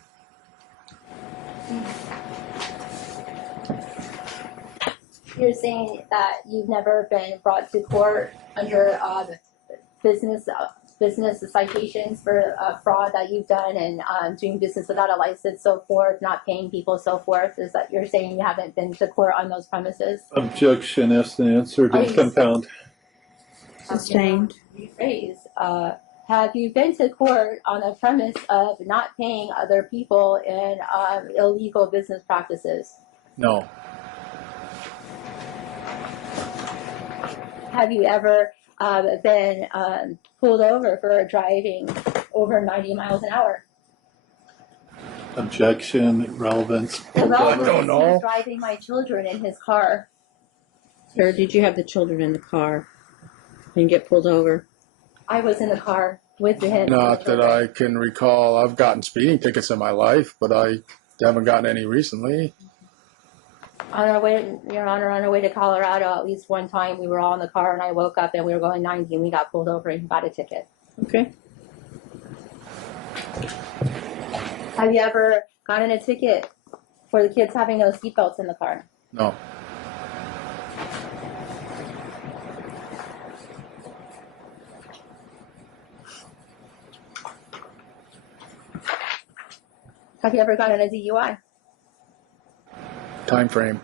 You're saying that you've never been brought to court under business business citations for fraud that you've done and doing business without a license, so forth, not paying people, so forth? Is that you're saying you haven't been to court on those premises? Objection is the answer to compound. Sustained. Rephrase. Have you been to court on the premise of not paying other people in illegal business practices? No. Have you ever been pulled over for driving over 90 miles an hour? Objection, relevance. The relevance don't is know. he was driving my children in his car. Sir, did you have the children in the car and get pulled over? I was in the car with him. Not that I can recall. I've gotten speeding tickets in my life, but I haven't gotten any recently. On our way, Your Honor, on our way to Colorado, at least one time we were all in the car and I woke up and we were going 90 and we got pulled over and got a ticket. Okay. Have you ever gotten a ticket for the kids having no seatbelts in the car? No. Have you ever gotten a DUI? Time frame.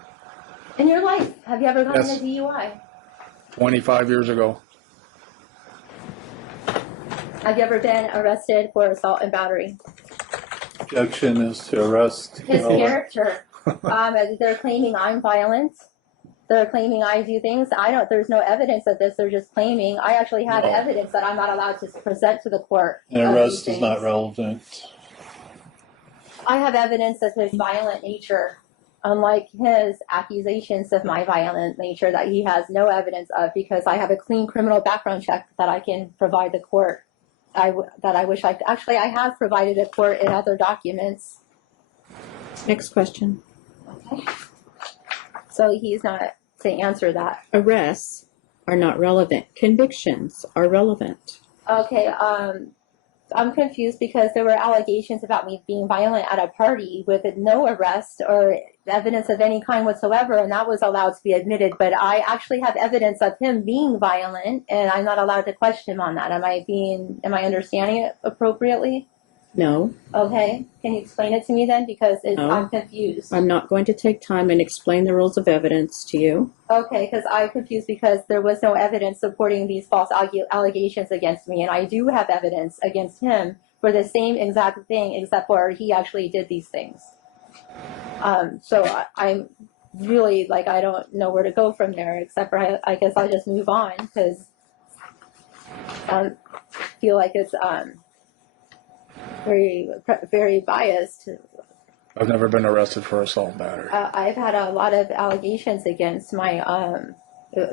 In your life, have you ever gotten Yes. a DUI? 25 years ago. Have you ever been arrested for assault and battery? Objection is to arrest. His character. They're claiming I'm violent. They're claiming I do things. There's no evidence of this. They're just claiming. I actually have No. evidence that I'm not allowed to present to the court. An of arrest these is not things. relevant. I have evidence of his violent nature, unlike his accusations of my violent nature that he has no evidence of, because I have a clean criminal background check that I can provide the court. I have provided the court in other documents. Next question. Okay. So he's not to answer that. Arrests are not relevant. Convictions are relevant. Okay, I'm confused because there were allegations about me being violent at a party with no arrest or evidence of any kind whatsoever, and that was allowed to be admitted. But I actually have evidence of him being violent, and I'm not allowed to question him on that. Am I understanding it appropriately? No, Okay, can you explain it to me then? Because No. I'm confused. I'm not going to take time and explain the rules of evidence to you. Okay, because I'm confused because there was no evidence supporting these false allegations against me, and I do have evidence against him for the same exact thing, except for he actually did these things. So I'm really, I don't know where to go from there, except for I guess I'll just move on, because I feel like it's very biased. I've never been arrested for assault and battery. I've had a lot of allegations against my,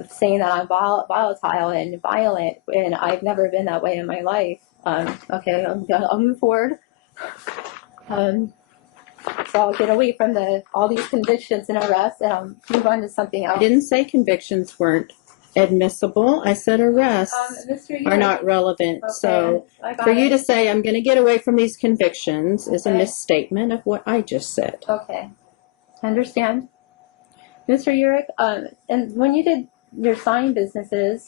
saying that I'm volatile and violent, and I've never been that way in my life. Okay, I'll move forward. So I'll get away from all these convictions and arrests, and I'll move on to something else. I didn't say convictions weren't admissible. I said arrests Mr. are not relevant. Okay, So I got for you it. to say I'm going to get away from these convictions is a Okay. misstatement of what I just said. Okay, I understand. Mr. Urich, and when you did your sign businesses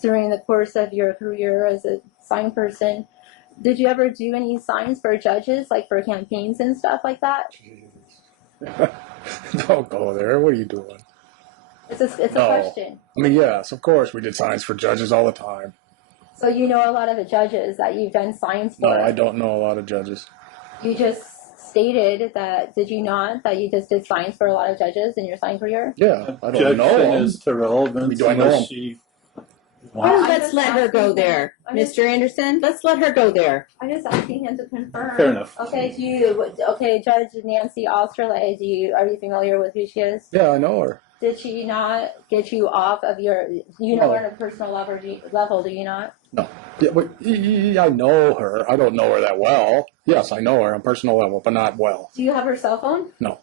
during the course of your career as a sign person, did you ever do any signs for judges, like for campaigns and stuff like that? Don't go there. What are you doing? It's a No. question. I mean, yes, of course, we did signs for judges all the time. So you know a lot of the judges that you've done signs for. No, I don't know a lot of judges. You just stated that, did you not, that you just did signs for a lot of judges in your sign career? Yeah, I don't know Objection them. is to relevance Do I know unless them? she Oh, wants. let's let her go there. I'm just- Mr. Anderson, let's let her go there. I'm just asking him to confirm. Fair enough. Okay, Judge Nancy Osterley, are you familiar with who she is? Yeah, I know her. Did she not get you off of your, you know her on a personal level, do you not? No. Yeah, but I know her. I don't know her that well. Yes, I know her on a personal level, but not well. Do you have her cell phone? No.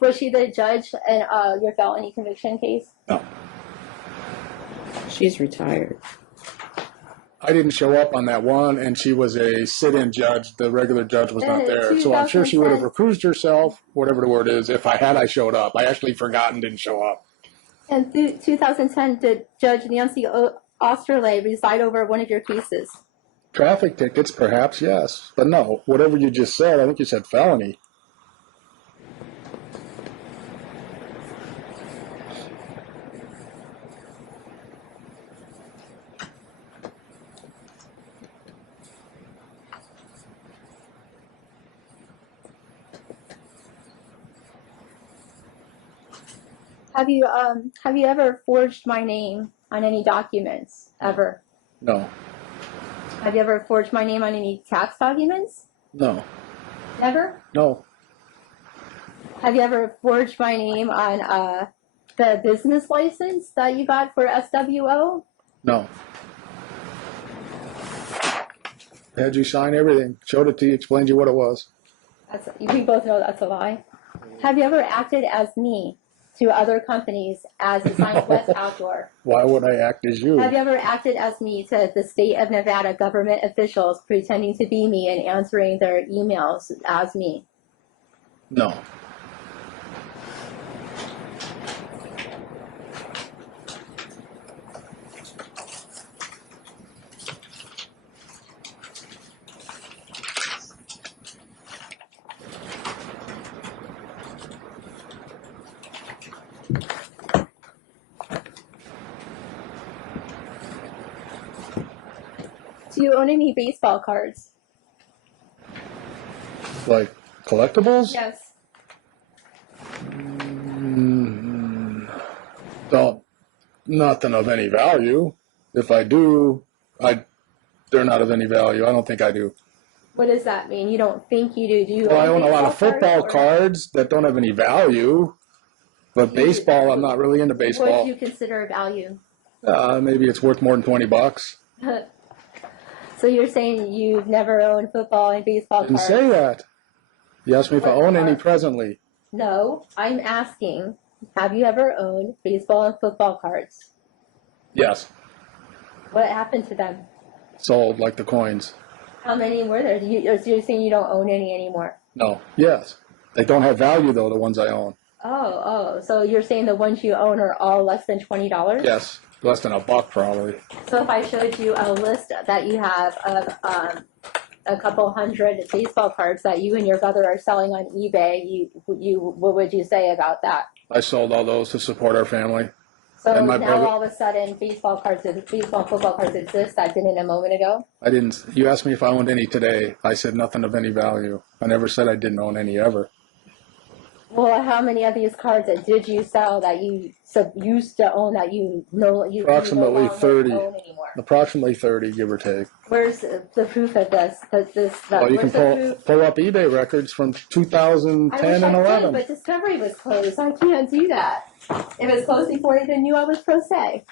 Was she the judge in your felony conviction case? No. She's retired. I didn't show up on that one, and she was a sit-in judge. The regular judge was not there. So I'm sure she would have recused herself, whatever the word is, if I showed up. I actually forgot and didn't show up. In 2010, did Judge Nancy Osterley reside over one of your cases? Traffic tickets, perhaps, yes. But no, whatever you just said, I think you said felony. Have you ever forged my name on any documents ever? No. Have you ever forged my name on any tax documents? No. Never? No. Have you ever forged my name on the business license that you got for SWO? No. Had you sign everything, showed it to you, explained to you what it was. We both know that's a lie. Have you ever acted as me to other companies as Design West Outdoor? Why would I act as you? Have you ever acted as me to the state of Nevada government officials pretending to be me and answering their emails as me? No. Do you own any baseball cards? Like collectibles? Yes. Don't. Nothing of any value. If I do, they're not of any value. I don't think I do. What does that mean? You don't think you do? Do you? Well, I own a lot baseball of football cards, cards that don't have any value. But baseball, I'm not really into What baseball. do you consider value? Maybe it's worth more than $20. So you're saying you've never owned football and baseball Didn't cards? say that. You asked me if I own any presently. No, I'm asking, have you ever owned baseball and football cards? Yes. What happened to them? Sold like the coins. How many were there? You're saying you don't own any anymore? No. Yes. They don't have value though, the ones I own. Oh, so you're saying the ones you own are all less than $20? Yes. Less than $1 probably. So if I showed you a list that you have of a couple hundred baseball cards that you and your brother are selling on eBay, what would you say about that? I sold all those to support our family. So And now my brother- all of a sudden baseball football cards exist that didn't a moment ago? I didn't. You asked me if I owned any today. I said nothing of any value. I never said I didn't own any ever. Well, how many of these cards did you sell that you used to own that you Approximately no longer 30. own anymore? Approximately 30, give or take. Where's the proof of this? Well, you Where's can the pull proof? up eBay records from I 2010 wish and I could, 11. but Discovery was closed. I can't do that. It was closed before I even knew I was pro se.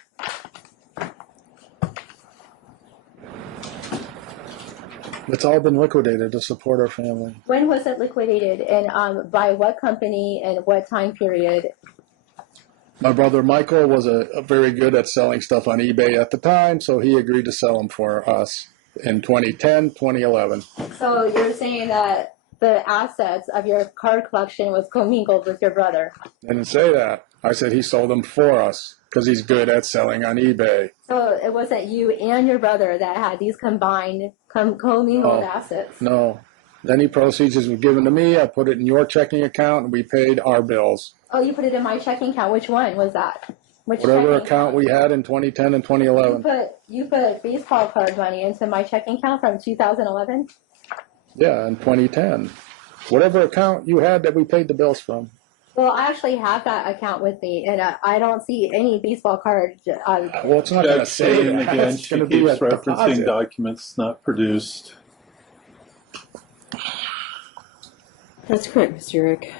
It's all been liquidated to support our family. When was it liquidated, and by what company and what time period? My brother Michael was a very good at selling stuff on eBay at the time, so he agreed to sell them for us in 2010, 2011. So you're saying that the assets of your card collection was commingled with your brother? I didn't say that. I said he sold them for us because he's good at selling on eBay. So it wasn't you and your brother that had these combined, commingled No. assets? No. Any proceeds was given to me. I put it in your checking account, and we paid our bills. Oh, you put it in my checking account. Which one was that? Which Whatever checking account we had in 2010 and 2011. You put baseball card money into my checking account from 2011? Yeah, in 2010. Whatever account you had that we paid the bills from. Well, I actually have that account with me, and I don't see any baseball cards. Well, it's not going to Judge say saying that. again, It's she going to be keeps a referencing deposit. documents not produced. That's correct, Mr. Eric.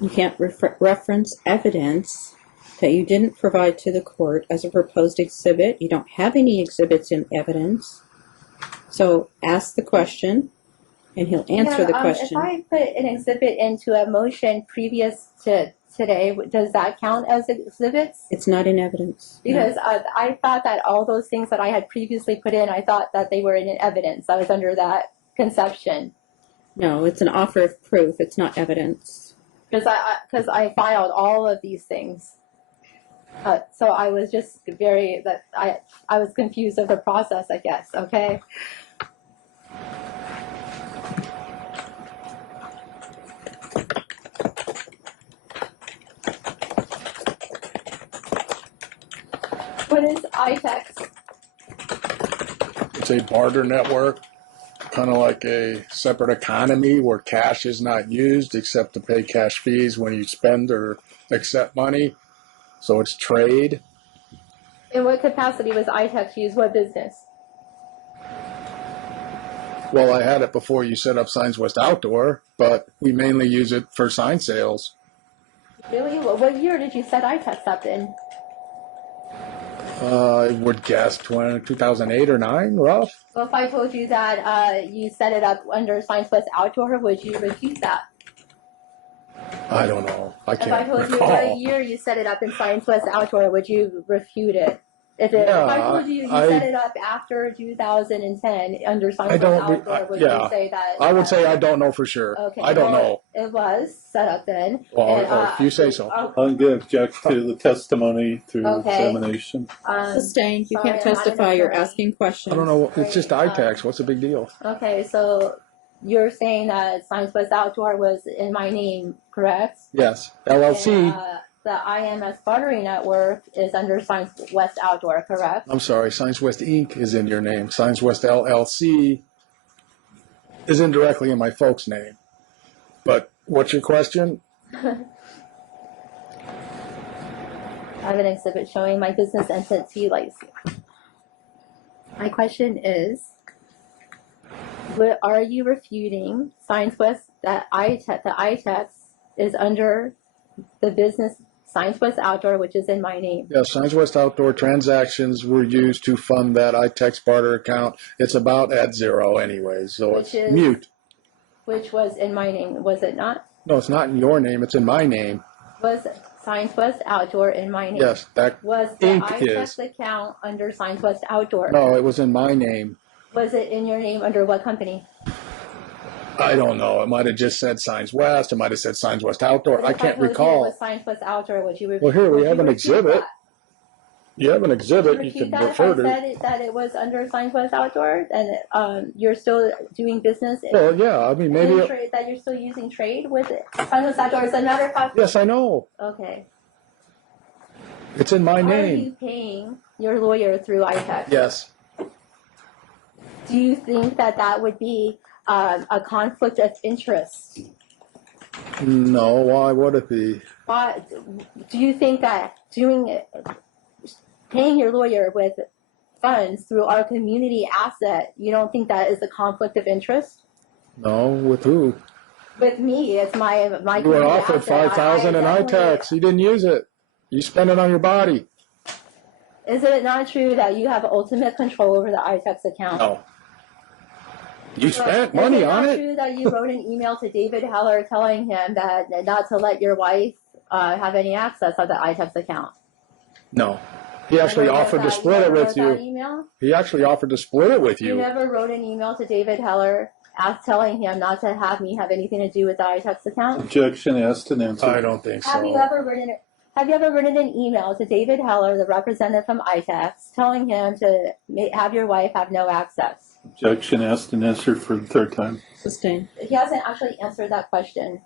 You can't reference evidence that you didn't provide to the court as a proposed exhibit. You don't have any exhibits in evidence. So ask the question, and he'll answer the question. If I put an exhibit into a motion previous to today, does that count as exhibits? It's not in evidence. No. Because I thought that all those things that I had previously put in, I thought that they were in evidence. I was under that conception. No, it's an offer of proof. It's not evidence. Because I filed all of these things. So I was just I was confused of the process, I guess. Okay. What is ITEX? It's a barter network, kind of like a separate economy where cash is not used except to pay cash fees when you spend or accept money. So it's trade. In what capacity was ITEX used? What business? Well, I had it before you set up Signs West Outdoor, but we mainly use it for sign sales. Really? What year did you set ITEX up in? I would guess 2008 or 9, rough. Well, if I told you that you set it up under Signs West Outdoor, would you refute that? I don't know. I If I can't told you recall. what year you set it up in Signs West Outdoor, would you refute it? If I told you set it up after 2010 under Signs West Outdoor, would you say that? I would say I don't know for sure. Okay, I don't know. It was set up then. Well, if you say so. I'm going to object to the testimony through Okay. examination. Sustained. You sorry, can't I'm not an testify. You're attorney. asking questions. I don't know. It's just ITAX. What's the big deal? Okay, so you're saying that Signs West Outdoor was in my name, correct? Yes. LLC. And, the IMS bartering network is under Signs West Outdoor, correct? I'm sorry. Signs West Inc. is in your name. Signs West LLC is indirectly in my folks' name. But what's your question? I have an exhibit showing my business entity license. My question is, are you refuting Signs West that the ITEX is under the business Signs West Outdoor, which is in my name? Yes, Signs West Outdoor transactions were used to fund that iTex barter account. It's about at zero anyway, so it's mute. Which was in my name, was it not? No, it's not in your name. It's in my name. Was Signs West Outdoor in my name? Yes, that was the Inc. ITEX is. account under Signs West Outdoor? No, it was in my name. Was it in your name under what company? I don't know. It might have just said Signs West. It might have said Signs West Outdoor. I can't recall. It was Signs West Outdoor. Would you refute? Well, here we have an exhibit. That? You have an exhibit. You Refute can that refer if I to. said that it was under Signs West Outdoor, and you're still doing business. Well, yeah. I mean, maybe. That you're still using trade with it. Signs West Outdoor. As a matter of fact. Yes, I know. Okay. It's in my name. Are you paying your lawyer through ITEX? Yes. Do you think that would be a conflict of interest? No. Why would it be? Do you think that paying your lawyer with funds through our community asset, you don't think that is a conflict of interest? No. With who? With me, it's my You were community offered asset. $5,000 in iTax. You didn't use it. You spent it on your body. Is it not true that you have ultimate control over the iTex account? No. You spent money on Is it not it. true that you wrote an email to David Heller telling him that not to let your wife have any access of the iTex account? No. He actually offered to split it with you. Email? He actually offered to split it with You you. never wrote an email to David Heller telling him not to have me have anything to do with the iTex account? Objection asked and answered. I don't think so. Have you ever written an email to David Heller, the representative from ITEX, telling him to have your wife have no access? Objection asked and answered for the third time. Sustained. He hasn't actually answered that question.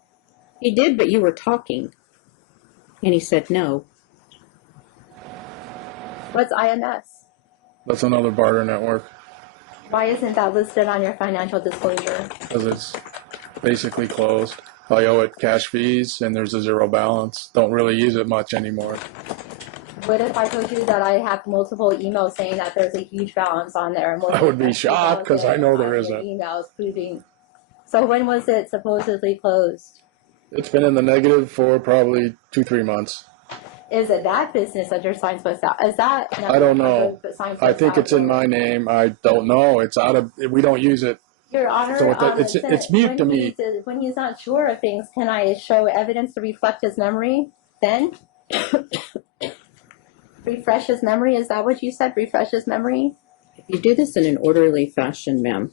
He did, but you were talking. And he said no. What's IMS? That's another barter network Why isn't that listed on your financial disclosure? because it's basically closed. I owe it cash fees and there's a zero balance. Don't really use it much anymore. What if I told you that I have multiple emails saying that there's a huge balance on there? I would be shocked because I know there isn't. Emails proving. So when was it supposedly closed? It's been in the negative for probably 2-3 months. Is it that business under Signs West Out? Is that? I don't know. I think it's in my name. I don't know. It's out of. We don't use it. Your Honor, So it's mute to me. When he's not sure of things, can I show evidence to reflect his memory then? Refresh his memory? Is that what you said? Refresh his memory? You do this in an orderly fashion, ma'am.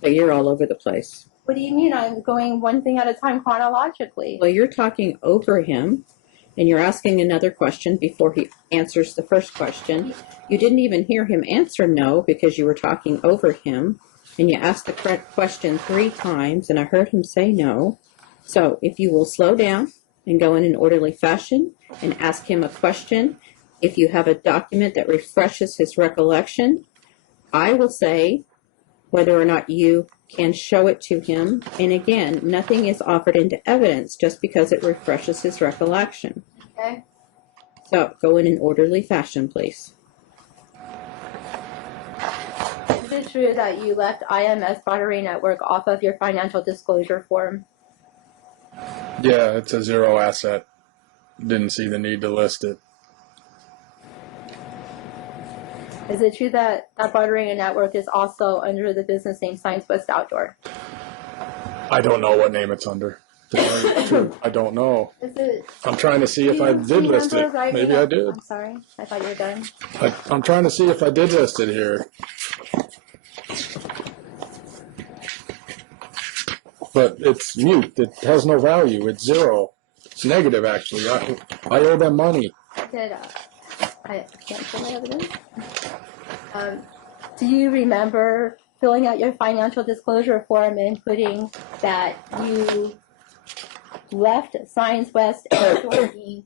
But you're all over the place. What do you mean? I'm going one thing at a time chronologically. Well, you're talking over him, and you're asking another question before he answers the first question. You didn't even hear him answer no because you were talking over him, and you asked the correct question 3 times, and I heard him say no. So if you will slow down and go in an orderly fashion and ask him a question, if you have a document that refreshes his recollection, I will say whether or not you can show it to him. And again, nothing is offered into evidence just because it refreshes his recollection. Okay. So go in an orderly fashion, please. Is it true that you left IMS Battery Network off of your financial disclosure form? Yeah, it's a zero asset. Didn't see the need to list it. Is it true that Bartering Network is also under the business name Science West Outdoor? I don't know what name it's under. To tell you the truth, I don't know. Is it? I'm trying to see if I did list it. Maybe I did. I'm sorry. I thought you were done. I'm trying to see if I did list it here. But it's mute. It has no value. It's zero. It's negative, actually. I owe them money. Did I can't show my evidence? Do you remember filling out your financial disclosure form and putting that you left Science West Outdoor Inc.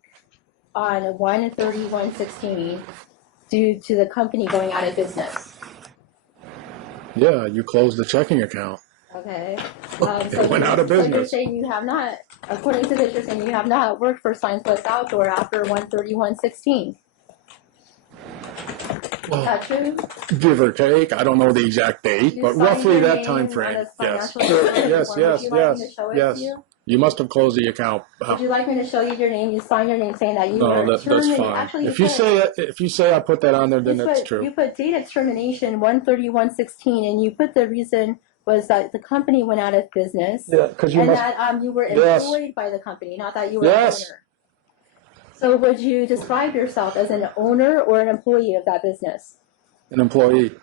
on 1/31/16 due to the company going out of business? Yeah, you closed the checking account. Okay. It went out of So you're business. saying you have not, according to this, you're saying you have not worked for Science West Outdoor after 1/31/16. Is that true? Give or take. I don't know the exact date, You but signed roughly your that name time on frame. this Yes. financial disclosure Yes, form. yes, Would you like me yes, to show it yes. to you? You must have closed the account. Would you like me to show you your name? You signed your name saying that you No, were that's terminated. fine. Actually, If you say I put that on there, then you that's put, true. You put date of termination 1/31/16, and you put the reason was that the company went out of business, Yeah, because you and must. that you were Yes. employed by the company, not that you were Yes. an owner. So would you describe yourself as an owner or an employee of that business? An employee.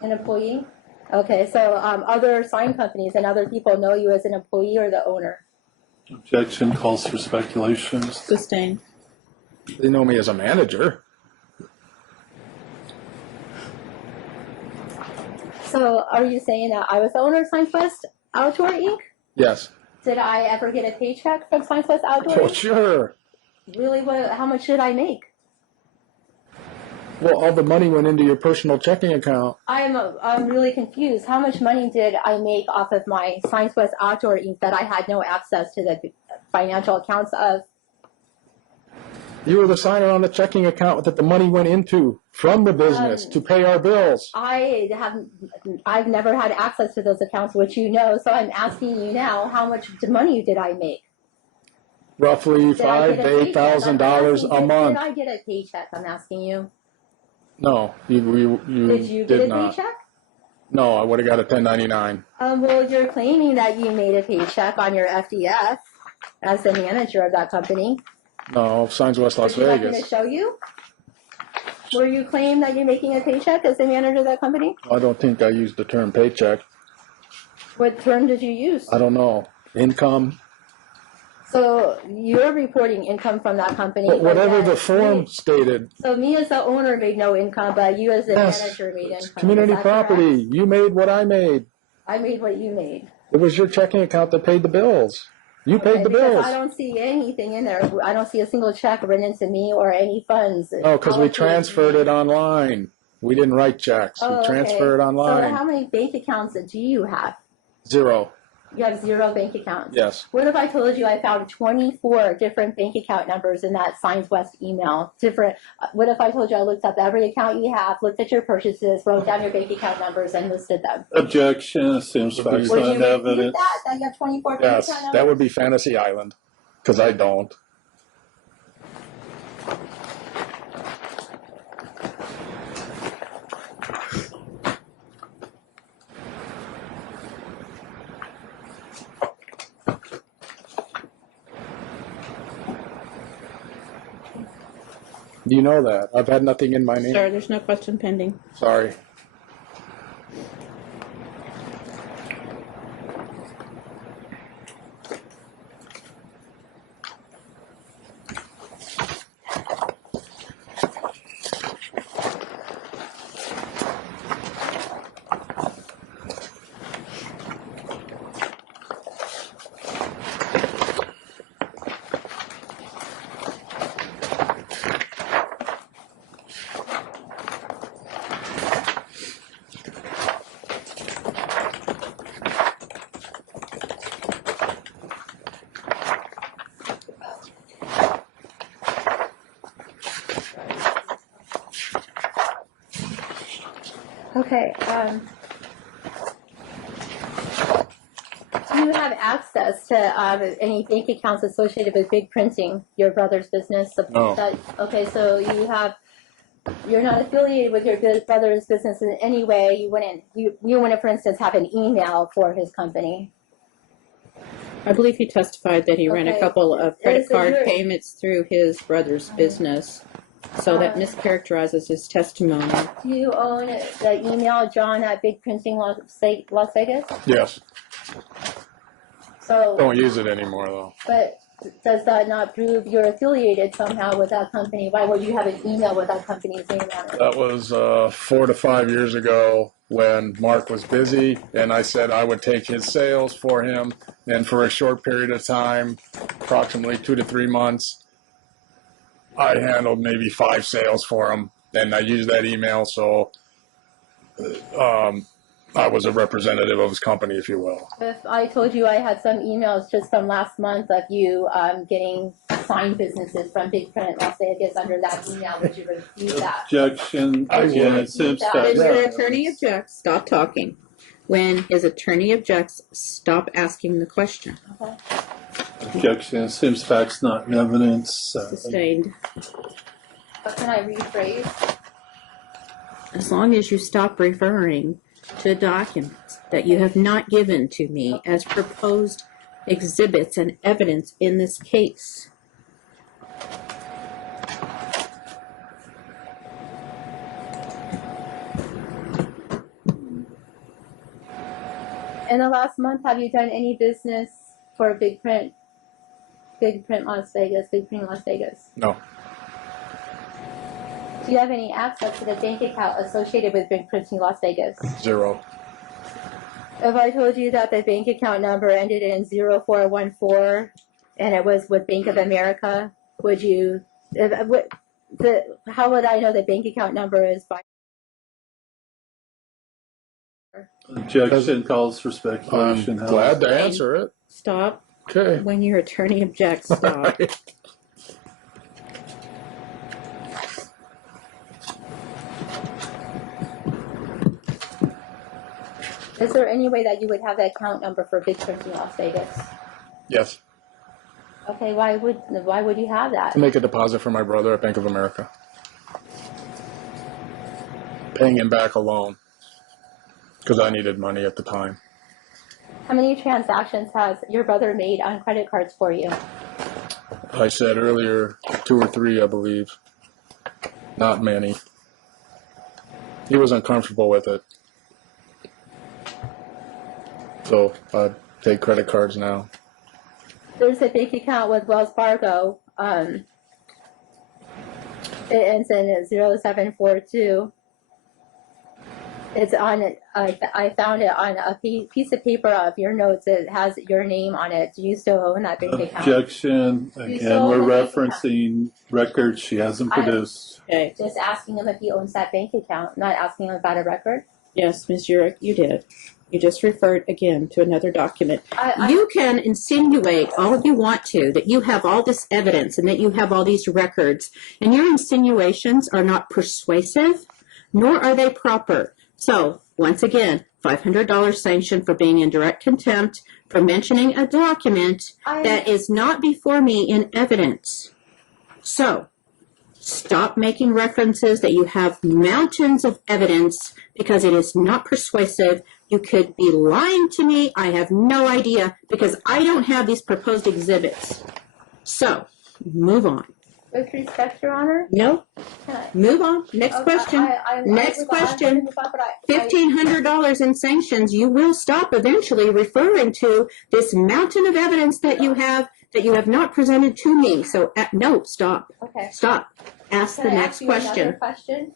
An employee? Okay, so other sign companies and other people know you as an employee or the owner? Objection calls for speculation. Sustained. They know me as a manager. So are you saying that I was the owner of Science West Outdoor Inc.? Yes. Did I ever get a paycheck from Science West Outdoor Oh, Inc.? sure. Really, how much did I make? Well, all the money went into your personal checking account. I'm really confused. How much money did I make off of my Science West Outdoor Inc. that I had no access to the financial accounts of? You were the signer on the checking account that the money went into from the business to pay our bills. I've never had access to those accounts, which you know, so I'm asking you now, how much money did I make? Roughly Did I $5,000 get to a paycheck? $8,000 a month. Did I get a paycheck? I'm asking you. No, you Did you get a not. paycheck? No, I would have got a 1099. Well, you're claiming that you made a paycheck on your FDF as the manager of that company. No, Signs West Las Would you like me to Vegas. show you? Where you claim that you're making a paycheck as the manager of that company? I don't think I used the term paycheck. What term did you use? I don't know. Income. So you're reporting income from that company. Whatever but the form stated. So me as the owner made no income, but you as the manager made It's income. community Is that property. correct? You made what I made. I made what you made. It was your checking account that paid the bills. You paid the Because bills. I don't see anything in there. I don't see a single check written to me or any funds. Oh, because we allocated to transferred me. it online. We didn't write checks. Oh, We transferred it So online. how many bank accounts do you have? 0. You have 0 bank accounts. Yes. What if I told you I found 24 different bank account numbers in that Signs West email? What if I told you I looked up every account you have, looked at your purchases, wrote down your bank account numbers, and listed them? Objection assumes facts Would you and refute evidence. that you have 24 bank Yes, account numbers? that would be Fantasy Island. Because I don't. Do you know that? I've had nothing in my name. Sir, there's no question pending. Sorry. Okay. Do you have access to any bank accounts associated with Big Printing, your brother's business? No. Okay, so you're not affiliated with your brother's business in any way. You wouldn't, for instance, have an email for his company. I believe he testified that he ran a couple of credit card payments through his brother's business. So that mischaracterizes his testimony. Do you own the email, John at Big Printing Las Vegas? Yes. So Don't use it anymore, though. But does that not prove you're affiliated somehow with that company? Why would you have an email with that company's name on it? That was 4 to 5 years ago when Mark was busy, and I said I would take his sales for him. And for a short period of time, approximately 2 to 3 months, I handled maybe 5 sales for him. And I used that email, so I was a representative of his company, if you will. If I told you I had some emails just from last month of you getting signed businesses from Big Print Las Vegas under that email, would you refuse that? Objection. Again, it seems When that your attorney objects, stop talking. When his attorney objects, stop asking the question. Okay. objection. It seems facts not in evidence. Sustained. But can I rephrase? As long as you stop referring to documents that you have not given to me as proposed exhibits and evidence in this case. In the last month, have you done any business for Big Print Las Vegas, Big Print Las Vegas? No. Do you have any access to the bank account associated with Big Printing Las Vegas? 0. If I told you that the bank account number ended in 0414 and it was with Bank of America, would you? How would I know the bank account number is by? Objection calls for speculation. I'm glad to answer it. Stop. Okay. When your attorney objects, stop. Is there any way that you would have that account number for Big Printing Las Vegas? Yes. Okay, why would you have that? To make a deposit for my brother at Bank of America. Paying him back a loan. Because I needed money at the time. How many transactions has your brother made on credit cards for you? I said earlier 2 or 3, I believe. Not many. He was uncomfortable with it. So I take credit cards now. There's a bank account with Wells Fargo. It ends in 0742. It's on. I found it on a piece of paper of your notes. It has your name on it. Do you still own that bank account? Objection. Again, we're referencing records she hasn't produced. Okay. Just asking him if he owns that bank account, not asking him about a record. Yes, Ms. Urich, you did. You just referred again to another document. You can insinuate all you want to, that you have all this evidence and that you have all these records, and your insinuations are not persuasive, nor are they proper. So, once again, $500 sanction for being in direct contempt for mentioning a document that is not before me in evidence. So, stop making references that you have mountains of evidence because it is not persuasive. You could be lying to me. I have no idea because I don't have these proposed exhibits. So, move on. With respect, Your Honor? No. Move on. Next question. Next question. $1,500 in sanctions. You will stop eventually referring to this mountain of evidence that you have not presented to me. So, no, stop. Okay. Stop. Ask the next question. Another question?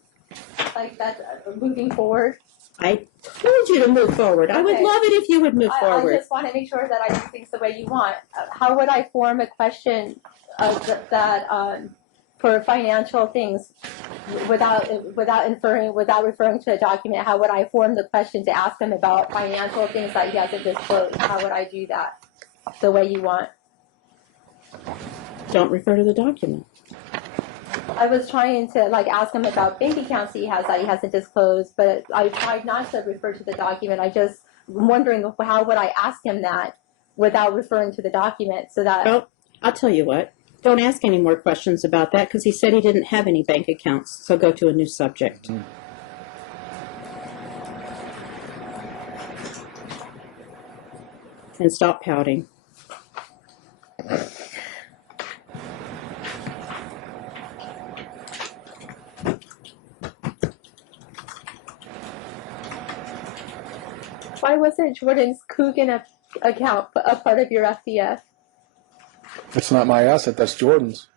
Like that, moving forward? I told you to move forward. I would Okay. love it if you would move forward. I just want to make sure that I do things the way you want. How would I form a question for financial things without referring to a document? How would I form the question to ask him about financial things that he hasn't disclosed? How would I do that the way you want? Don't refer to the document. I was trying to like ask him about bank accounts he has that he hasn't disclosed, but I tried not to refer to the document. I just wondering how would I ask him that without referring to the document, so that. Well, I'll tell you what. Don't ask any more questions about that because he said he didn't have any bank accounts. So go to a new subject. And stop pouting. Why wasn't Jordan's Coogan account a part of your FDF? It's not my asset, that's Jordan's.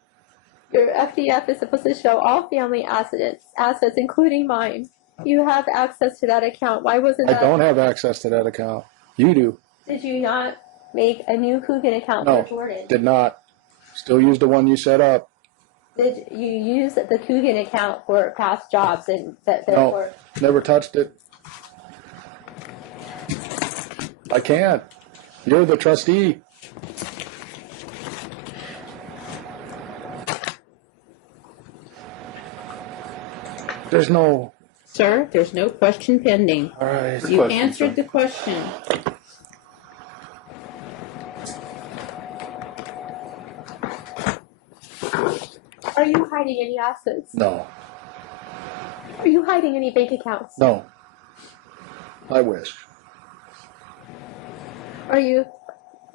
Your FDF is supposed to show all family assets, including mine. You have access to that account. Why wasn't that? I don't have access to that account. You do. Did you not make a new Coogan account No, for Jordan? did not. Still use the one you set up. Did you use the Coogan account for past jobs and therefore? No, never touched it. I can't. You're the trustee. There's no. Sir, there's no question pending. All right. You question, answered sir. the question. Are you hiding any assets? No. Are you hiding any bank accounts? No. I wish. Are you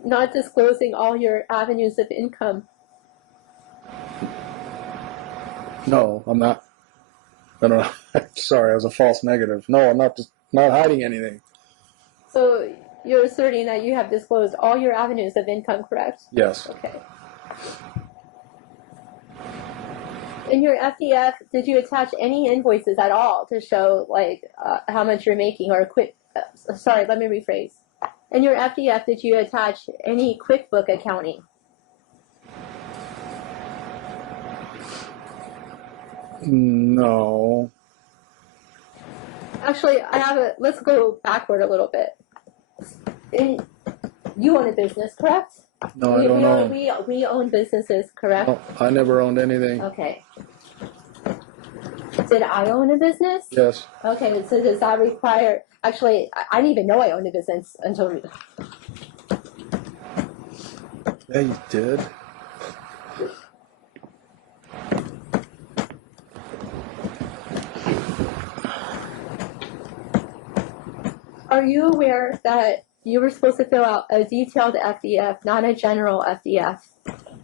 not disclosing all your avenues of income? No, I'm not. I don't know. Sorry, it was a false negative. No, I'm not hiding anything. So you're asserting that you have disclosed all your avenues of income, correct? Yes. Okay. In your FDF, did you attach any invoices at all to show like how much you're making or sorry, let me rephrase. In your FDF, did you attach any QuickBook accounting? No. Actually, let's go backward a little bit. You own a business, correct? No, I don't know. We own businesses, correct? No, I never owned anything. Okay. Did I own a business? Yes. Okay, so does that require, actually, I didn't even know I owned a business until. Yeah, you did. Are you aware that you were supposed to fill out a detailed FDF, not a general FDF?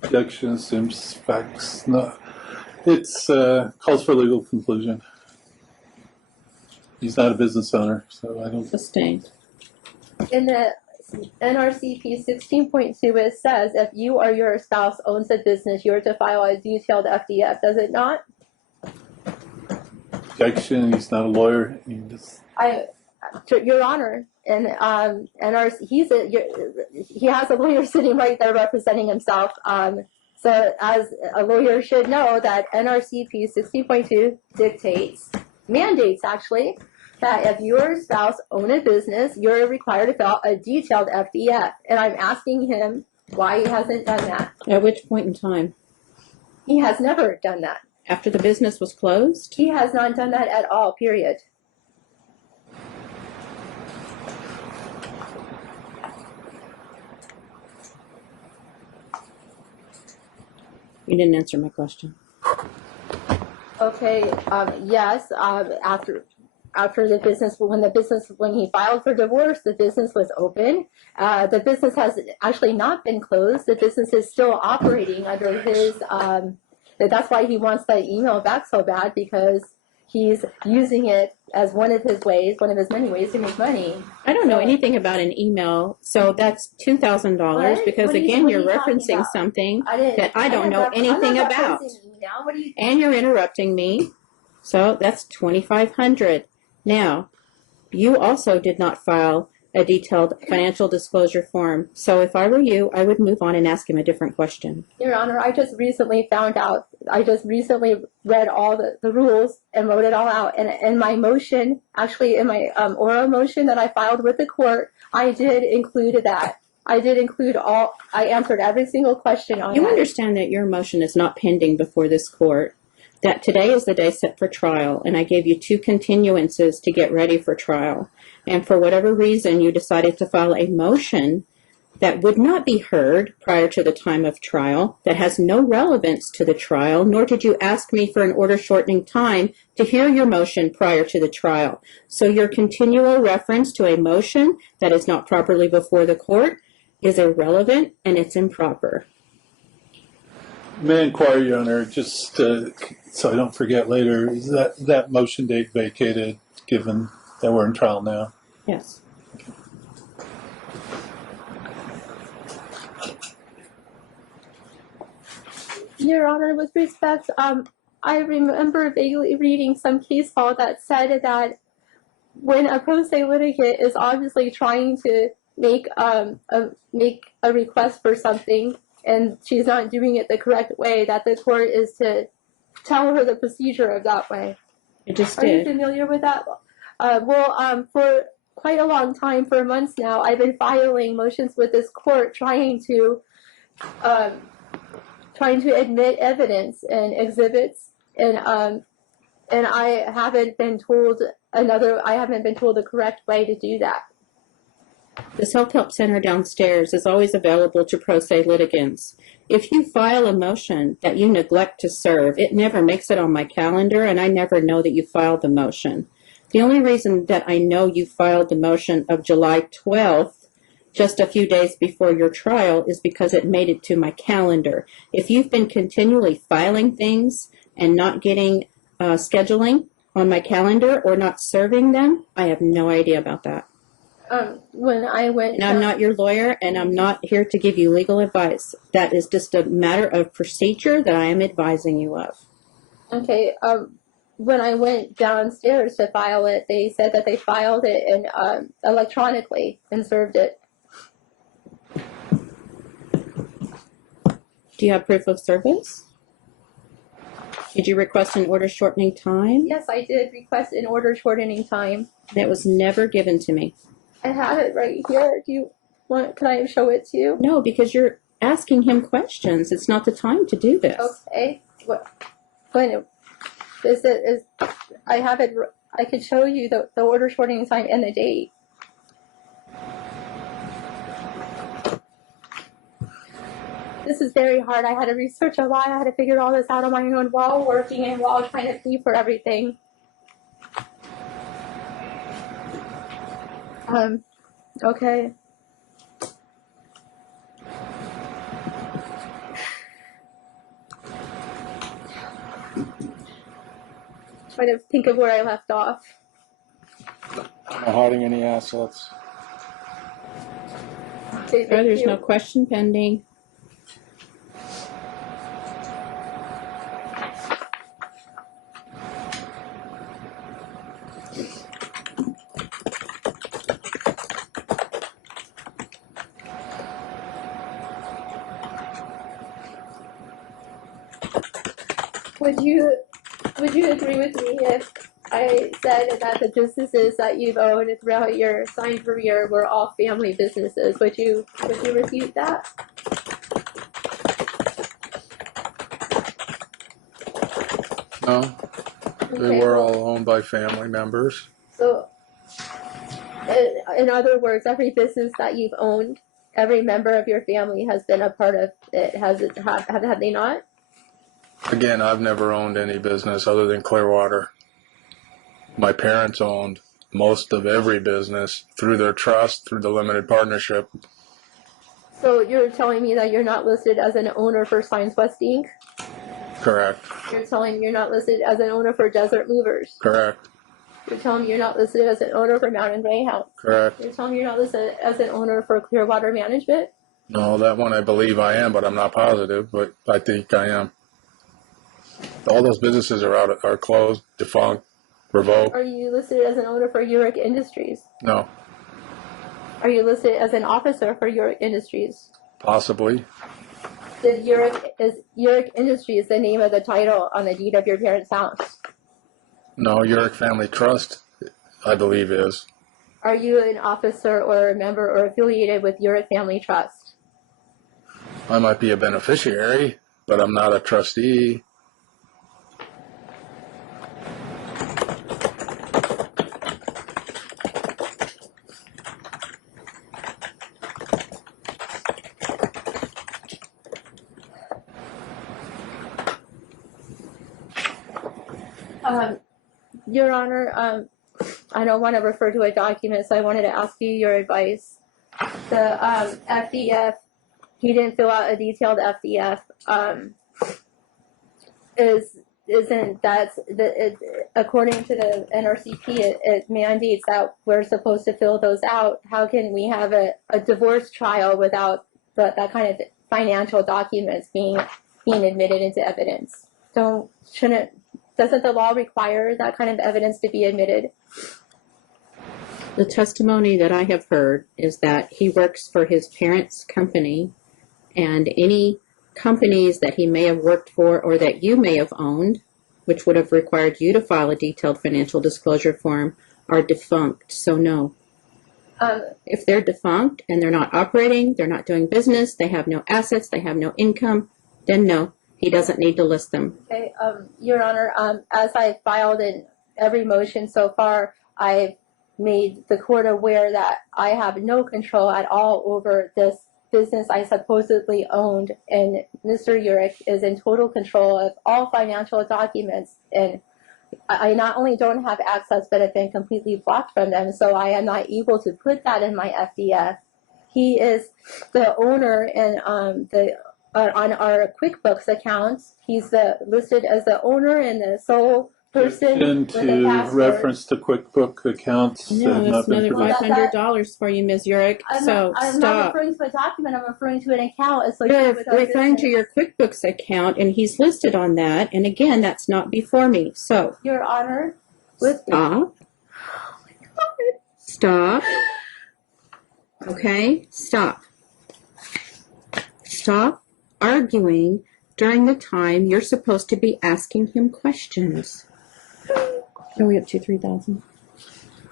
Objection assumes facts. No, it's calls for legal conclusion. He's not a business owner, so I don't. Sustained. In the NRCP 16.2, it says if you or your spouse owns a business, you're to file a detailed FDF. Does it not? Objection. He's not a lawyer. Your Honor, and he has a lawyer sitting right there representing himself. So as a lawyer should know that NRCP 16.2 mandates actually, that if your spouse own a business, you're required to fill out a detailed FDF. And I'm asking him why he hasn't done that. At which point in time? He has never done that. After the business was closed? He has not done that at all, period. You didn't answer my question. Okay, yes, after the business, when he filed for divorce, the business was open. The business has actually not been closed. The business is still operating under his, that's why he wants that email back so bad, because he's using it as one of his many ways to make money. I don't know anything about an email, so that's $2,000 because again, you're referencing something that I don't know anything about. And you're interrupting me, so that's $2,500. Now, you also did not file a detailed financial disclosure form. So if I were you, I would move on and ask him a different question. Your Honor, I just recently read all the rules and wrote it all out. And in my motion, actually in my oral motion that I filed with the court, I did include that. I answered every single question on that. You understand that your motion is not pending before this court. that today is the day set for trial, and I gave you 2 continuances to get ready for trial. And for whatever reason, you decided to file a motion that would not be heard prior to the time of trial, that has no relevance to the trial, nor did you ask me for an order shortening time to hear your motion prior to the trial. So your continual reference to a motion that is not properly before the court is irrelevant and it's improper. May I inquire, Your Honor, just so I don't forget later, is that motion date vacated, given that we're in trial now? Yes. Your Honor, with respect, I remember vaguely reading some case law that said that when a pro se litigant is obviously trying to make a request for something and she's not doing it the correct way, that the court is to tell her the procedure of that way. I just Are you did. familiar with that? For quite a long time, for months now, I've been filing motions with this court trying to admit evidence and exhibits, and I haven't been told the correct way to do that. The Self-Help Center downstairs is always available to pro se litigants. If you file a motion that you neglect to serve, it never makes it on my calendar, and I never know that you filed the motion. The only reason that I know you filed the motion of July 12th, just a few days before your trial, is because it made it to my calendar. If you've been continually filing things and not getting scheduling on my calendar or not serving them, I have no idea about that. When I went, And I'm not your lawyer, and I'm not here to give you legal advice. That is just a matter of procedure that I am advising you of. okay, when I went downstairs to file it, they said that they filed it in, electronically and served it. Do you have proof of service? Did you request an order shortening time? Yes, I did request an order shortening time. That was never given to me. I have it right here. Do you want? Can I show it to you? No, because you're asking him questions. It's not the time to do this. Okay. When this is, I have it. I could show you the order shortening time and the date. This is very hard. I had to research a lot. I had to figure all this out on my own while working and while trying to pay for everything. Okay. Trying to think of where I left off. Not hiding any assets. Okay, Sir, there's thank no you. question pending. Would you agree with me if I said that the businesses that you've owned throughout your assigned career were all family businesses? Would you refute that? No, they Okay, were well, all owned by family members. So, in other words, every business that you've owned, every member of your family has been a part of it. Have they not? Again, I've never owned any business other than Clearwater. My parents owned most of every business through their trust, through the limited partnership. So you're telling me that you're not listed as an owner for Science West Inc.? Correct. You're telling me you're not listed as an owner for Desert Movers? Correct. You're telling me you're not listed as an owner for Mountain Greyhound? Correct. You're telling me you're not listed as an owner for Clearwater Management? No, that one I believe I am, but I'm not positive, but I think I am. All those businesses are closed, defunct, revoked. Are you listed as an owner for Uric Industries? No. Are you listed as an officer for Uric Industries? Possibly. Is Uric Industries the name of the title on the deed of your parents' house? No, Uric Family Trust, I believe is. Are you an officer or a member or affiliated with Uric Family Trust? I might be a beneficiary, but I'm not a trustee. Your Honor, I don't want to refer to a document, so I wanted to ask you your advice. The FDF, he didn't fill out a detailed FDF. According to the NRCP, it mandates that we're supposed to fill those out. How can we have a divorce trial without that kind of financial documents being admitted into evidence? Doesn't the law require that kind of evidence to be admitted? The testimony that I have heard is that he works for his parents' company, and any companies that he may have worked for or that you may have owned, which would have required you to file a detailed financial disclosure form, are defunct. So no. If they're defunct and they're not operating, they're not doing business, they have no assets, they have no income, then no, he doesn't need to list them. Okay, Your Honor, as I filed in every motion so far, I've made the court aware that I have no control at all over this business I supposedly owned, and Mr. Urich is in total control of all financial documents, and I not only don't have access, but have been completely blocked from them, so I am not able to put that in my FDF. He is the owner and on our QuickBooks accounts. He's listed as the owner and the sole person Into with a password. reference to QuickBook accounts that No, have that's not been another produced. $500 for you, Ms. Urich. I'm So not stop. referring to a document. I'm referring to an account You're associated with our referring to business. your QuickBooks account, and he's listed on that. And again, that's not before me. So Your Honor, with stop. Stop. Okay, stop. Stop arguing during the time you're supposed to be asking him questions. Are we up to 3,000?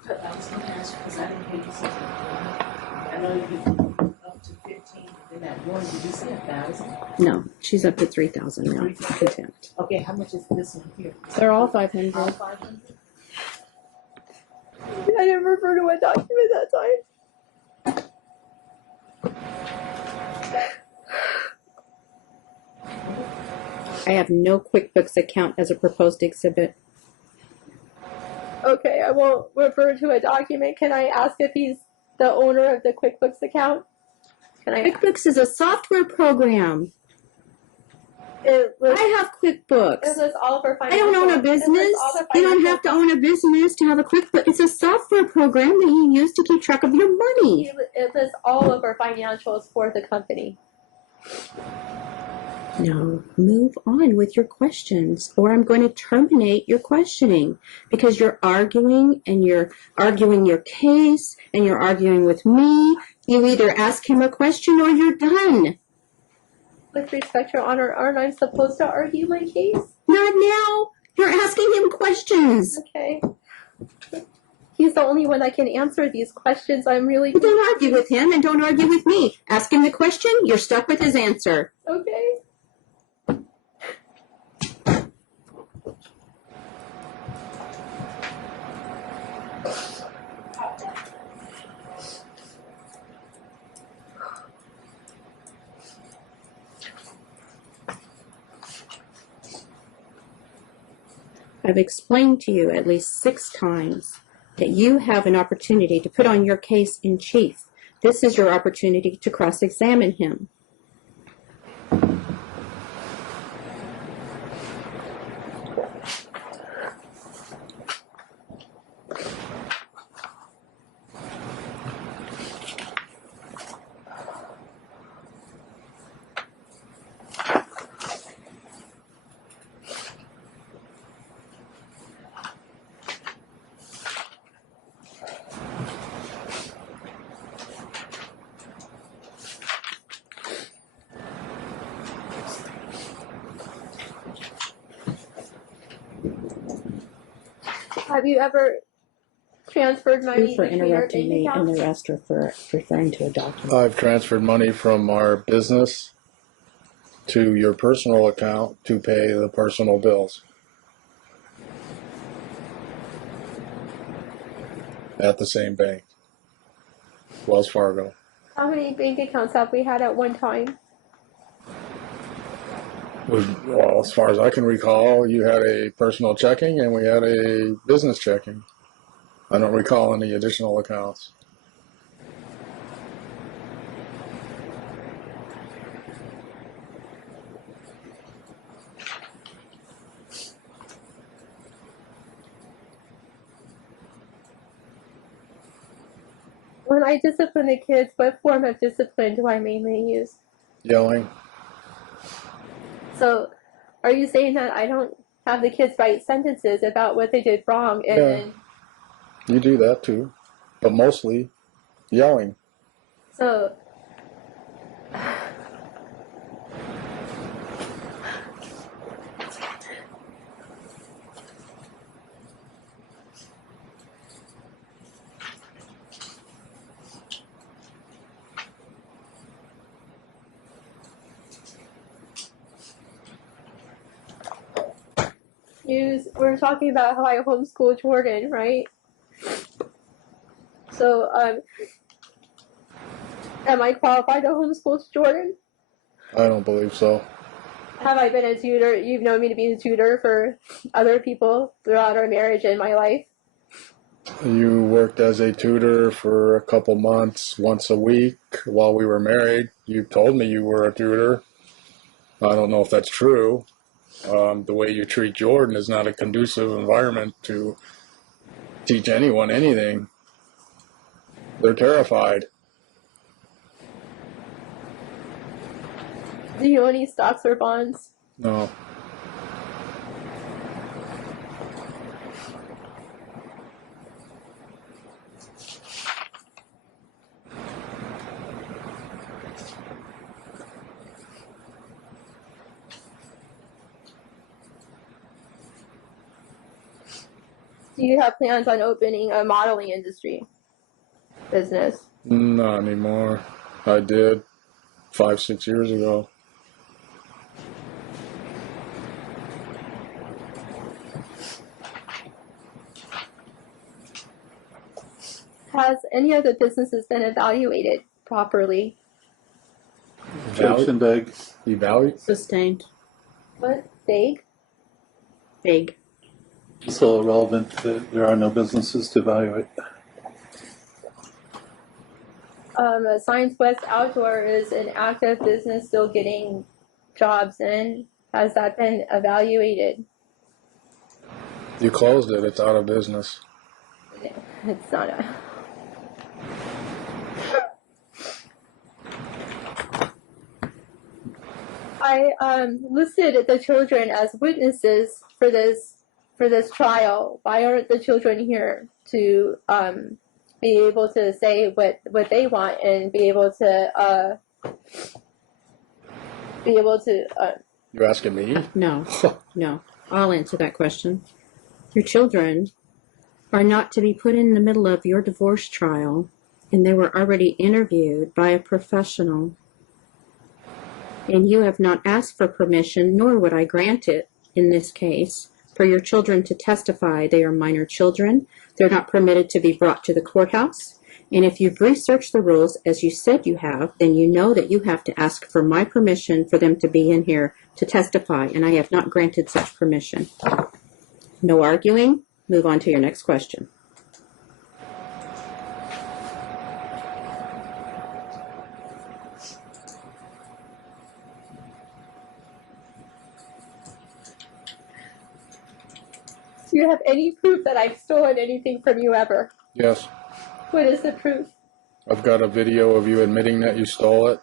I was going to ask you, because I didn't hear you say that. I know you up to 15, then that one, did you say 1,000? No, she's up to 3,000 now. Contempt. Okay, how much is this one here? They're all 500. All 500? I didn't refer to a document that time. I have no QuickBooks account as a proposed exhibit. Okay, I won't refer to a document. Can I ask if he's the owner of the QuickBooks account? Can I? QuickBooks is a software program. It was, I have QuickBooks. it was all for I financial. don't own a it was business. all for You don't financial- have to own a business to have a QuickBooks. It's a software program that you use to keep track of your money. It was all of our financials for the company. No, move on with your questions, or I'm going to terminate your questioning because you're arguing and you're arguing your case and you're arguing with me. You either ask him a question or you're done. With respect, Your Honor, aren't I supposed to argue my case? Not now. You're asking him questions. Okay. He's the only one that can answer these questions. I'm really But don't argue with him and don't argue with me. Ask him the question, you're stuck with his answer. okay. I've explained to you at least 6 times that you have an opportunity to put on your case in chief. This is your opportunity to cross-examine him. Have you ever transferred money You for between your interrupting bank me, and accounts? the rest are for referring to a document. I've transferred money from our business to your personal account to pay the personal bills at the same bank, Wells Fargo. How many bank accounts have we had at one time? Well, as far as I can recall, you had a personal checking and we had a business checking. I don't recall any additional accounts. When I discipline the kids, what form of discipline do I mainly use? Yelling. So, are you saying that I don't have the kids write sentences about what they did wrong and Yeah. then You do that too, but mostly yelling. so we're talking about how I homeschool Jordan, right? So, am I qualified to homeschool Jordan? I don't believe so. Have I been a tutor? You've known me to be a tutor for other people throughout our marriage and my life. You worked as a tutor for a couple months, once a week, while we were married. You told me you were a tutor. I don't know if that's true. The way you treat Jordan is not a conducive environment to teach anyone anything. They're terrified. Do you own any stocks or bonds? No. Do you have plans on opening a modeling industry business? Not anymore. I did 5-6 years ago. Has any of the businesses been evaluated properly? Objection, Beg. Evaluate? Sustained. What? Vague? Vague. So irrelevant that there are no businesses to evaluate. Science West Outdoor is an active business still getting jobs in. Has that been evaluated? You closed it. It's out of business. It's not a... I listed the children as witnesses for this trial. Why aren't the children here to be able to say what they want and be able to You're asking me? No, no. I'll answer that question. Your children are not to be put in the middle of your divorce trial, and they were already interviewed by a professional. And you have not asked for permission, nor would I grant it in this case, for your children to testify. They are minor children. They're not permitted to be brought to the courthouse. And if you've researched the rules, as you said you have, then you know that you have to ask for my permission for them to be in here to testify, and I have not granted such permission. No arguing. Move on to your next question. Do you have any proof that I've stolen anything from you ever? Yes. What is the proof? I've got a video of you admitting that you stole it.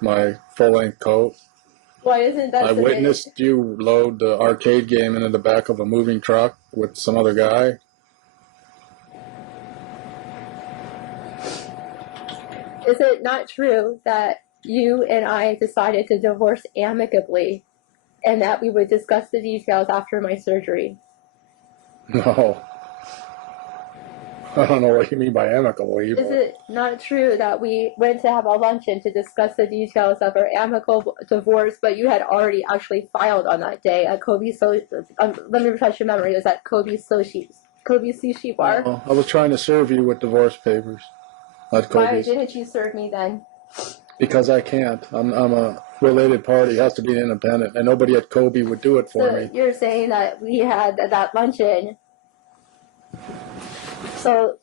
My full-length coat. Why isn't that I submitted? witnessed you load the arcade game into the back of a moving truck with some other guy. Is it not true that you and I decided to divorce amicably and that we would discuss the details after my surgery? No. I don't know what you mean by amicably. Is it not true that we went to have a luncheon to discuss the details of our amicable divorce, but you had already actually filed on that day at Kobe let me refresh your memory. It was at Kobe Sushi Bar. I was trying to serve you with divorce papers at Why Kobe's. didn't you serve me then? Because I can't. I'm a related party has to be independent, and nobody at Kobe would do it for So me. you're saying that we had that luncheon. So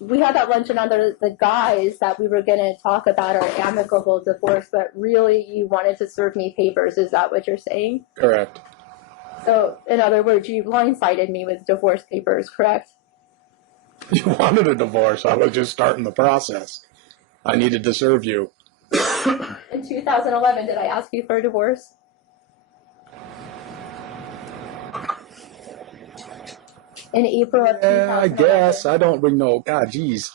we had that luncheon under the guise that we were going to talk about our amicable divorce, but really you wanted to serve me papers. Is that what you're saying? Correct. So, in other words, you blindsided me with divorce papers, correct? You wanted a divorce. I was just starting the process. I needed to serve you. In 2011, did I ask you for a divorce? In April of 2011. I guess. I don't really know. God, geez.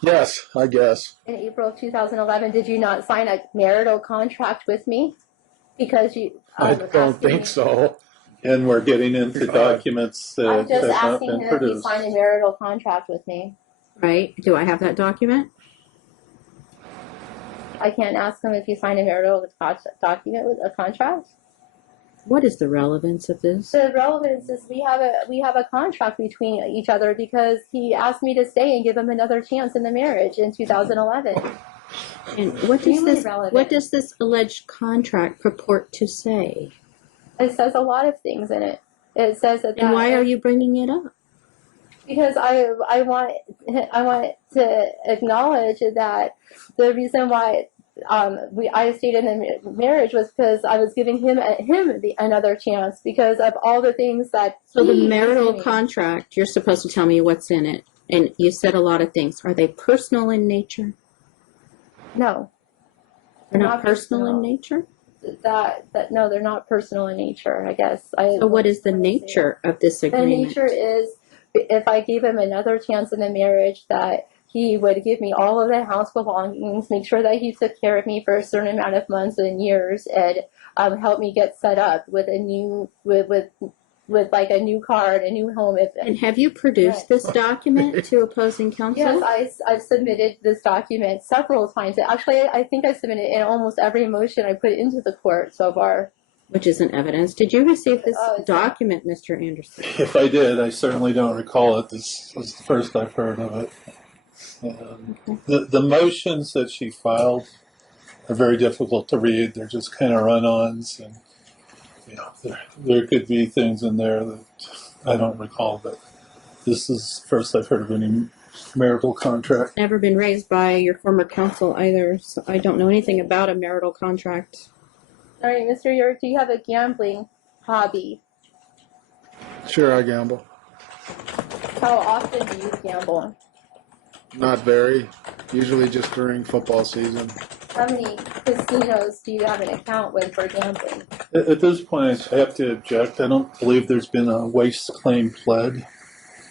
Yes, I guess. In April of 2011, did you not sign a marital contract with me? Because you. I don't think so. And we're getting into documents I'm that just have not asking been him if he produced. signed a marital contract with me. Right? Do I have that document? I can't ask him if he signed a marital document with a contract. What is the relevance of this? The relevance is we have a contract between each other because he asked me to stay and give him another chance in the marriage in 2011. And what does this alleged contract purport to say? It says a lot of things in it. It says that. And why are you bringing it up? Because I want to acknowledge that the reason why I stayed in the marriage was because I was giving him another chance because of all the things that. So the marital contract, you're supposed to tell me what's in it, and you said a lot of things. Are they personal in nature? No, they're not personal in nature. No, they're not personal in nature. I guess. So what is the nature of this agreement? The nature is, if I gave him another chance in the marriage, that he would give me all of the house belongings, make sure that he took care of me for a certain amount of months and years, and help me get set up with a new with like a new car and a new home. And have you produced this document to opposing counsel? Yes, I've submitted this document several times. Actually, I think I submitted it in almost every motion I put into the court so far. Which isn't evidence. Did you receive this document, Mr. Anderson? If I did, I certainly don't recall it. This was the first I've heard of it. The motions that she filed are very difficult to read. They're just kind of run-ons, and there could be things in there that I don't recall. But this is the first I've heard of any marital contract. Never been raised by your former counsel either, so I don't know anything about a marital contract. All right, Mr. York, do you have a gambling hobby? Sure, I gamble. How often do you gamble? Not very. Usually just during football season. How many casinos do you have an account with for gambling? At this point, I have to object. I don't believe there's been a waste claim pled.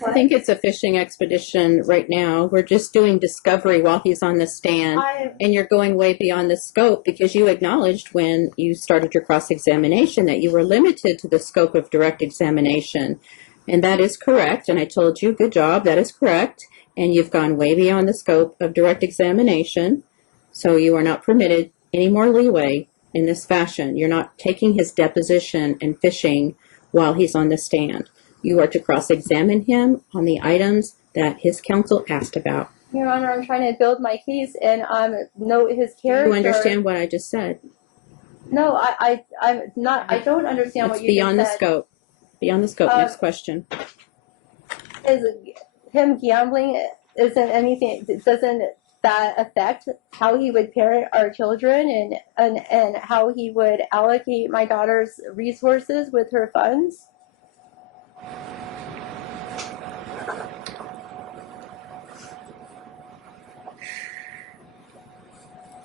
I think it's a fishing expedition right now. We're just doing discovery while he's on the stand. And you're going way beyond the scope because you acknowledged when you started your cross-examination that you were limited to the scope of direct examination. And that is correct. And I told you, good job, that is correct. And you've gone way beyond the scope of direct examination. So you are not permitted any more leeway in this fashion. You're not taking his deposition and fishing while he's on the stand. You are to cross-examine him on the items that his counsel asked about. Your Honor, I'm trying to build my case and note his character. You understand what I just said? No, I'm not. I don't understand what you just said. It's beyond the scope. Beyond the scope. Next question. Is him gambling isn't anything? Doesn't that affect how he would parent our children and how he would allocate my daughter's resources with her funds?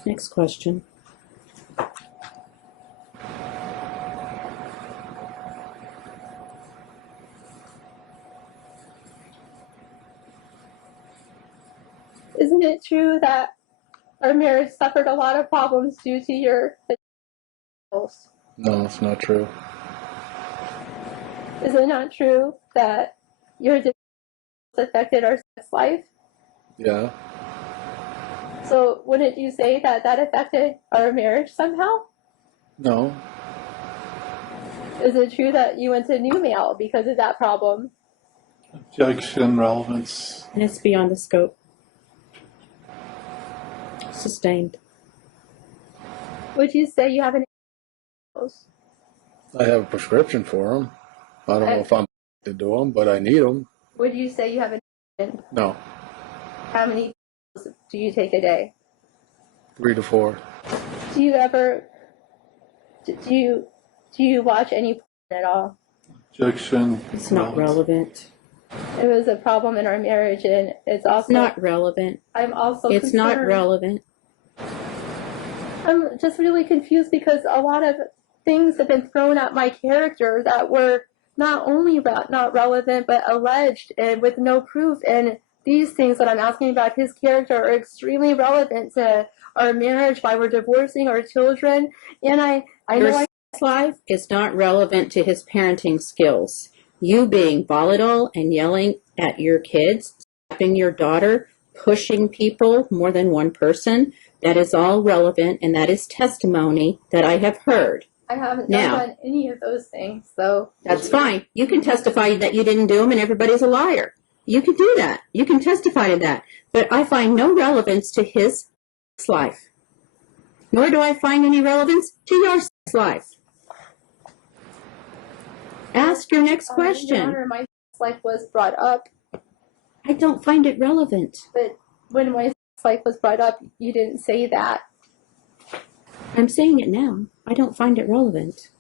Next question. Isn't it true that our marriage suffered a lot of problems due to your divorce? No, it's not true. Is it not true that your divorce affected our sex life? Yeah. So wouldn't you say that that affected our marriage somehow? No. Is it true that you went to new mail because of that problem? Objection, relevance. And it's beyond the scope. Sustained. Would you say you have any pills? I have a prescription for them. I don't know if I'm addicted to them, but I need them. Would you say you have an No, How many pills do you take a day? 3 to 4. Do you ever do you watch any porn at all? Objection. It's not relevant. It was a problem in our marriage, and it's also It's not relevant. I'm also It's not concerned. relevant. I'm just really confused because a lot of things have been thrown at my character that were not only not relevant but alleged and with no proof. And these things that I'm asking about his character are extremely relevant to our marriage, why we're divorcing our children. And I know Your sex life is not relevant to his parenting skills. You being volatile and yelling at your kids, slapping your daughter, pushing people, more than one person, that is all relevant, and that is testimony that I have heard. I haven't Now, done any of those things, so that's fine. You can testify that you didn't do them and everybody's a liar. You can do that. You can testify to that. But I find no relevance to his sex life. Nor do I find any relevance to your sex life. Ask your next Your question. Honor, my sex life was brought up, I don't find it relevant. but when my sex life was brought up, you didn't say that. I'm saying it now. I don't find it relevant.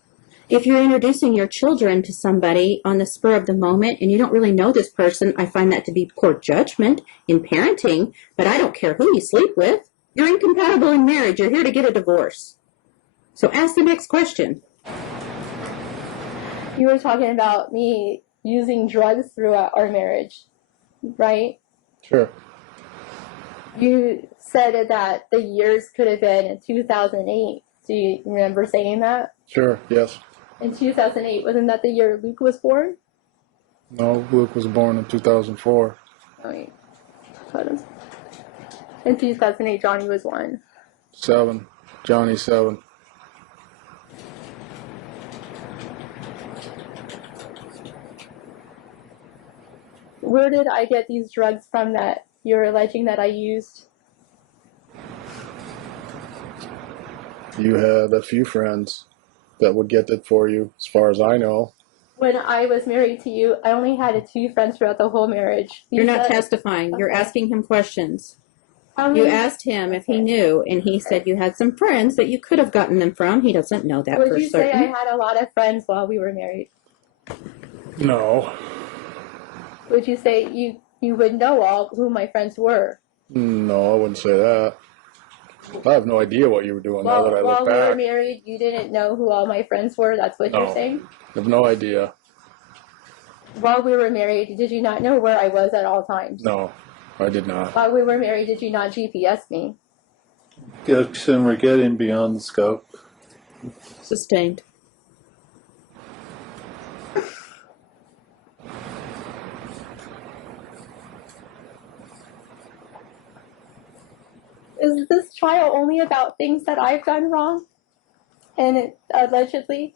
If you're introducing your children to somebody on the spur of the moment and you don't really know this person, I find that to be poor judgment in parenting, but I don't care who you sleep with. You're incompatible in marriage. You're here to get a divorce. So ask the next question. You were talking about me using drugs throughout our marriage, right? Sure. You said that the years could have been in 2008. Do you remember saying that? Sure, yes. In 2008, wasn't that the year Luke was born? No, Luke was born in 2004. Oh, wait. Hold on. In 2008, Johnny was 1. 7. Johnny 7. Where did I get these drugs from that you're alleging that I used? You had a few friends that would get it for you, as far as I know. When I was married to you, I only had 2 friends throughout the whole marriage. You're not testifying. You're asking him questions. How You many- asked him if he knew, and he said you had some friends that you could have gotten them from. He doesn't know that Would for you say I certain. had a lot of friends while we were married? No. Would you say you would know all who my friends were? No, I wouldn't say that. I have no idea what you were doing now that I While look we were back. married, you didn't know who all my friends were? That's what No. you're saying? I have no idea. While we were married, did you not know where I was at all times? No, I did not. While we were married, did you not GPS me? Objection. We're getting beyond the scope. Sustained. Is this trial only about things that I've done wrong? And allegedly?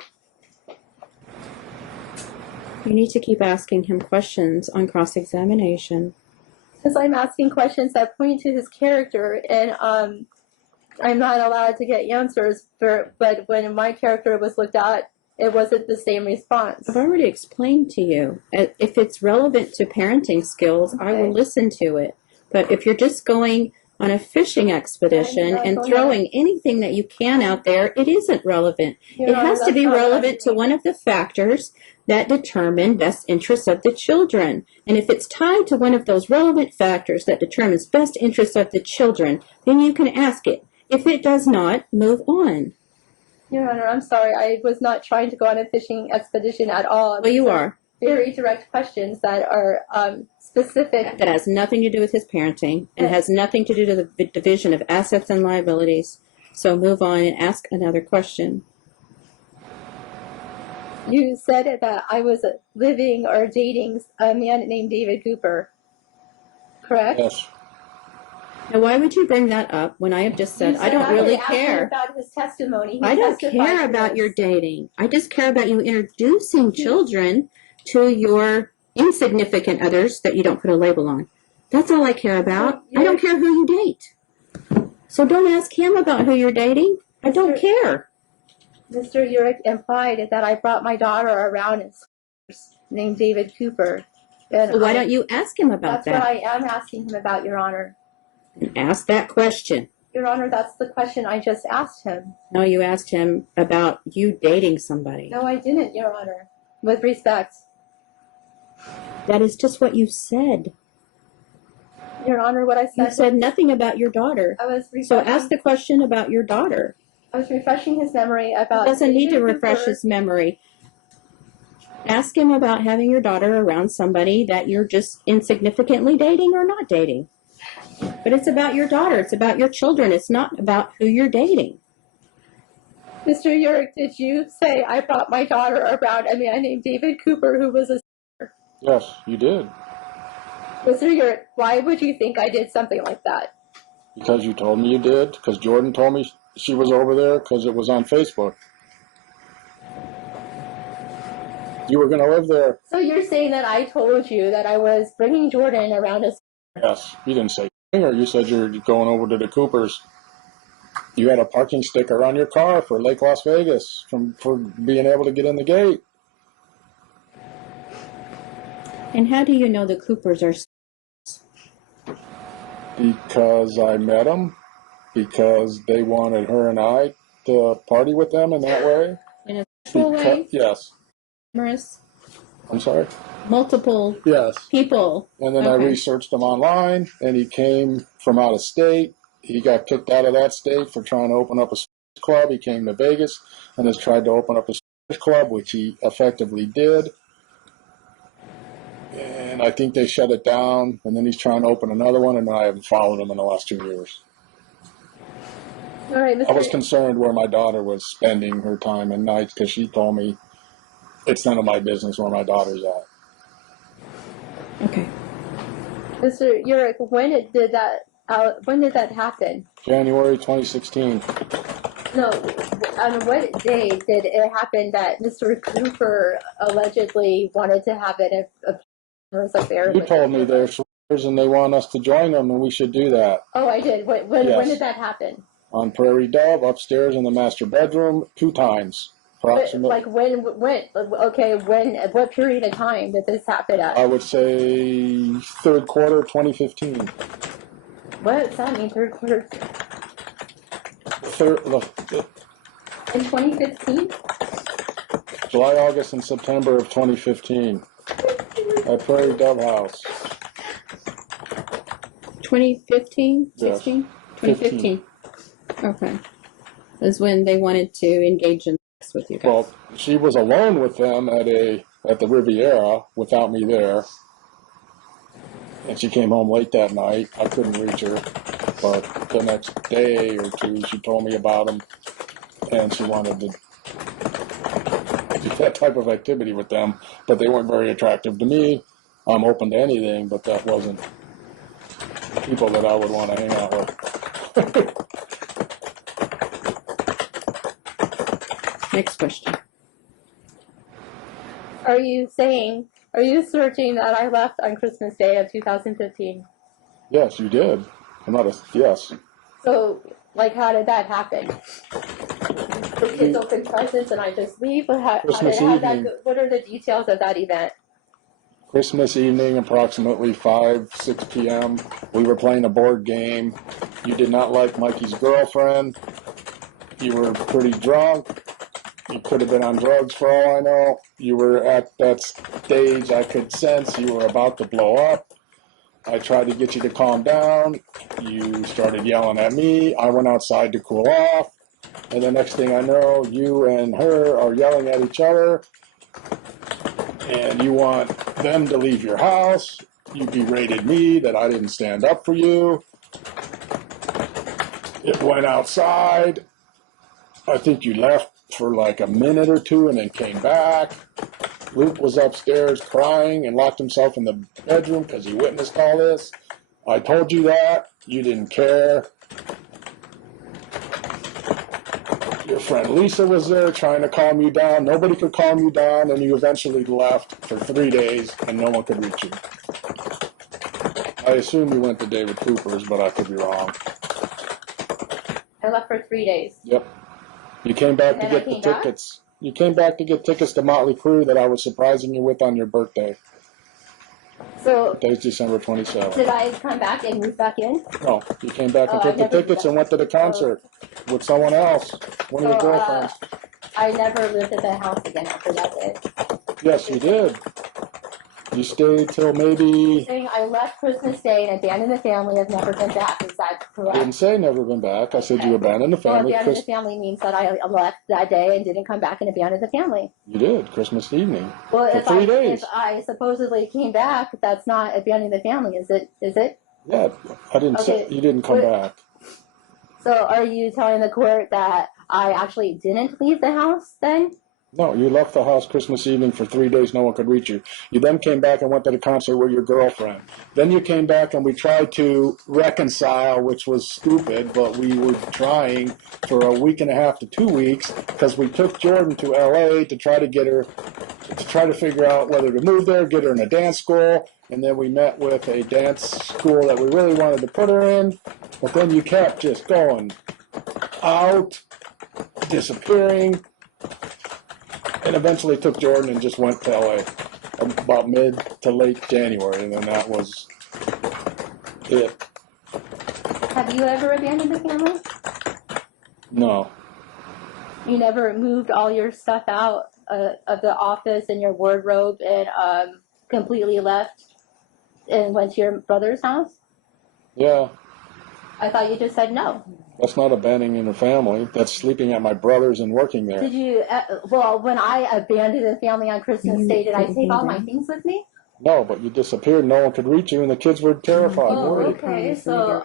You need to keep asking him questions on cross-examination. Because I'm asking questions that point to his character, and I'm not allowed to get answers. But when my character was looked at, it wasn't the same response. I've already explained to you. If it's relevant to parenting skills, I will listen to it. But if you're just going on a fishing expedition and throwing anything that you can out there, it isn't relevant. It has to be relevant to one of the factors that determine best interests of the children. And if it's tied to one of those relevant factors that determines best interests of the children, then you can ask it. If it does not, move on. Your Honor, I'm sorry. I was not trying to go on a fishing expedition at all. Well, you are. Very direct questions that are specific. That has nothing to do with his parenting and has nothing to do to the division of assets and liabilities. So move on and ask another question. You said that I was living or dating a man named David Cooper, correct? Yes. Now, why would you bring that up when I have just said, I don't really care? About his testimony. He I don't testified care to about this. your dating. I just care about you introducing children to your insignificant others that you don't put a label on. That's all I care about. I don't care who you date. So don't ask him about who you're dating. I don't care. Mr. Urick implied that I brought my daughter around in named David Cooper. And So why don't you ask him about that's that? what I am asking him about, Your Honor. And ask that question. Your Honor, that's the question I just asked him. No, you asked him about you dating somebody. No, I didn't, Your Honor. With respect. That is just what you said. Your Honor, what I said. You said nothing about your daughter. I was So ask the question about your daughter. I was refreshing his memory about. He doesn't need to David refresh Cooper. his memory. Ask him about having your daughter around somebody that you're just insignificantly dating or not dating. But it's about your daughter. It's about your children. It's not about who you're dating. Mr. Urick, did you say I brought my daughter around a man named David Cooper who was a. Yes, you did. Mr. Urick, why would you think I did something like that? Because you told me you did. Because Jordan told me she was over there because it was on Facebook. You were going to live there. So you're saying that I told you that I was bringing Jordan around a. Yes, you didn't say anything, or you said you're going over to the Coopers. You had a parking sticker on your car for Lake Las Vegas for being able to get in the gate. And how do you know the Coopers are? Because I met them. Because they wanted her and I to party with them in that way. In a sexual way? Yes. Numerous? I'm sorry? Multiple Yes. people. And then I researched him online, and he came from out of state. He got kicked out of that state for trying to open up a sports club. He came to Vegas and has tried to open up a sports club, which he effectively did. And I think they shut it down, and then he's trying to open another one, and I haven't followed him in the last 2 years. All right, Mr. I was concerned where my daughter was spending her time and nights because she told me it's none of my business where my daughter's at. Okay. Mr. Urick, when did that happen? January 2016. No, on what day did it happen that Mr. Cooper allegedly wanted to have an affair? You told me they're swingers and they want us to join them, and we should do that. Oh, I did. When did that happen? On Prairie Dove, upstairs in the master bedroom, 2 times. Approximately. Like when, at what period of time did this happen at? I would say third quarter 2015. What does that mean, third quarter? In 2015? July, August, and September of 2015 at Prairie Dove House. 2015? 16? Yes. 2015. Okay. Is when they wanted to engage in sex with you guys. Well, she was alone with them at the Riviera without me there. And she came home late that night. I couldn't reach her. But the next day or 2, she told me about them. And she wanted to do that type of activity with them. But they weren't very attractive to me. I'm open to anything, but that wasn't people that I would want to hang out with. Next question. Are you asserting that I left on Christmas Day of 2015? Yes, you did. Yes. So, how did that happen? The kids open presents and I just leave? Christmas evening. What are the details of that event? Christmas evening, approximately 6 p.m. We were playing a board game. You did not like Mikey's girlfriend. You were pretty drunk. You could have been on drugs for all I know. You were at that stage I could sense you were about to blow up. I tried to get you to calm down. You started yelling at me. I went outside to cool off. And the next thing I know, you and her are yelling at each other. And you want them to leave your house. You berated me that I didn't stand up for you. It went outside. I think you left for like a minute or 2 and then came back. Luke was upstairs crying and locked himself in the bedroom because he witnessed all this. I told you that. You didn't care. Your friend Lisa was there trying to calm you down. Nobody could calm you down, and you eventually left for 3 days and no one could reach you. I assume you went to David Cooper's, but I could be wrong. I left for 3 days. Yep. You came back And to then I get the came back? tickets. You came back to get tickets to Motley Crue that I was surprising you with on your birthday. So Today's December 27th. did I come back and move back in? No, you came back and Oh, I took the never did tickets that. and went to the concert with someone else, one of your girlfriends. I never lived at the house again after that day. Yes, you did. You stayed till maybe. Saying I left Christmas Day and abandoned the family. I've never been back. Is that I didn't correct? say never been back. I said you abandoned the Well, family. abandoned the family means that I left that day and didn't come back and abandoned the family. You did, Christmas evening. Well, For if 3 days. if I supposedly came back, that's not abandoning the family, is it? Is it? Yeah, I didn't say Okay. you didn't come back. So are you telling the court that I actually didn't leave the house then? No, you left the house Christmas evening for 3 days. No one could reach you. You then came back and went to the concert with your girlfriend. Then you came back and we tried to reconcile, which was stupid, but we were trying for a week and a half to 2 weeks because we took Jordan to L.A. to try to figure out whether to move there, get her in a dance school, and then we met with a dance school that we really wanted to put her in, but then you kept just going out, disappearing, and eventually took Jordan and just went to LA about mid to late January, and then that was it. Have you ever abandoned the family? No. You never moved all your stuff out of the office and your wardrobe and completely left and went to your brother's house? Yeah. I thought you just said no. That's not abandoning the family. That's sleeping at my brother's and working there. Did you, well, when I abandoned the family on Christmas Day, did I take all my things with me? No, but you disappeared. No one could reach you, and the kids were terrified. Oh, worried. okay. So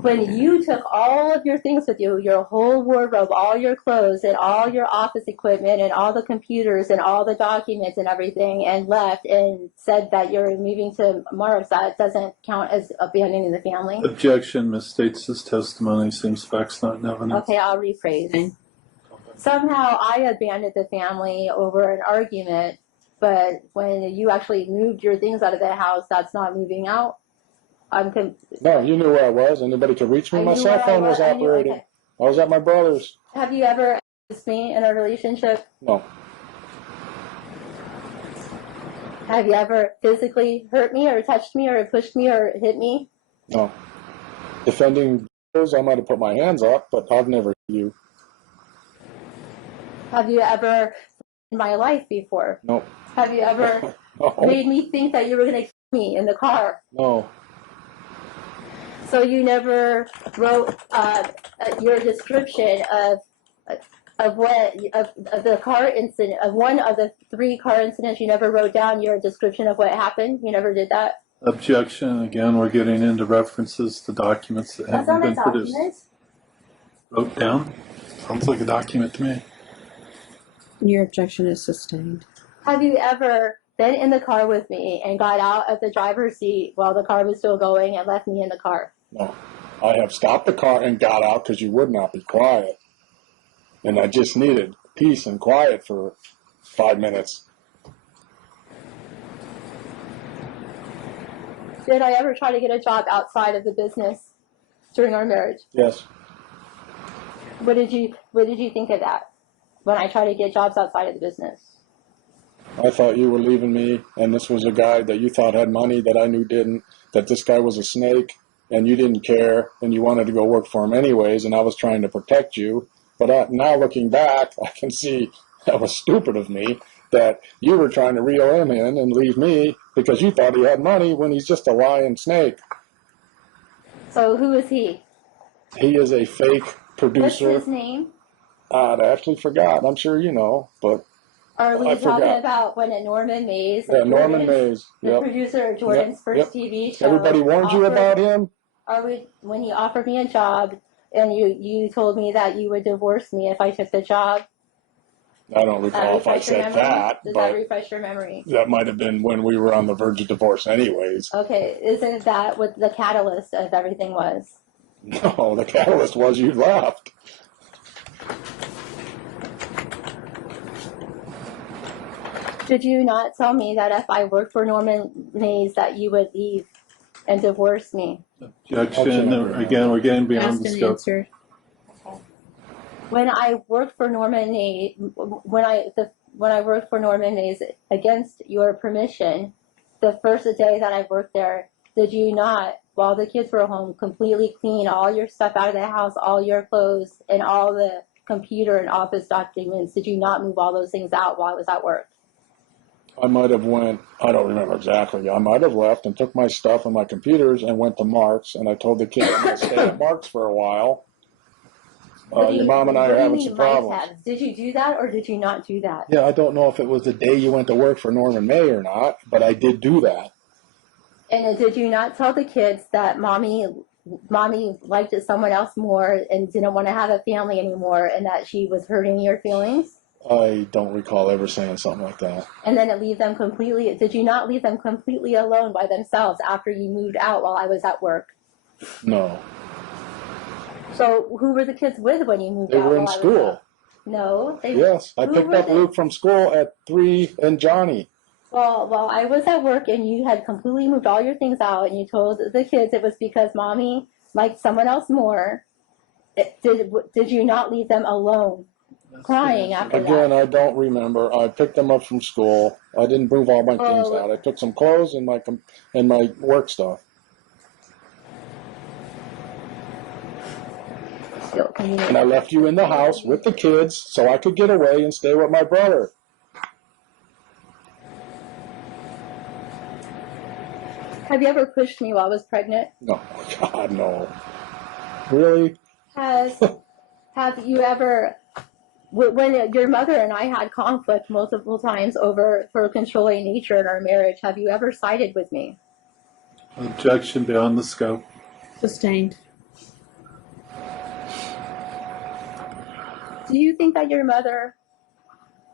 when you took all of your things with you, your whole wardrobe, all your clothes, and all your office equipment, and all the computers, and all the documents, and everything, and left, and said that you're moving to Mars, that doesn't count as abandoning the family. Objection misstates this testimony. Seems facts not in evidence. Okay, I'll rephrase. Okay. Somehow I abandoned the family over an argument. But when you actually moved your things out of the house, that's not moving out. No, you knew where I was. Anybody could reach me. My cell phone was operating. Okay. I was at my brother's. Have you ever kissed me in a relationship? No. Have you ever physically hurt me or touched me or pushed me or hit me? No. Defending girls, I might have put my hands up, but I've never hit you. Have you ever in my life before? No. Have you ever made me think that you were going to kill me in the car? No. So you never wrote your description of the car incident, of one of the 3 car incidents. You never wrote down your description of what happened. You never did that. Objection. Again, we're getting into references to documents that haven't been produced. Wrote down. Sounds like a document to me. Your objection is sustained. Have you ever been in the car with me and got out of the driver's seat while the car was still going and left me in the car? No. I have stopped the car and got out because you would not be quiet. And I just needed peace and quiet for 5 minutes. Did I ever try to get a job outside of the business during our marriage? Yes. What did you think of that when I tried to get jobs outside of the business? I thought you were leaving me, and this was a guy that you thought had money that I knew didn't, that this guy was a snake, and you didn't care, and you wanted to go work for him anyways, and I was trying to protect you. But now looking back, I can see that was stupid of me, that you were trying to reel him in and leave me because you thought he had money when he's just a lying snake. So who is he? He is a fake producer. What's his name? I actually forgot. I'm sure you know, but are we talking about when Norman Mays? Yeah, Norman Mays. The producer of Jordan's first TV show. Everybody warned you about him? When he offered me a job and you told me that you would divorce me if I took the job? I don't recall if I said that. Does that refresh your memory? That might have been when we were on the verge of divorce anyways. Okay, isn't that what the catalyst of everything was? No, the catalyst was you left. Did you not tell me that if I worked for Norman Mays that you would leave and divorce me? Objection. Again, we're getting beyond the scope. When I worked for Norman when I worked for Norman Mays against your permission, the first day that I worked there, did you not, while the kids were home, completely clean all your stuff out of the house, all your clothes, and all the computer and office documents? Did you not move all those things out while I was at work? I might have went, I don't remember exactly. I might have left and took my stuff and my computers and went to Mark's, and I told the kids I'm going to stay at Mark's for a while. Your mom and I are having some problems. Did you do that or did you not do that? Yeah, I don't know if it was the day you went to work for Norman May or not, but I did do that. And did you not tell the kids that mommy liked someone else more and didn't want to have a family anymore and that she was hurting your feelings? I don't recall ever saying something like that. And then did you not leave them completely alone by themselves after you moved out while I was at work? No. So who were the kids with when you moved out? They were in school. No. Yes, I picked up Luke from school at 3 and Johnny. Well, while I was at work and you had completely moved all your things out and you told the kids it was because mommy liked someone else more, did you not leave them alone crying after that? Again, I don't remember. I picked them up from school. I didn't move all my things out. I took some clothes and my work stuff. And I left you in the house with the kids so I could get away and stay with my brother. Have you ever pushed me while I was pregnant? No, God, no. Really? Have you ever, when your mother and I had conflict multiple times for controlling nature in our marriage, have you ever sided with me? Objection beyond the scope. Sustained. Do you think that your mother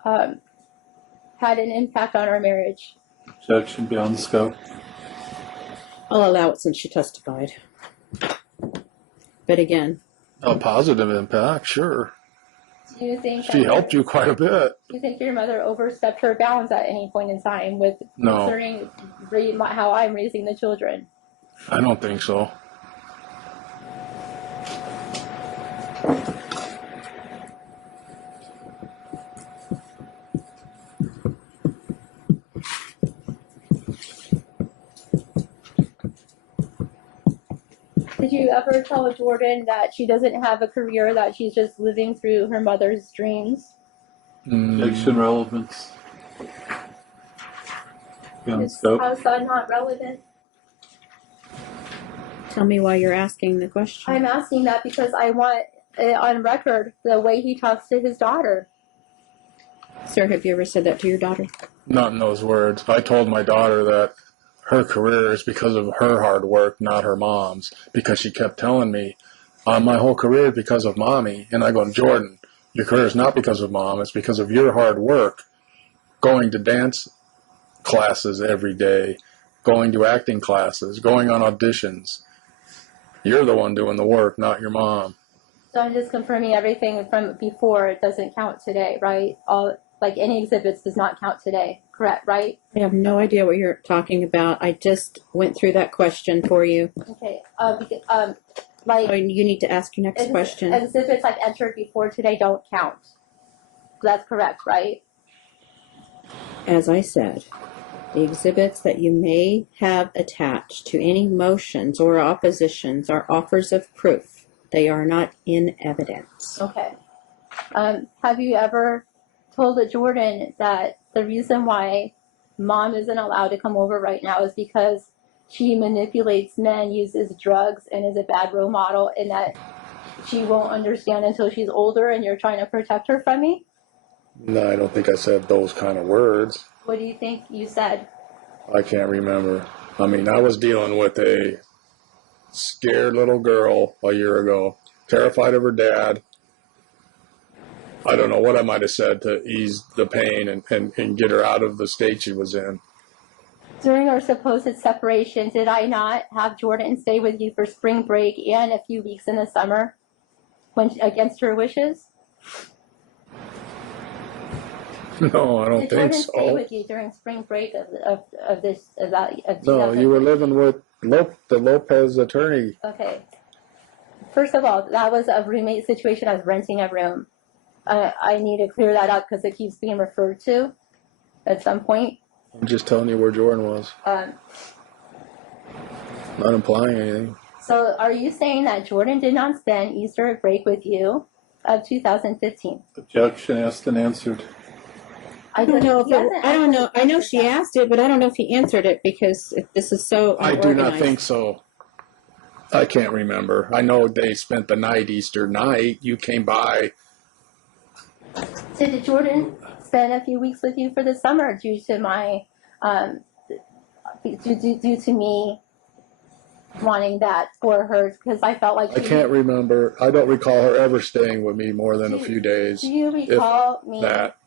had an impact on our marriage? Objection beyond the scope. I'll allow it since she testified. But again, A positive impact, sure. Do you think She helped you quite a bit. Do you think your mother overstepped her bounds at any point in time with concerning how I'm raising the children? I don't think so. Did you ever tell Jordan that she doesn't have a career, that she's just living through her mother's dreams? Objection relevance. Beyond scope. How is that not relevant? tell me why you're asking the question. I'm asking that because I want on record the way he talks to his daughter. Sir, have you ever said that to your daughter? Not in those words. I told my daughter that her career is because of her hard work, not her mom's, because she kept telling me, my whole career is because of mommy. And I go, Jordan, your career is not because of mom, it's because of your hard work, going to dance classes every day, going to acting classes, going on auditions. You're the one doing the work, not your mom. So I'm just confirming everything from before. It doesn't count today, right? Like any exhibits does not count today, correct, right? I have no idea what you're talking about. I just went through that question for you. Okay. You need to ask your next question. Exhibits I've entered before today don't count. That's correct, right? As I said, the exhibits that you may have attached to any motions or oppositions are offers of proof. They are not in evidence. Okay. Have you ever told Jordan that the reason why mom isn't allowed to come over right now is because she manipulates men, uses drugs, and is a bad role model, and that she won't understand until she's older, and you're trying to protect her from me? No, I don't think I said those kind of words. What do you think you said? I can't remember. I mean, I was dealing with a scared little girl a year ago, terrified of her dad. I don't know what I might have said to ease the pain and get her out of the state she was in. During our supposed separation, did I not have Jordan stay with you for spring break and a few weeks in the summer against her wishes? No, I don't think Jordan so. stay with you during spring break of this? No, you were living with the Lopez attorney. Okay. First of all, that was a roommate situation. I was renting a room. I need to clear that up because it keeps being referred to at some point. I'm just telling you where Jordan was. Not implying anything. So are you saying that Jordan did not spend Easter break with you of 2015? Objection asked and answered. I don't know. He hasn't I don't know. I know answered she that. asked it, but I don't know if he answered it because this is so I do not unorganized. think so. I can't remember. I know they spent the night, Easter night. You came by. So did Jordan spend a few weeks with you for the summer due to my due to me wanting that for her because I felt like I can't remember. I don't recall her ever staying with me more than a few days. Do you recall that.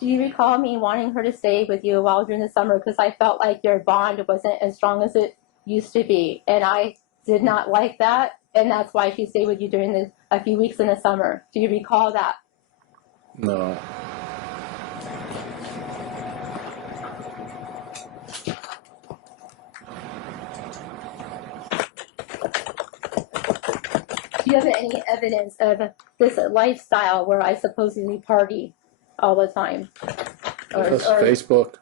Do you recall me wanting her to stay with you while during the summer because I felt like your bond wasn't as strong as it used to be, and I did not like that, and that's why she stayed with you during a few weeks in the summer. Do you recall that? No. Do you have any evidence of this lifestyle where I supposedly party all the time? That's Facebook.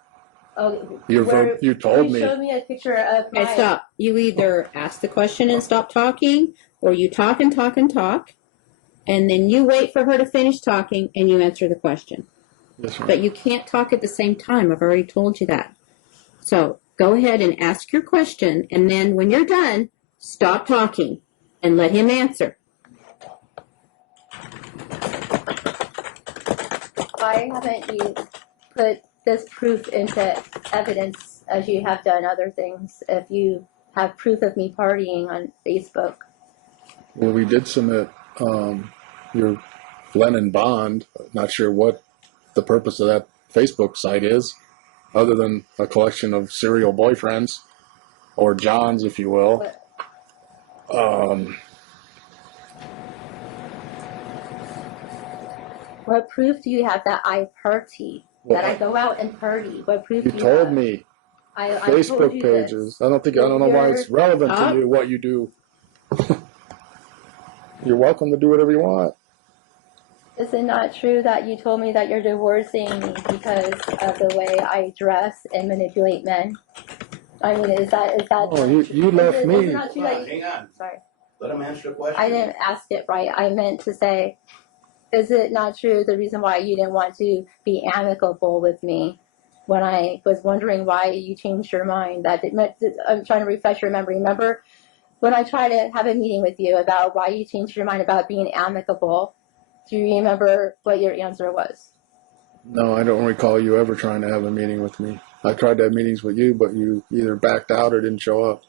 You told me. Showed me a picture of my... Okay, stop. You either ask the question and stop talking, or you talk and talk and talk, and then you wait for her to finish talking and you answer the question. Yes, ma'am. But you can't talk at the same time. I've already told you that. So go ahead and ask your question, and then when you're done, stop talking and let him answer. Why haven't you put this proof into evidence as you have done other things if you have proof of me partying on Facebook? Well, we did submit your Lennon bond. Not sure what the purpose of that Facebook site is, other than a collection of serial boyfriends, or Johns, if you will. What proof do you have that I party? Well, that I go out and party? What proof You do you told have? me. I told Facebook you pages. this. I don't know why it's relevant Huh? to you what you do. You're welcome to do whatever you want. Is it not true that you told me that you're divorcing me because of the way I dress and manipulate men? I mean, is that? Oh, you left Is it me. not true that you, Hang on. sorry, Let him answer the question. I didn't ask it right. I meant to say, is it not true the reason why you didn't want to be amicable with me when I was wondering why you changed your mind? I'm trying to refresh your memory. Remember when I tried to have a meeting with you about why you changed your mind about being amicable? Do you remember what your answer was? No, I don't recall you ever trying to have a meeting with me. I tried to have meetings with you, but you either backed out or didn't show up.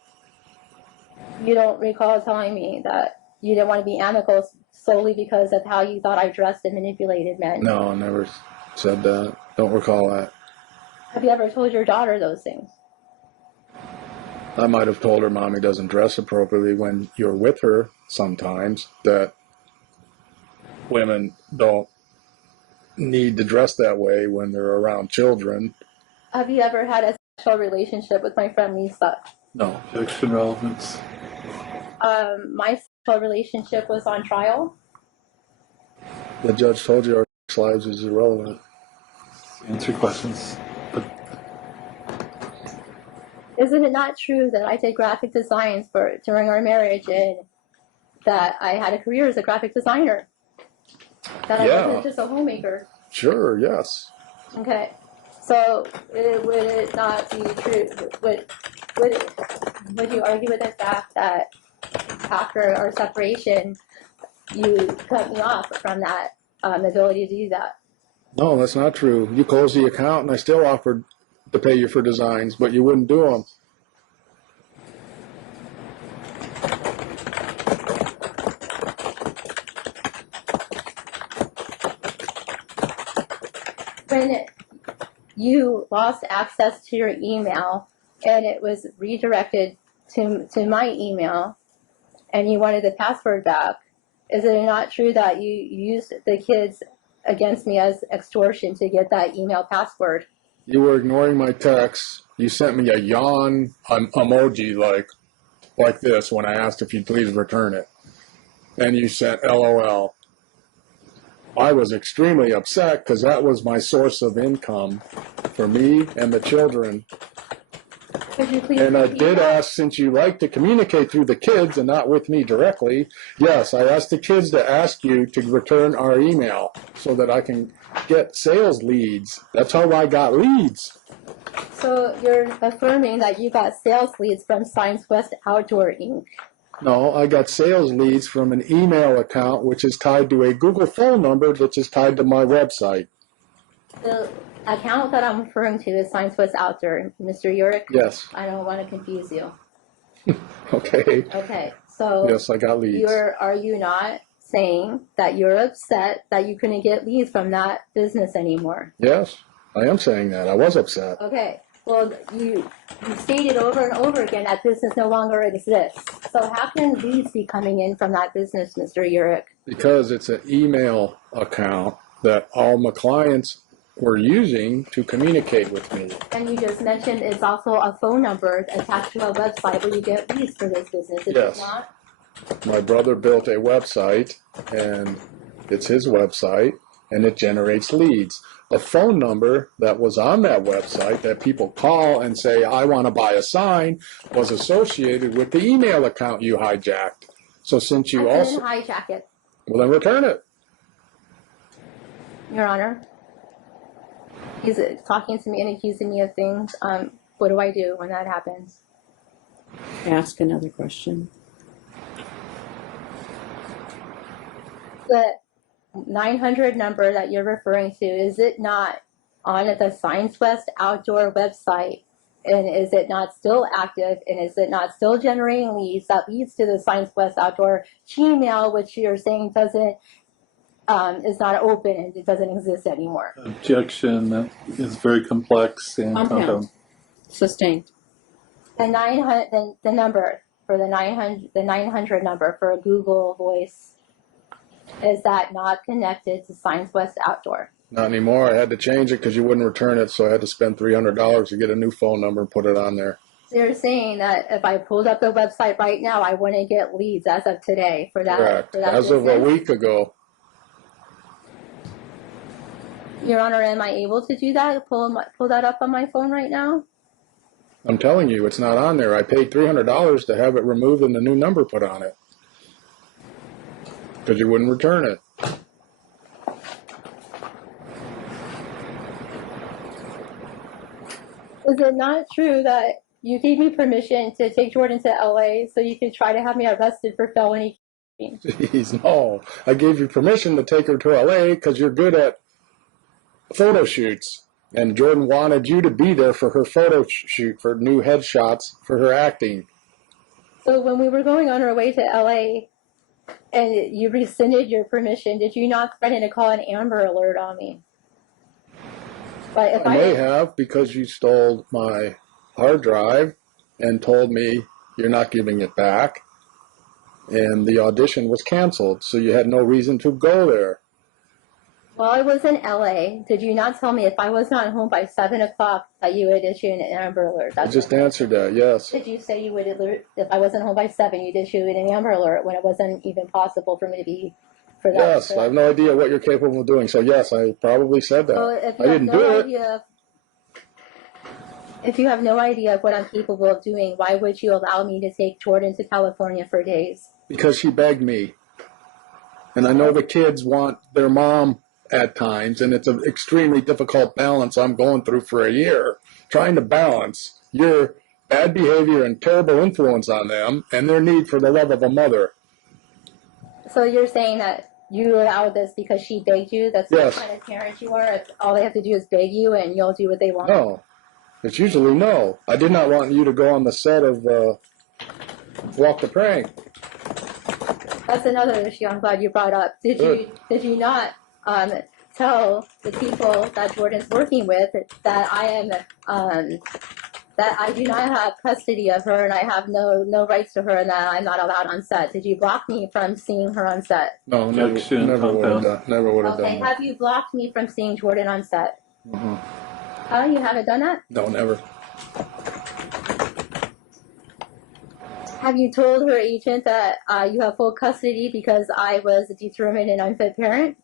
You don't recall telling me that you didn't want to be amicable solely because of how you thought I dressed and manipulated men? No, I never said that. Don't recall that. Have you ever told your daughter those things? I might have told her Mommy doesn't dress appropriately when you're with her sometimes, that women don't need to dress that way when they're around children. Have you ever had a sexual relationship with my friend Lisa? No. Objection relevance. My sexual relationship was on trial. The judge told you our lives is irrelevant. Answer questions. Isn't it not true that I did graphic designs during our marriage and that I had a career as a graphic designer? That I wasn't just a homemaker? Sure, yes. Okay. So would it not be true? Would you argue with the fact that after our separation, you cut me off from that ability to do that? No, that's not true. You closed the account and I still offered to pay you for designs, but you wouldn't do them. When you lost access to your email and it was redirected to my email and you wanted the password back, is it not true that you used the kids against me as extortion to get that email password? You were ignoring my texts. You sent me a yawn emoji like this when I asked if you'd please return it. and you sent LOL. I was extremely upset because that was my source of income for me and the children. Could you please And I repeat did that? ask, since you like to communicate through the kids and not with me directly, yes, I asked the kids to ask you to return our email so that I can get sales leads. That's how I got leads. So you're affirming that you got sales leads from Science West Outdoor Inc. No, I got sales leads from an email account which is tied to a Google phone number which is tied to my website. The account that I'm referring to is Science West Outdoor, Mr. Urick. Yes. I don't want to confuse you. Okay. Okay, so Yes, I got leads. are you not saying that you're upset that you couldn't get leads from that business anymore? Yes, I am saying that. I was upset. Okay, well, you stated over and over again that business no longer exists. So how can leads be coming in from that business, Mr. Urick? Because it's an email account that all my clients were using to communicate with me. And you just mentioned it's also a phone number attached to a website where you get leads for this business, is Yes. it not? My brother built a website, and it's his website, and it generates leads. The phone number that was on that website that people call and say, I want to buy a sign, was associated with the email account you hijacked. So since you I also... didn't hijack it, Well, then return it. Your Honor. He's talking to me and accusing me of things. What do I do when that happens? Ask another question. The 900 number that you're referring to, is it not on the Science West Outdoor website? And is it not still active? And is it not still generating leads that leads to the Science West Outdoor Gmail, which you're saying doesn't is not open and it doesn't exist anymore? Objection. That is very complex and Compound. Sustained. The 900, the number for the 900 number for Google Voice, is that not connected to Science West Outdoor? Not anymore. I had to change it because you wouldn't return it, so I had to spend $300 to get a new phone number and put it on there. So you're saying that if I pulled up the website right now, I wouldn't get leads as of today for that? Correct. For that As of a business? week ago. Your Honor, am I able to do that? Pull that up on my phone right now? I'm telling you, it's not on there. I paid $300 to have it removed and the new number put on it. Because you wouldn't return it. Is it not true that you gave me permission to take Jordan to LA so you could try to have me arrested for felony? Jeez, no. I gave you permission to take her to LA because you're good at photo shoots. And Jordan wanted you to be there for her photo shoot for new headshots for her acting. So when we were going on our way to LA and you rescinded your permission, did you not threaten to call an Amber Alert on me? But if I may have, because you stole my hard drive and told me you're not giving it back. And the audition was canceled, so you had no reason to go there. While I was in LA, did you not tell me if I was not home by 7 o'clock that you would issue an Amber Alert? I just answered that, yes. Did you say you would alert, if I wasn't home by 7, you'd issue an Amber Alert when it wasn't even possible for me to be for that? Yes, I have no idea what you're capable of doing. So yes, I probably said that. Well, if I you have didn't no do it. idea, if you have no idea of what I'm capable of doing, why would you allow me to take Jordan to California for days? Because she begged me. And I know the kids want their mom at times, and it's an extremely difficult balance I'm going through for a year, trying to balance your bad behavior and terrible influence on them and their need for the love of a mother. So you're saying that you allowed this because she begged you? That's Yes. the kind of parent you are? If all they have to do is beg you and you'll do what they want? No. It's usually no. I did not want you to go on the set of Walk the Prank. That's another issue I'm glad you brought up. Did you not tell the people that Jordan's working with that I am that I do not have custody of her and I have no rights to her and that I'm not allowed on set? Did you block me from seeing her on set? No, Objection, never would have done. Never would have Okay, done that. have you blocked me from seeing Jordan on set? Mm-hmm. Oh, you haven't done that? No, never. Have you told her agent that you have full custody because I was determined an unfit parent?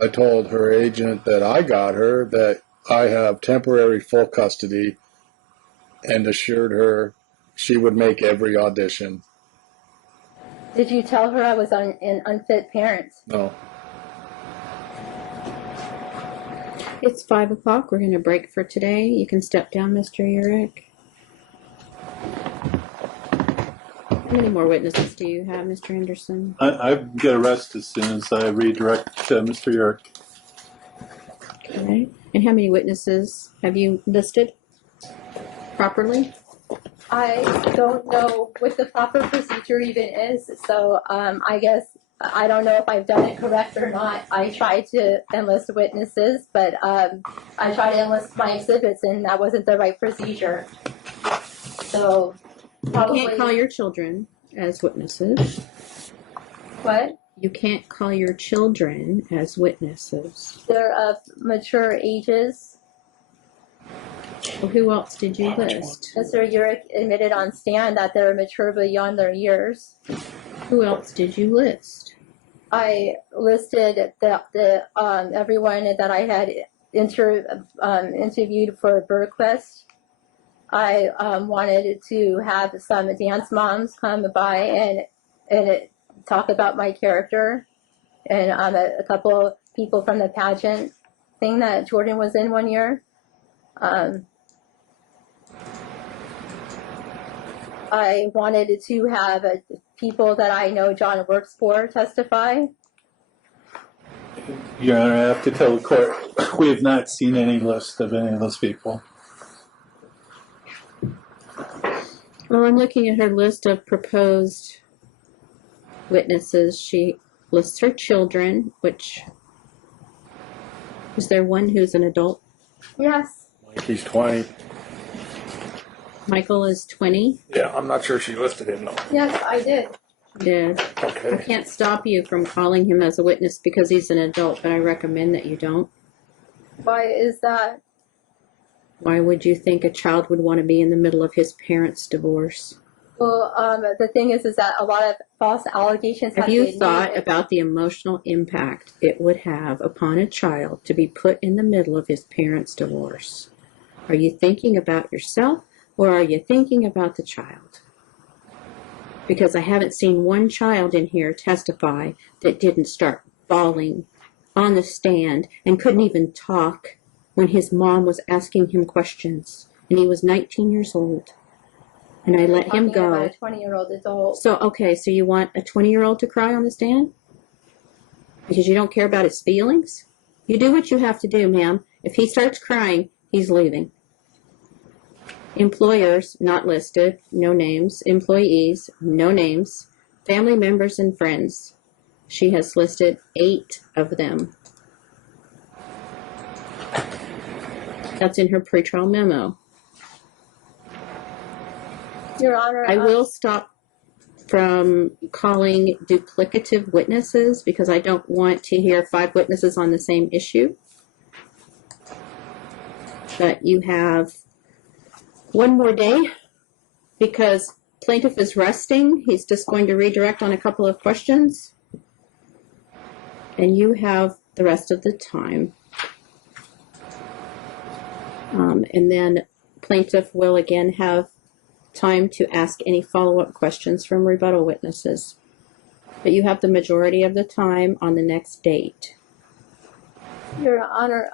I told her agent that I got her that I have temporary full custody and assured her she would make every audition. Did you tell her I was an unfit parent? No. It's 5 o'clock. We're going to break for today. You can step down, Mr. Urich. How many more witnesses do you have, Mr. Anderson? I get arrested as soon as I redirect Mr. York. Okay. And how many witnesses have you listed properly? I don't know what the proper procedure even is, so I guess I don't know if I've done it correct or not. I tried to enlist witnesses, but I tried to enlist my exhibits, and that wasn't the right procedure. So probably You can't call your children as witnesses. what? You can't call your children as witnesses. They're of mature ages. Well, who else did you list? Mr. Urich admitted on stand that they're mature beyond their years. Who else did you list? I listed the everyone that I had interviewed for BirdQuest. I wanted to have some dance moms come by and talk about my character, and a couple people from the pageant thing that Jordan was in one year. I wanted to have people that I know John works for testify. Your Honor, I have to tell the court we have not seen any list of any of those people. Well, I'm looking at her list of proposed witnesses. She lists her children, which is there one who's an adult? Yes. He's 20. Michael is 20. Yeah, I'm not sure she listed him though. Yes, I did. Yeah. I Okay. can't stop you from calling him as a witness because he's an adult, but I recommend that you don't. Why is that? Why would you think a child would want to be in the middle of his parents' divorce? Well, the thing is that a lot of false allegations Have you thought about the emotional impact it would have upon a child to be put in the middle of his parents' divorce? Are you thinking about yourself or are you thinking about the child? Because I haven't seen one child in here testify that didn't start bawling on the stand and couldn't even talk when his mom was asking him questions. And he was 19 years old. And I let him go. About a 20-year-old adult. So, okay, so you want a 20-year-old to cry on the stand? Because you don't care about his feelings? You do what you have to do, ma'am. If he starts crying, he's leaving. Employers, not listed, no names. Employees, no names. Family members and friends. She has listed 8 of them. That's in her pretrial memo. Your Honor, I will stop from calling duplicative witnesses because I don't want to hear 5 witnesses on the same issue. But you have one more day because plaintiff is resting. He's just going to redirect on a couple of questions. And you have the rest of the time. And then plaintiff will again have time to ask any follow-up questions from rebuttal witnesses. But you have the majority of the time on the next date. Your Honor,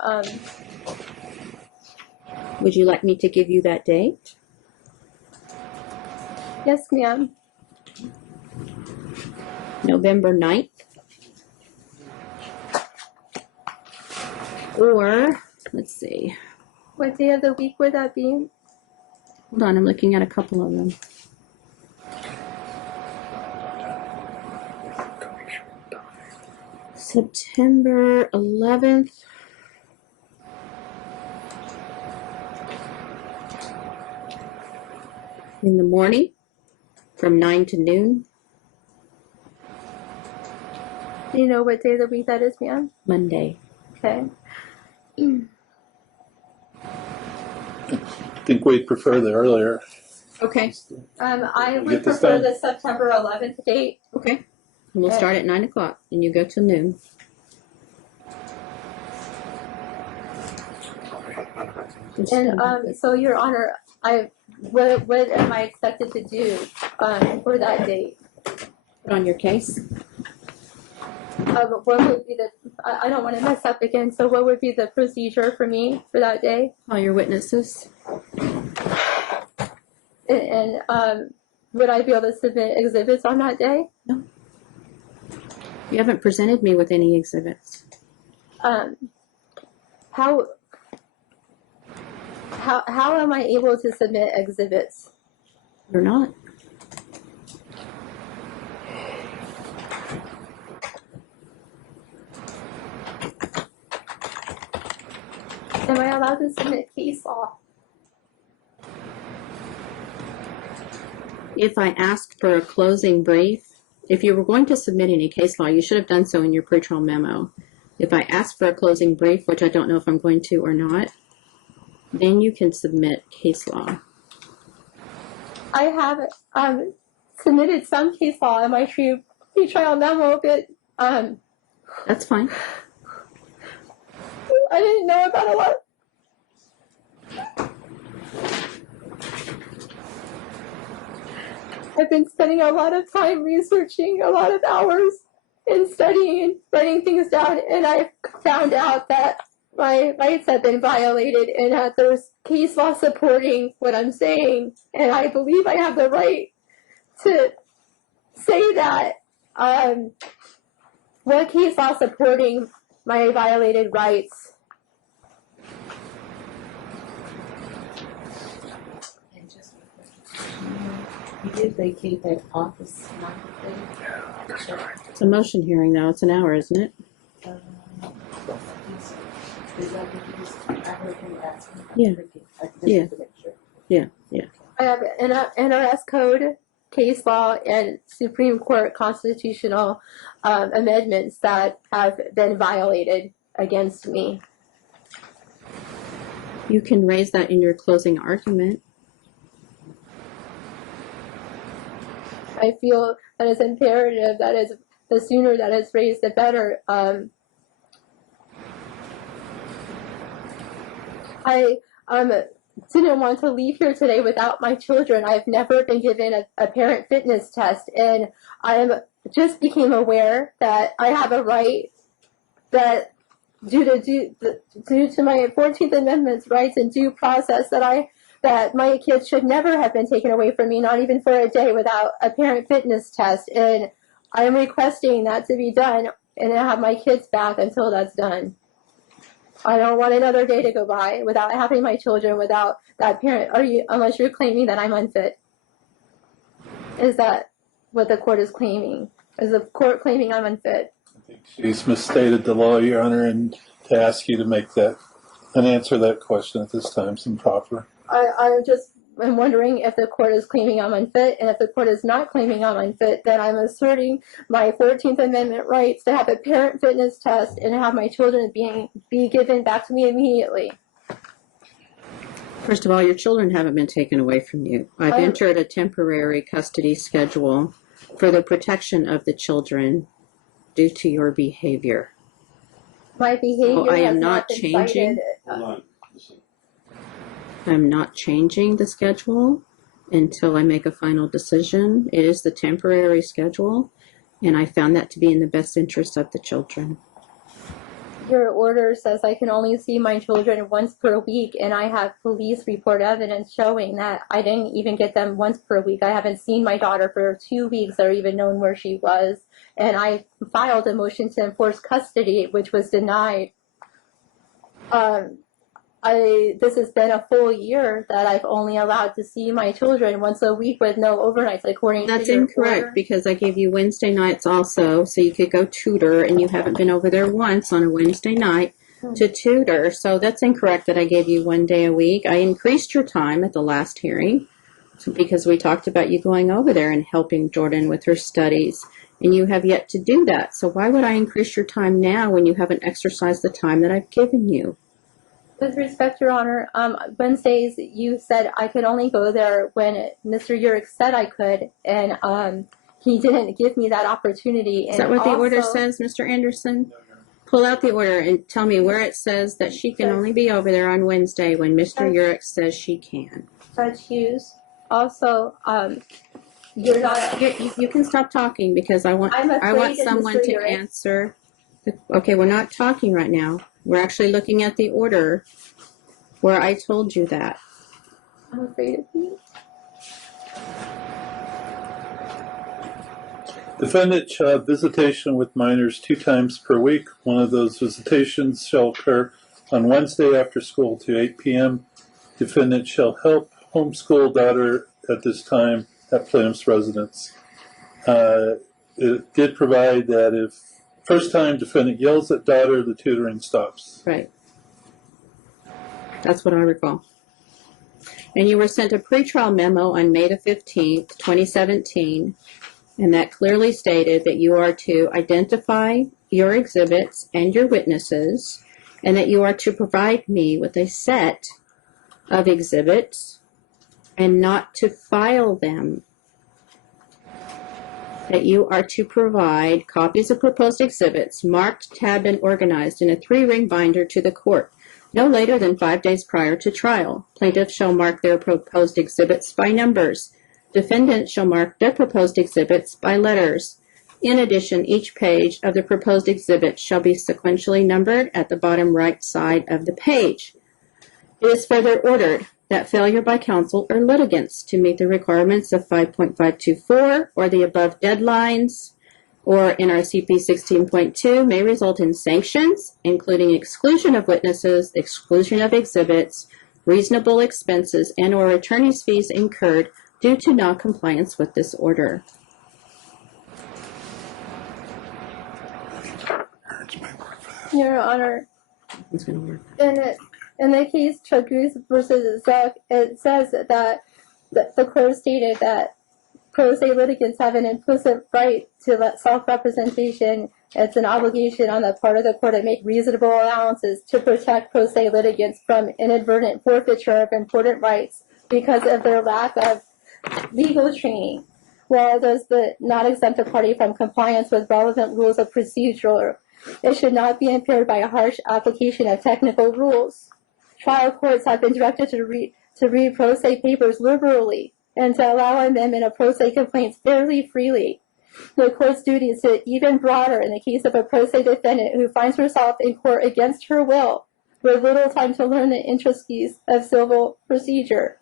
Would you like me to give you that date? yes, ma'am. November 9th? Or, let's see. What day of the week would that be? Hold on, I'm looking at a couple of them. September 11th. In the morning, from 9 to noon. Do you know what day of the week that is, ma'am? Monday. Okay. I think we'd prefer the earlier. Okay. I would Get this prefer done. the September 11th date. Okay. And we'll start at 9 o'clock, and you go till noon. And so, Your Honor, what am I expected to do for that date? Put on your case. What would be the? I don't want to mess up again. So, what would be the procedure for me for that day? Call your witnesses. And would I be able to submit exhibits on that day? No. You haven't presented me with any exhibits. How am I able to submit exhibits? You're not. Am I allowed to submit case law? If I asked for a closing brief, if you were going to submit any case law, you should have done so in your pretrial memo. If I ask for a closing brief, which I don't know if I'm going to or not, then you can submit case law. I have submitted some case law in my pretrial memo, but That's fine. I didn't know about a lot. I've been spending a lot of time researching, a lot of hours in studying and writing things down, and I found out that my rights have been violated and that there's case law supporting what I'm saying, and I believe I have the right to say that. What case law supporting my violated rights? And just you did vacate that office, not the thing. It's a motion hearing, though. It's an hour, isn't it? Is that what you just, I heard him asking? Yeah. I just Yeah. want to make sure. Yeah. I have NRS code, case law, and Supreme Court constitutional amendments that have been violated against me. You can raise that in your closing argument. I feel that it's imperative that is the sooner that it's raised, the better. I didn't want to leave here today without my children. I've never been given a parent fitness test, and I just became aware that I have a right that due to my 14th Amendment's rights and due process that my kids should never have been taken away from me, not even for a day, without a parent fitness test. And I am requesting that to be done and have my kids back until that's done. I don't want another day to go by without having my children, without that parent, unless you're claiming that I'm unfit. Is that what the court is claiming? Is the court claiming I'm unfit? I think she's misstated the law, Your Honor, and to ask you to make that and answer that question at this time is improper. I'm wondering if the court is claiming I'm unfit, and if the court is not claiming I'm unfit, then I'm asserting my 14th Amendment rights to have a parent fitness test and have my children be given back to me immediately. First of all, your children haven't been taken away from you. I've entered a temporary custody schedule for the protection of the children due to your behavior. My behavior So I am has not been changing. cited. I'm not changing the schedule until I make a final decision. It is the temporary schedule, and I found that to be in the best interest of the children. Your order says I can only see my children once per week, and I have police report evidence showing that I didn't even get them once per week. I haven't seen my daughter for 2 weeks or even known where she was, and I filed a motion to enforce custody, which was denied. This has been a full year that I've only allowed to see my children once a week with no overnights, according That's to your incorrect order. because I gave you Wednesday nights also, so you could go tutor, and you haven't been over there once on a Wednesday night to tutor. So that's incorrect that I gave you 1 day a week. I increased your time at the last hearing because we talked about you going over there and helping Jordan with her studies, and you have yet to do that. So why would I increase your time now when you haven't exercised the time that I've given you? With respect, Your Honor, Wednesdays you said I could only go there when Mr. Urick said I could, and he didn't give me that opportunity. Is that what the order says, Mr. Anderson? Pull out the order and tell me where it says that she can only be over there on Wednesday when Mr. Urick says she can. Judge Hughes, also, you're not. You can stop talking because I want someone to answer. Okay, we're not talking right now. We're actually looking at the order where I told you that. I'm afraid of you. Defendant shall have visitation with minors 2 times per week. One of those visitations shall occur on Wednesday after school to 8 p.m. Defendant shall help homeschool daughter at this time at plaintiff's residence. It did provide that if first time defendant yells at daughter, the tutoring stops. Right. That's what I recall. And you were sent a pretrial memo on May the 15th, 2017, and that clearly stated that you are to identify your exhibits and your witnesses, and that you are to provide me with a set of exhibits and not to file them. That you are to provide copies of proposed exhibits marked, tabbed, and organized in a 3-ring binder to the court, no later than 5 days prior to trial. Plaintiffs shall mark their proposed exhibits by numbers. Defendants shall mark their proposed exhibits by letters. In addition, each page of the proposed exhibit shall be sequentially numbered at the bottom right side of the page. It is further ordered that failure by counsel or litigants to meet the requirements of 5.524 or the above deadlines or NRCP 16.2 may result in sanctions, including exclusion of witnesses, exclusion of exhibits, reasonable expenses, and or attorney's fees incurred due to non-compliance with this order. Your Honor, It's going to work. in the case Chaguz versus Zuck, it says that the court stated that pro se litigants have an implicit right to self-representation. It's an obligation on the part of the court to make reasonable allowances to protect pro se litigants from inadvertent forfeiture of important rights because of their lack of legal training, while does the not exempt a party from compliance with relevant rules of procedure. It should not be impaired by a harsh application of technical rules. Trial courts have been directed to read pro se papers liberally and to allow amendment of pro se complaints fairly freely. The court's duty is even broader in the case of a pro se defendant who finds herself in court against her will, with little time to learn the intricacies of civil procedure.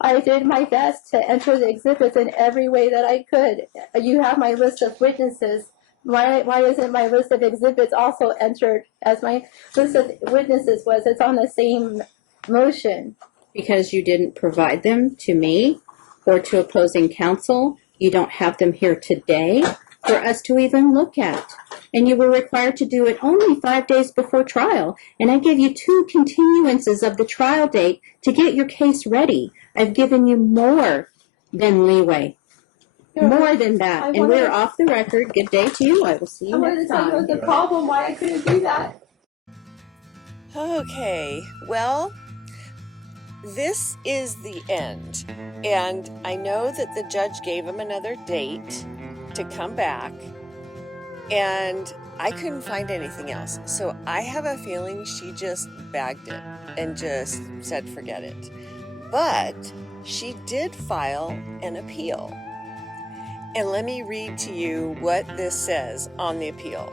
I did my best to enter the exhibits in every way that I could. You have my list of witnesses. Why isn't my list of exhibits also entered as my list of witnesses was? It's on the same motion. Because you didn't provide them to me or to opposing counsel. You don't have them here today for us to even look at. And you were required to do it only 5 days before trial. And I gave you 2 continuances of the trial date to get your case ready. I've given you more than leeway. More than that. And we're off the record. Good day to you. I will see you next time. I wanted to tell you the problem, why I couldn't do that. Okay, well, this is the end. And I know that the judge gave him another date to come back. And I couldn't find anything else. So I have a feeling she just bagged it and just said forget it. But she did file an appeal. And let me read to you what this says on the appeal.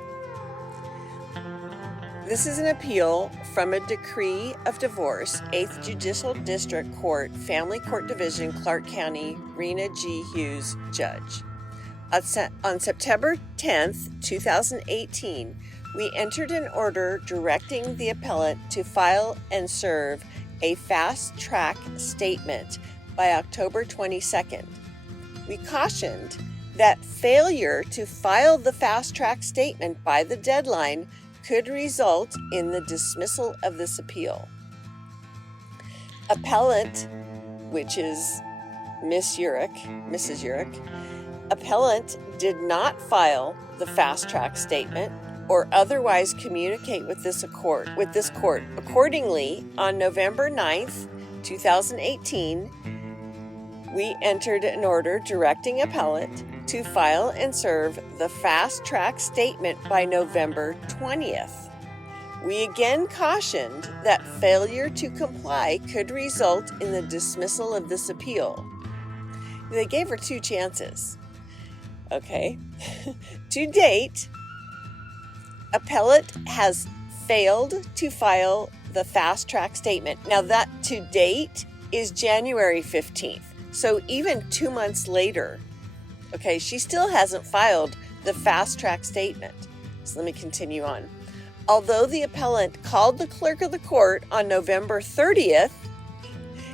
This is an appeal from a decree of divorce, 8th Judicial District Court, Family Court Division, Clark County, Rena G. Hughes, Judge. On September 10th, 2018, we entered an order directing the appellant to file and serve a fast-track statement by October 22nd. We cautioned that failure to file the fast-track statement by the deadline could result in the dismissal of this appeal. Appellant, which is Mrs. Urick, appellant did not file the fast-track statement or otherwise communicate with this court. Accordingly, on November 9th, 2018, we entered an order directing appellant to file and serve the fast-track statement by November 20th. We again cautioned that failure to comply could result in the dismissal of this appeal. They gave her 2 chances. Okay. To date, appellant has failed to file the fast-track statement. Now that to date is January 15th. So even 2 months later, okay, she still hasn't filed the fast-track statement. So let me continue on. Although the appellant called the clerk of the court on November 30th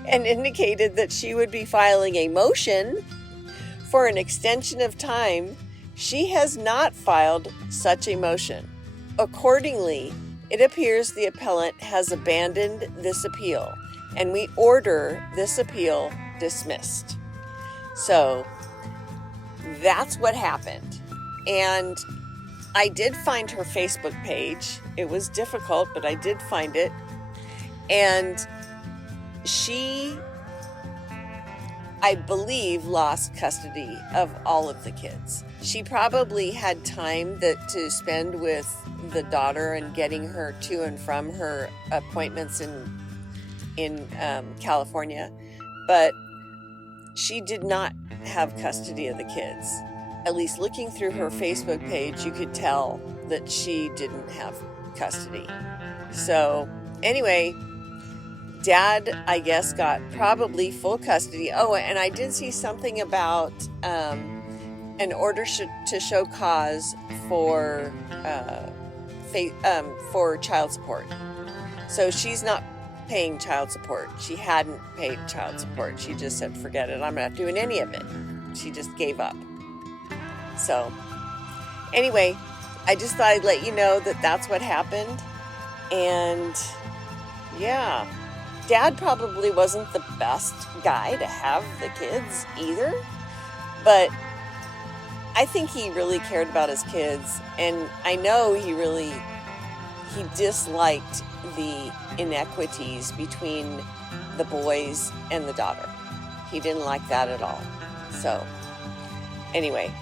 and indicated that she would be filing a motion for an extension of time, she has not filed such a motion. Accordingly, it appears the appellant has abandoned this appeal, and we order this appeal dismissed. So that's what happened. And I did find her Facebook page. It was difficult, but I did find it. And she, I believe, lost custody of all of the kids. She probably had time to spend with the daughter and getting her to and from her appointments in California, but she did not have custody of the kids. At least looking through her Facebook page, you could tell that she didn't have custody. So anyway, Dad, I guess, got probably full custody. Oh, and I did see something about an order to show cause for child support. So she's not paying child support. She hadn't paid child support. She just said, forget it, I'm not doing any of it. She just gave up. So anyway, I just thought I'd let you know that that's what happened. And yeah, Dad probably wasn't the best guy to have the kids either, but I think he really cared about his kids, and I know he disliked the inequities between the boys and the daughter. He didn't like that at all. So anyway,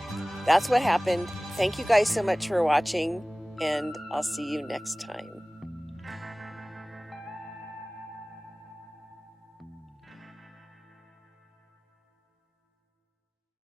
that's what happened. Thank you guys so much for watching, and I'll see you next time.